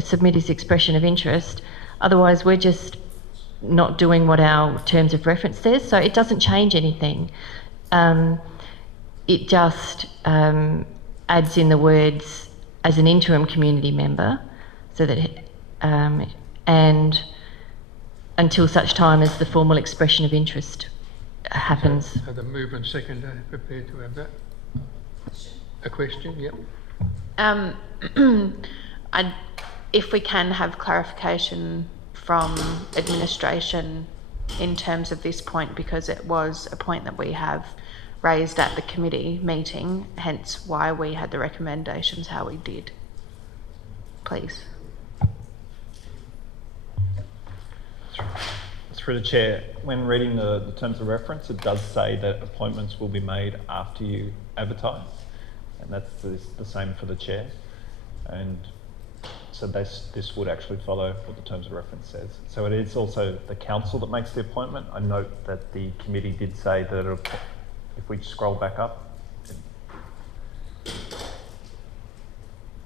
submit his expression of interest. Otherwise, we're just not doing what our terms of reference says. So it doesn't change anything. It just adds in the words as an interim community member, so that and until such time as the formal expression of interest happens. So the move and second are prepared to have that? A question? Yep. If we can have clarification from administration in terms of this point, because it was a point that we have raised at the committee meeting, hence why we had the recommendations how we did. Please. Through the chair, when reading the terms of reference, it does say that appointments will be made after you advertise, and that's the same for the chair. And so this would actually follow what the terms of reference says. So it is also the council that makes the appointment. I note that the committee did say that if we scroll back up,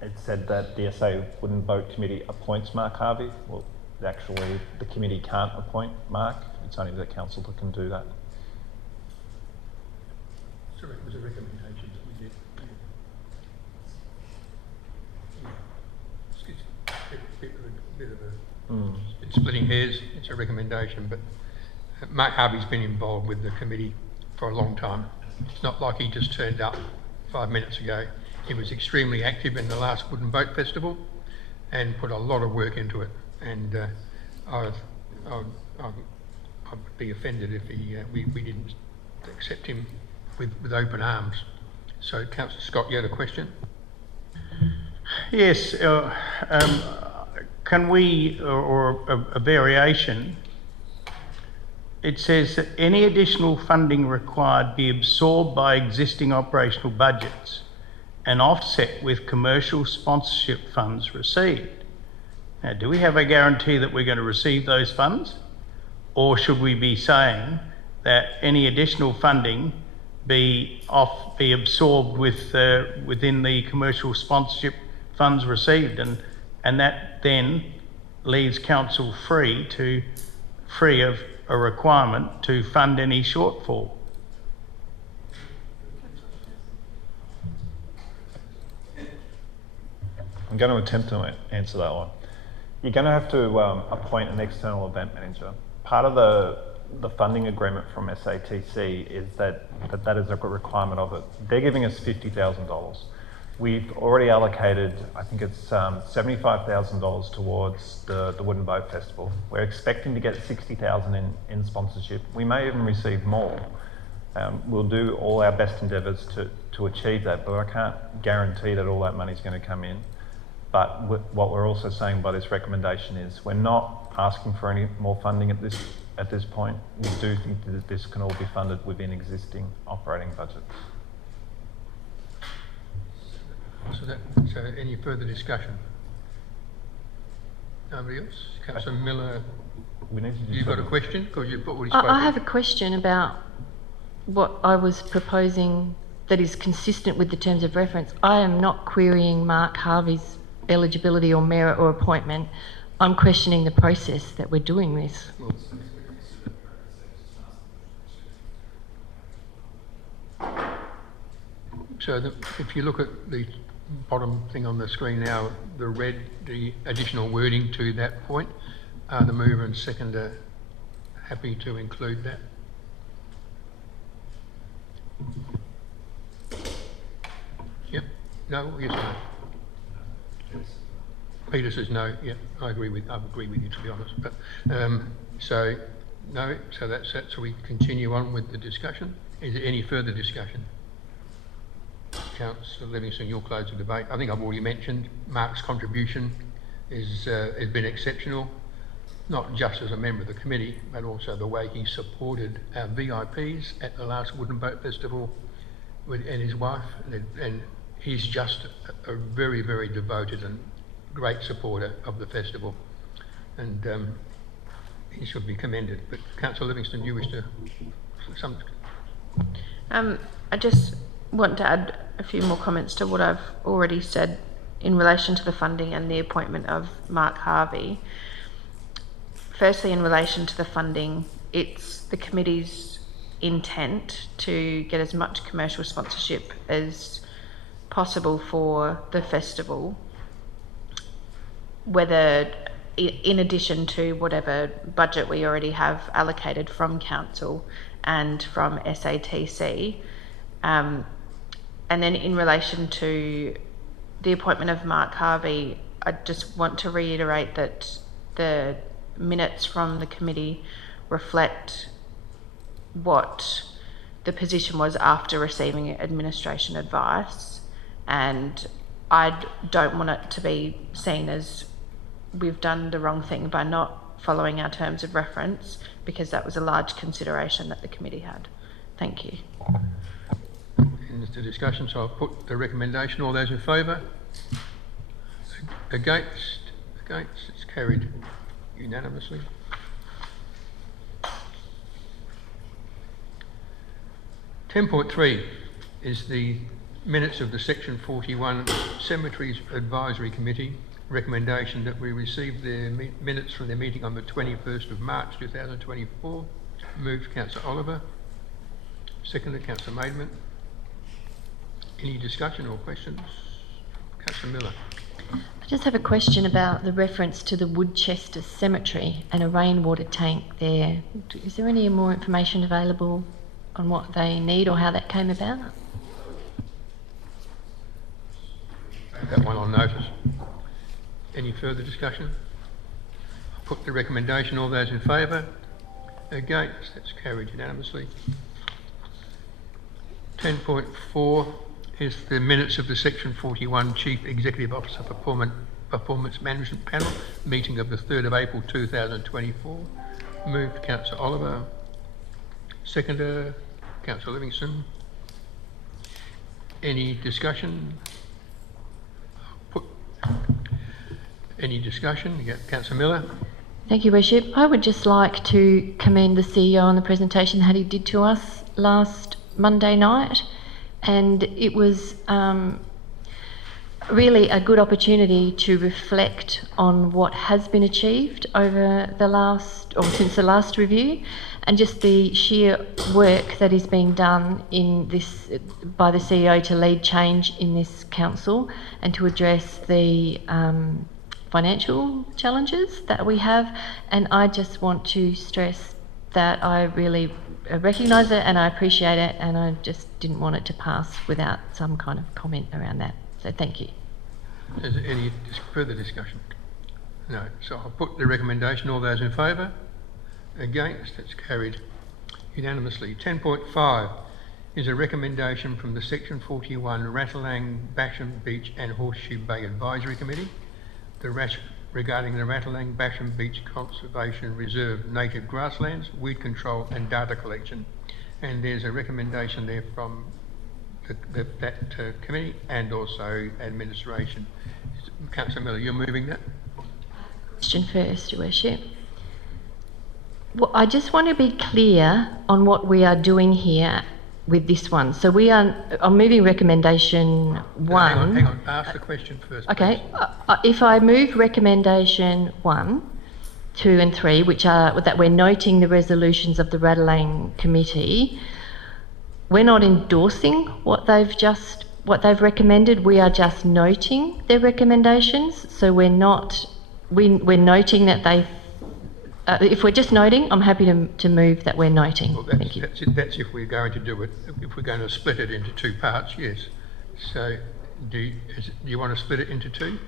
it said that the SA Wooden Boat Committee appoints Mark Harvey. Well, actually, the committee can't appoint Mark. It's only the council that can do that. So it was a recommendation that we did. It's a bit of a splitting hairs. It's a recommendation, but Mark Harvey's been involved with the committee for a long time. It's not like he just turned up 5 minutes ago. He was extremely active in the last Wooden Boat Festival and put a lot of work into it. And I'd be offended if we didn't accept him with open arms. So, Councillor Scott, you had a question? Yes. Can we, or a variation, it says that any additional funding required be absorbed by existing operational budgets and offset with commercial sponsorship funds received. Now, do we have a guarantee that we're going to receive those funds? Or should we be saying that any additional funding be absorbed within the commercial sponsorship funds received, and that then leaves council free of a requirement to fund any shortfall? I'm going to attempt to answer that one. You're going to have to appoint an external event manager. Part of the funding agreement from SATC is that is a requirement of it. They're giving us $50,000. We've already allocated, I think it's $75,000 towards the Wooden Boat Festival. We're expecting to get $60,000 in sponsorship. We may even receive more. We'll do all our best endeavours to achieve that, but I can't guarantee that all that money is going to come in. But what we're also saying by this recommendation is we're not asking for any more funding at this point. We do think that this can all be funded within existing operating budgets. So any further discussion? Nobody else? Councillor Miller, you've got a question? Because you've already spoken. I have a question about what I was proposing that is consistent with the terms of reference. I am not querying Mark Harvey's eligibility or merit or appointment. I'm questioning the process that we're doing this. So if you look at the bottom thing on the screen now, the additional wording to that point, the mover and seconder happy to include that? Yep. No? Yes or no? Peter says no. Yeah, I agree with you, to be honest. But so no. So that's that. So we continue on with the discussion. Is there any further discussion? Councillor Livingston, you'll close the debate. I think I've already mentioned Mark's contribution has been exceptional, not just as a member of the committee, but also the way he supported our VIPs at the last Wooden Boat Festival and his wife. And he's just a very, very devoted and great supporter of the festival, and he should be commended. But Councillor Livingston, you wish to I just want to add a few more comments to what I've already said in relation to the funding and the appointment of Mark Harvey. Firstly, in relation to the funding, it's the committee's intent to get as much commercial sponsorship as possible for the festival, whether in addition to whatever budget we already have allocated from council and from SATC. And then in relation to the appointment of Mark Harvey, I just want to reiterate that the minutes from the committee reflect what the position was after receiving administration advice, and I don't want it to be seen as we've done the wrong thing by not following our terms of reference, because that was a large consideration that the committee had. Thank you. In the discussion, so I'll put the recommendation. All those in favour? Against? Against? It's carried unanimously. .3 is the minutes of the Section 41 Cemeteries Advisory Committee. Recommendation that we receive their minutes from their meeting on the 21st of March 2024. Moved Councillor Oliver. Seconded Councillor Maidment. Any discussion or questions? Councillor Miller. I just have a question about the reference to the Woodchester Cemetery and a rainwater tank there. Is there any more information available on what they need or how that came about? That one on notice. Any further discussion? I'll put the recommendation. All those in favour? Against? That's carried unanimously. 10.4 is the minutes of the Section 41 Chief Executive Officer Performance Management Panel meeting of the 3rd of April 2024. Moved Councillor Oliver. Seconder Councillor Livingston. Any discussion? Any discussion? You got Councillor Miller. Thank you, Worship. I would just like to commend the CEO on the presentation that he did to us last Monday night, and it was really a good opportunity to reflect on what has been achieved over the last, or since the last review, and just the sheer work that is being done in this by the CEO to lead change in this council and to address the financial challenges that we have. And I just want to stress that I really recognise it and I appreciate it, and I just didn't want it to pass without some kind of comment around that. So thank you. Is there any further discussion? No. So I'll put the recommendation. All those in favour? Against? It's carried unanimously. 10.5 is a recommendation from the Section 41 Ratalang, Basham Beach and Horseshoe Bay Advisory Committee regarding the Ratalang Basham Beach Conservation Reserve native grasslands, weed control and data collection. And there's a recommendation there from that committee and also administration. Councillor Miller, you're moving that? Question first, Your Worship. Well, I just want to be clear on what we are doing here with this one. So I'm moving recommendation 1. Hang on, ask the question first. Okay, if I move recommendation 1, 2 and 3, which are that we're noting the resolutions of the Ratalang Committee, we're not endorsing what they've recommended. We are just noting their recommendations. So we're noting that they. If we're just noting, I'm happy to move that we're noting. Well, Thank you. That's if we're going to do it. If we're going to split it into 2 parts, yes. So do you want to split it into 2?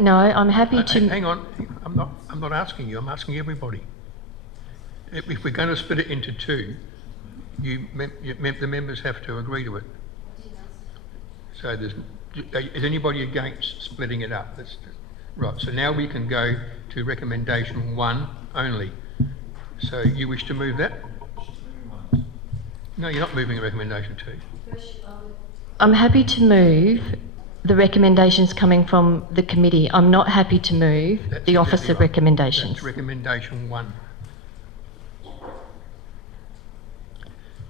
No, I'm happy to. Hang on, I'm not asking you. I'm asking everybody. If we're going to split it into 2, the members have to agree to it. So is anybody against splitting it up? Right. So now we can go to recommendation 1 only. So you wish to move that? No, you're not moving a recommendation 2. I'm happy to move the recommendations coming from the committee. I'm not happy to move the officer recommendations. That's recommendation 1.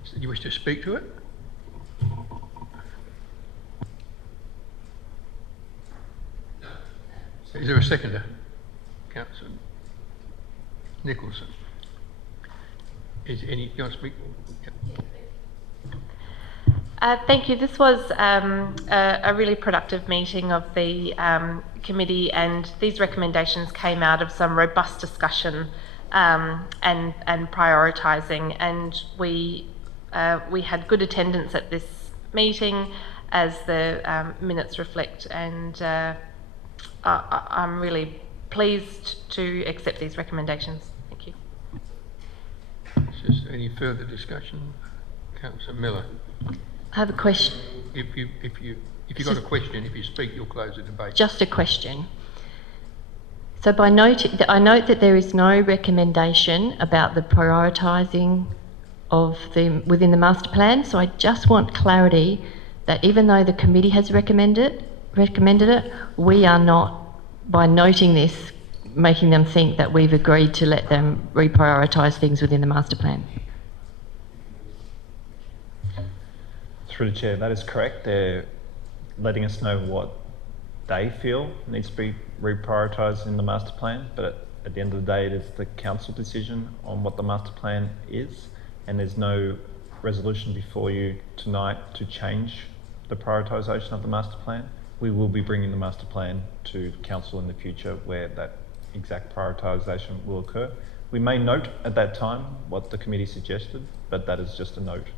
So you wish to speak to it? Is there a seconder? Councillor Nicholson. Is any, you want to speak? Yep. Thank you. This was a really productive meeting of the committee, and these recommendations came out of some robust discussion and prioritising, and we had good attendance at this meeting, as the minutes reflect, and I'm really pleased to accept these recommendations. Thank you. Is there any further discussion? Councillor Miller. I have a question. If you've got a question, if you speak, you'll close the debate. Just a question. So I note that there is no recommendation about the prioritising of within the master plan. So I just want clarity that even though the committee has recommended it, we are not, by noting this, making them think that we've agreed to let them reprioritise things within the master plan. Through the chair, that is correct. They're letting us know what they feel needs to be reprioritised in the master plan, but at the end of the day, it is the council decision on what the master plan is, and there's no resolution before you tonight to change the prioritisation of the master plan. We will be bringing the master plan to council in the future where that exact prioritisation will occur. We may note at that time what the committee suggested, but that is just a note.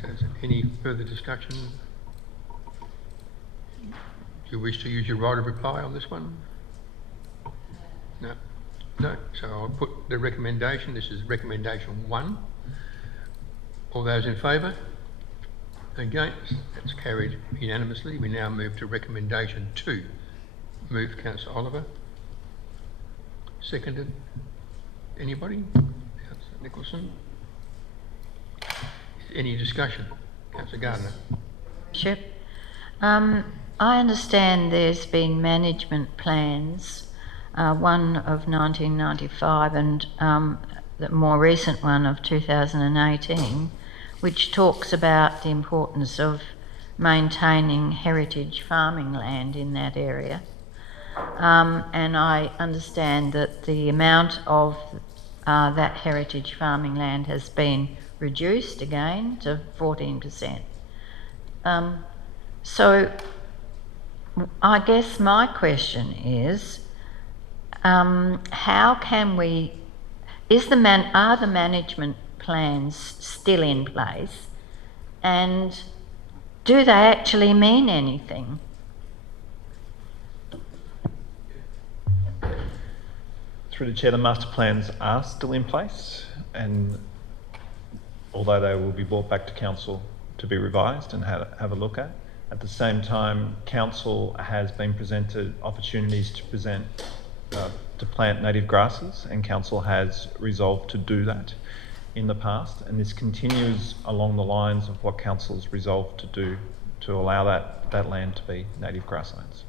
So is there any further discussion? Do you wish to use your right of reply on this one? No. No. So I'll put the recommendation. This is recommendation 1. All those in favour? Against? That's carried unanimously. We now move to recommendation 2. Moved Councillor Oliver. Seconded. Anybody? Councillor Nicholson. Any discussion? Councillor Gardner. Bishop, I understand there's been management plans, one of 1995 and the more recent one of 2018, which talks about the importance of maintaining heritage farming land in that area. And I understand that the amount of that heritage farming land has been reduced again to 14%. So I guess my question is, how can we, are the management plans still in place, and do they actually mean anything? Through the chair, the master plans are still in place, and although they will be brought back to council to be revised and have a look at the same time, council has been presented opportunities to plant native grasses, and council has resolved to do that in the past, and this continues along the lines of what council has resolved to do to allow that land to be native grasslands.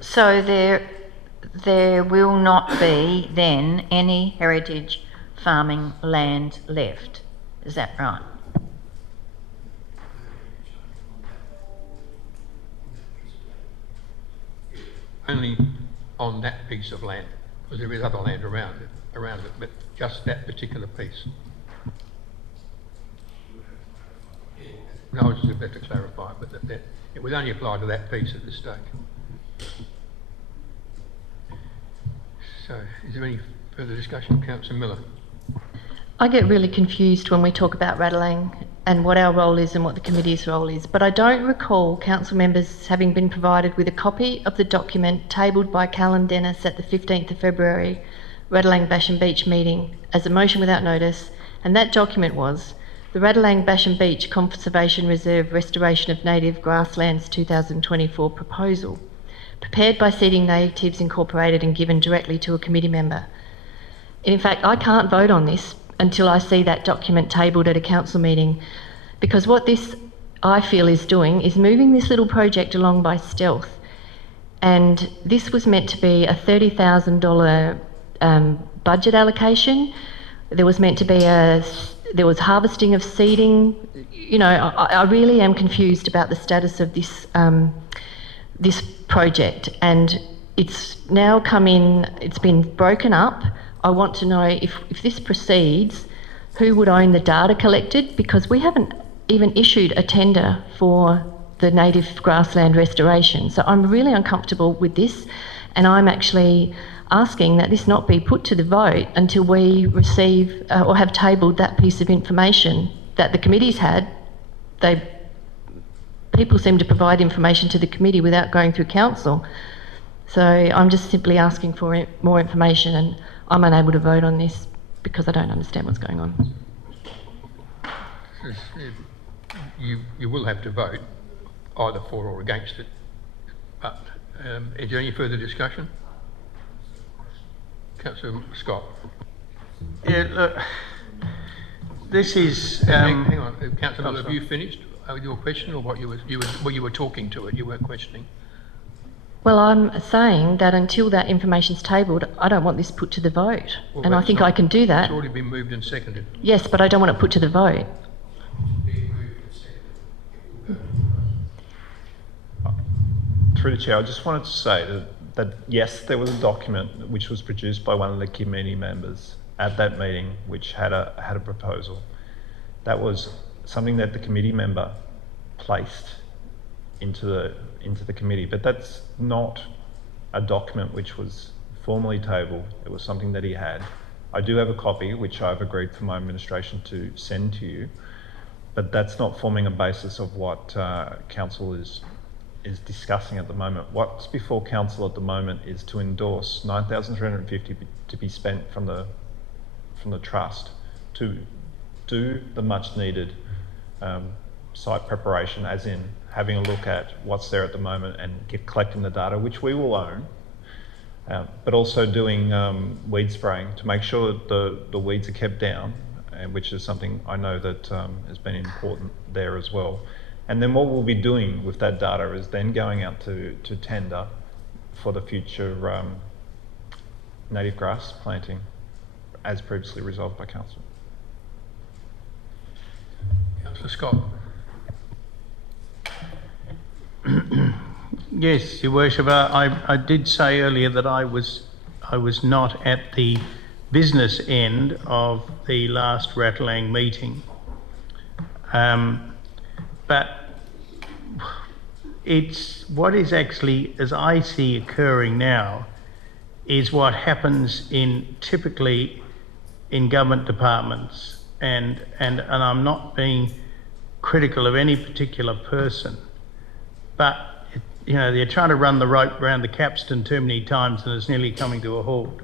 So there will not be then any heritage farming land left. Is that right? Only on that piece of land, because there is other land around it, but just that particular piece. No, I was just about to clarify, but that it would only apply to that piece at this stage. So, is there any further discussion? Councillor Miller. I get really confused when we talk about Ratalang and what our role is and what the committee's role is, but I don't recall council members having been provided with a copy of the document tabled by Callum Dennis at the 15th of February Ratalang Basham Beach meeting as a motion without notice, and that document was the Ratalang Basham Beach Conservation Reserve Restoration of Native Grasslands 2024 proposal, prepared by Seeding Natives Incorporated and given directly to a committee member. In fact, I can't vote on this until I see that document tabled at a council meeting, because what this, I feel, is doing is moving this little project along by stealth. And this was meant to be a $30,000 budget allocation. There was meant to be there was harvesting of seeding. You know, I really am confused about the status of this this project, and it's now come in, it's been broken up. I want to know if this proceeds, who would own the data collected, because we haven't even issued a tender for the native grassland restoration. So I'm really uncomfortable with this, and I'm actually asking that this not be put to the vote until we receive or have tabled that piece of information that the committee's had. But people seem to provide information to the committee without going through council. So I'm just simply asking for more information, and I'm unable to vote on this because I don't understand what's going on. You will have to vote either for or against it. But is there any further discussion? Councillor Scott. Yeah, look, this is... hang on, Councillor, have you finished your question, or what you were talking to it? You weren't questioning. Well, I'm saying that until that information's tabled, I don't want this put to the vote. Well, and I think I can do that. It's already been moved and seconded. Yes, but I don't want it put to the vote. Through the Chair, I just wanted to say that yes, there was a document which was produced by one of the committee members at that meeting which had a proposal. That was something that the committee member placed into the committee, but that's not a document which was formally tabled. It was something that he had. I do have a copy which I've agreed for my administration to send to you, but that's not forming a basis of what council is discussing at the moment. What's before council at the moment is to endorse 9,350 to be spent from the trust to do the much needed site preparation, as in having a look at what's there at the moment and collecting the data, which we will own, but also doing weed spraying to make sure that the weeds are kept down, which is something I know that has been important there as well. And then what we'll be doing with that data is then going out to tender for the future native grass planting, as previously resolved by council. Councillor Scott. Yes, Your Worship. I did say earlier that I was not at the business end of the last Ratalang meeting, but it's what is actually, as I see occurring now, is what happens typically in government departments, and I'm not being critical of any particular person, but they're trying to run the rope around the capstan too many times and it's nearly coming to a halt.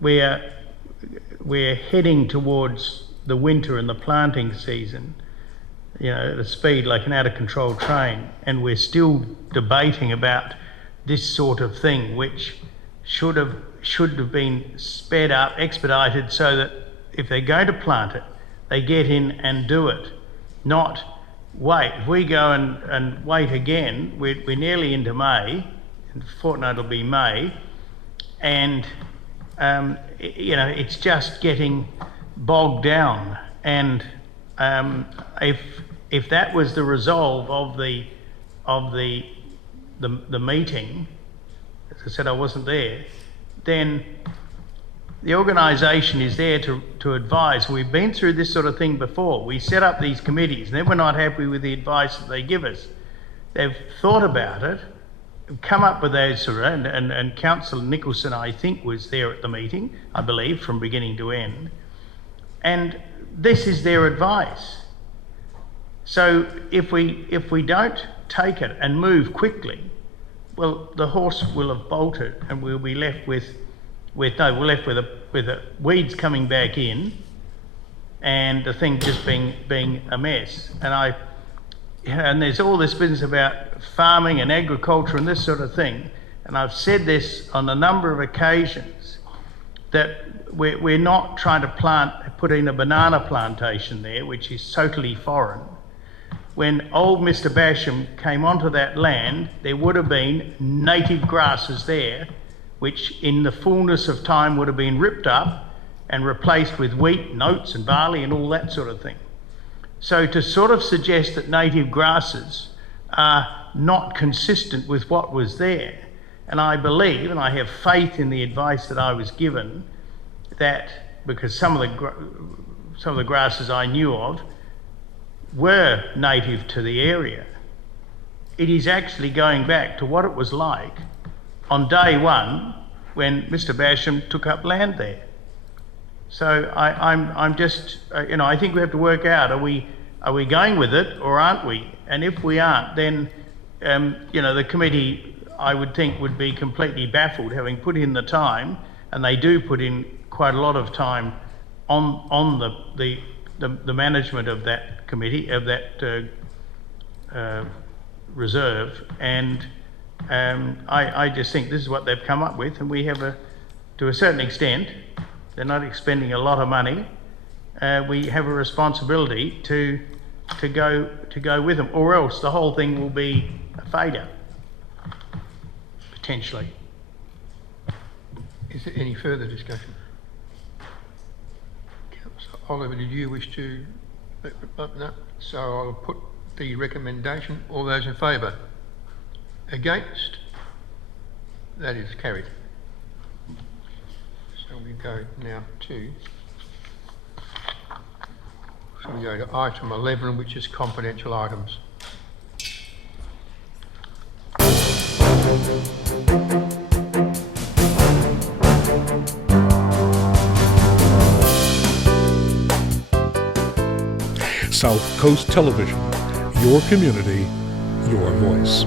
We're heading towards the winter and the planting season, at a speed like an out of control train, and we're still debating about this sort of thing, which should have been sped up, expedited, so that if they're going to plant it, they get in and do it, not wait. If we go and wait again, we're nearly into May, in a fortnight will be May, and it's just getting bogged down. And if that was the resolve of the meeting, as I said, I wasn't there, then the organisation is there to advise. We've been through this sort of thing before. We set up these committees and then we're not happy with the advice that they give us. They've thought about it, come up with those sort of, and Councillor Nicholson, I think, was there at the meeting, I believe, from beginning to end. And this is their advice. So if we don't take it and move quickly, well, the horse will have bolted and we'll be left with weeds coming back in and the thing just being a mess. And there's all this business about farming and agriculture and this sort of thing. And I've said this on a number of occasions, that we're not trying to put in a banana plantation there, which is totally foreign. When old Mr. Basham came onto that land, there would have been native grasses there, which in the fullness of time would have been ripped up and replaced with wheat and oats and barley and all that sort of thing. So to sort of suggest that native grasses are not consistent with what was there, and I believe, and I have faith in the advice that I was given, that because some of the grasses I knew of were native to the area, it is actually going back to what it was like on day one when Mr. Basham took up land there. So I'm just, I think we have to work out, are we are we going with it or aren't we? And if we aren't, then, the committee, I would think, would be completely baffled, having put in the time, and they do put in quite a lot of time on the management of that committee, of that reserve, and I just think this is what they've come up with, and we have to a certain extent, they're not expending a lot of money. We have a responsibility to go with them, or else the whole thing will be a failure, potentially. Is there any further discussion? Councillor Oliver, did you wish to open up? So I'll put the recommendation. All those in favour? Against? That is carried. So we go now to... So we go to item 11, which is confidential items. South Coast Television, your community, your voice.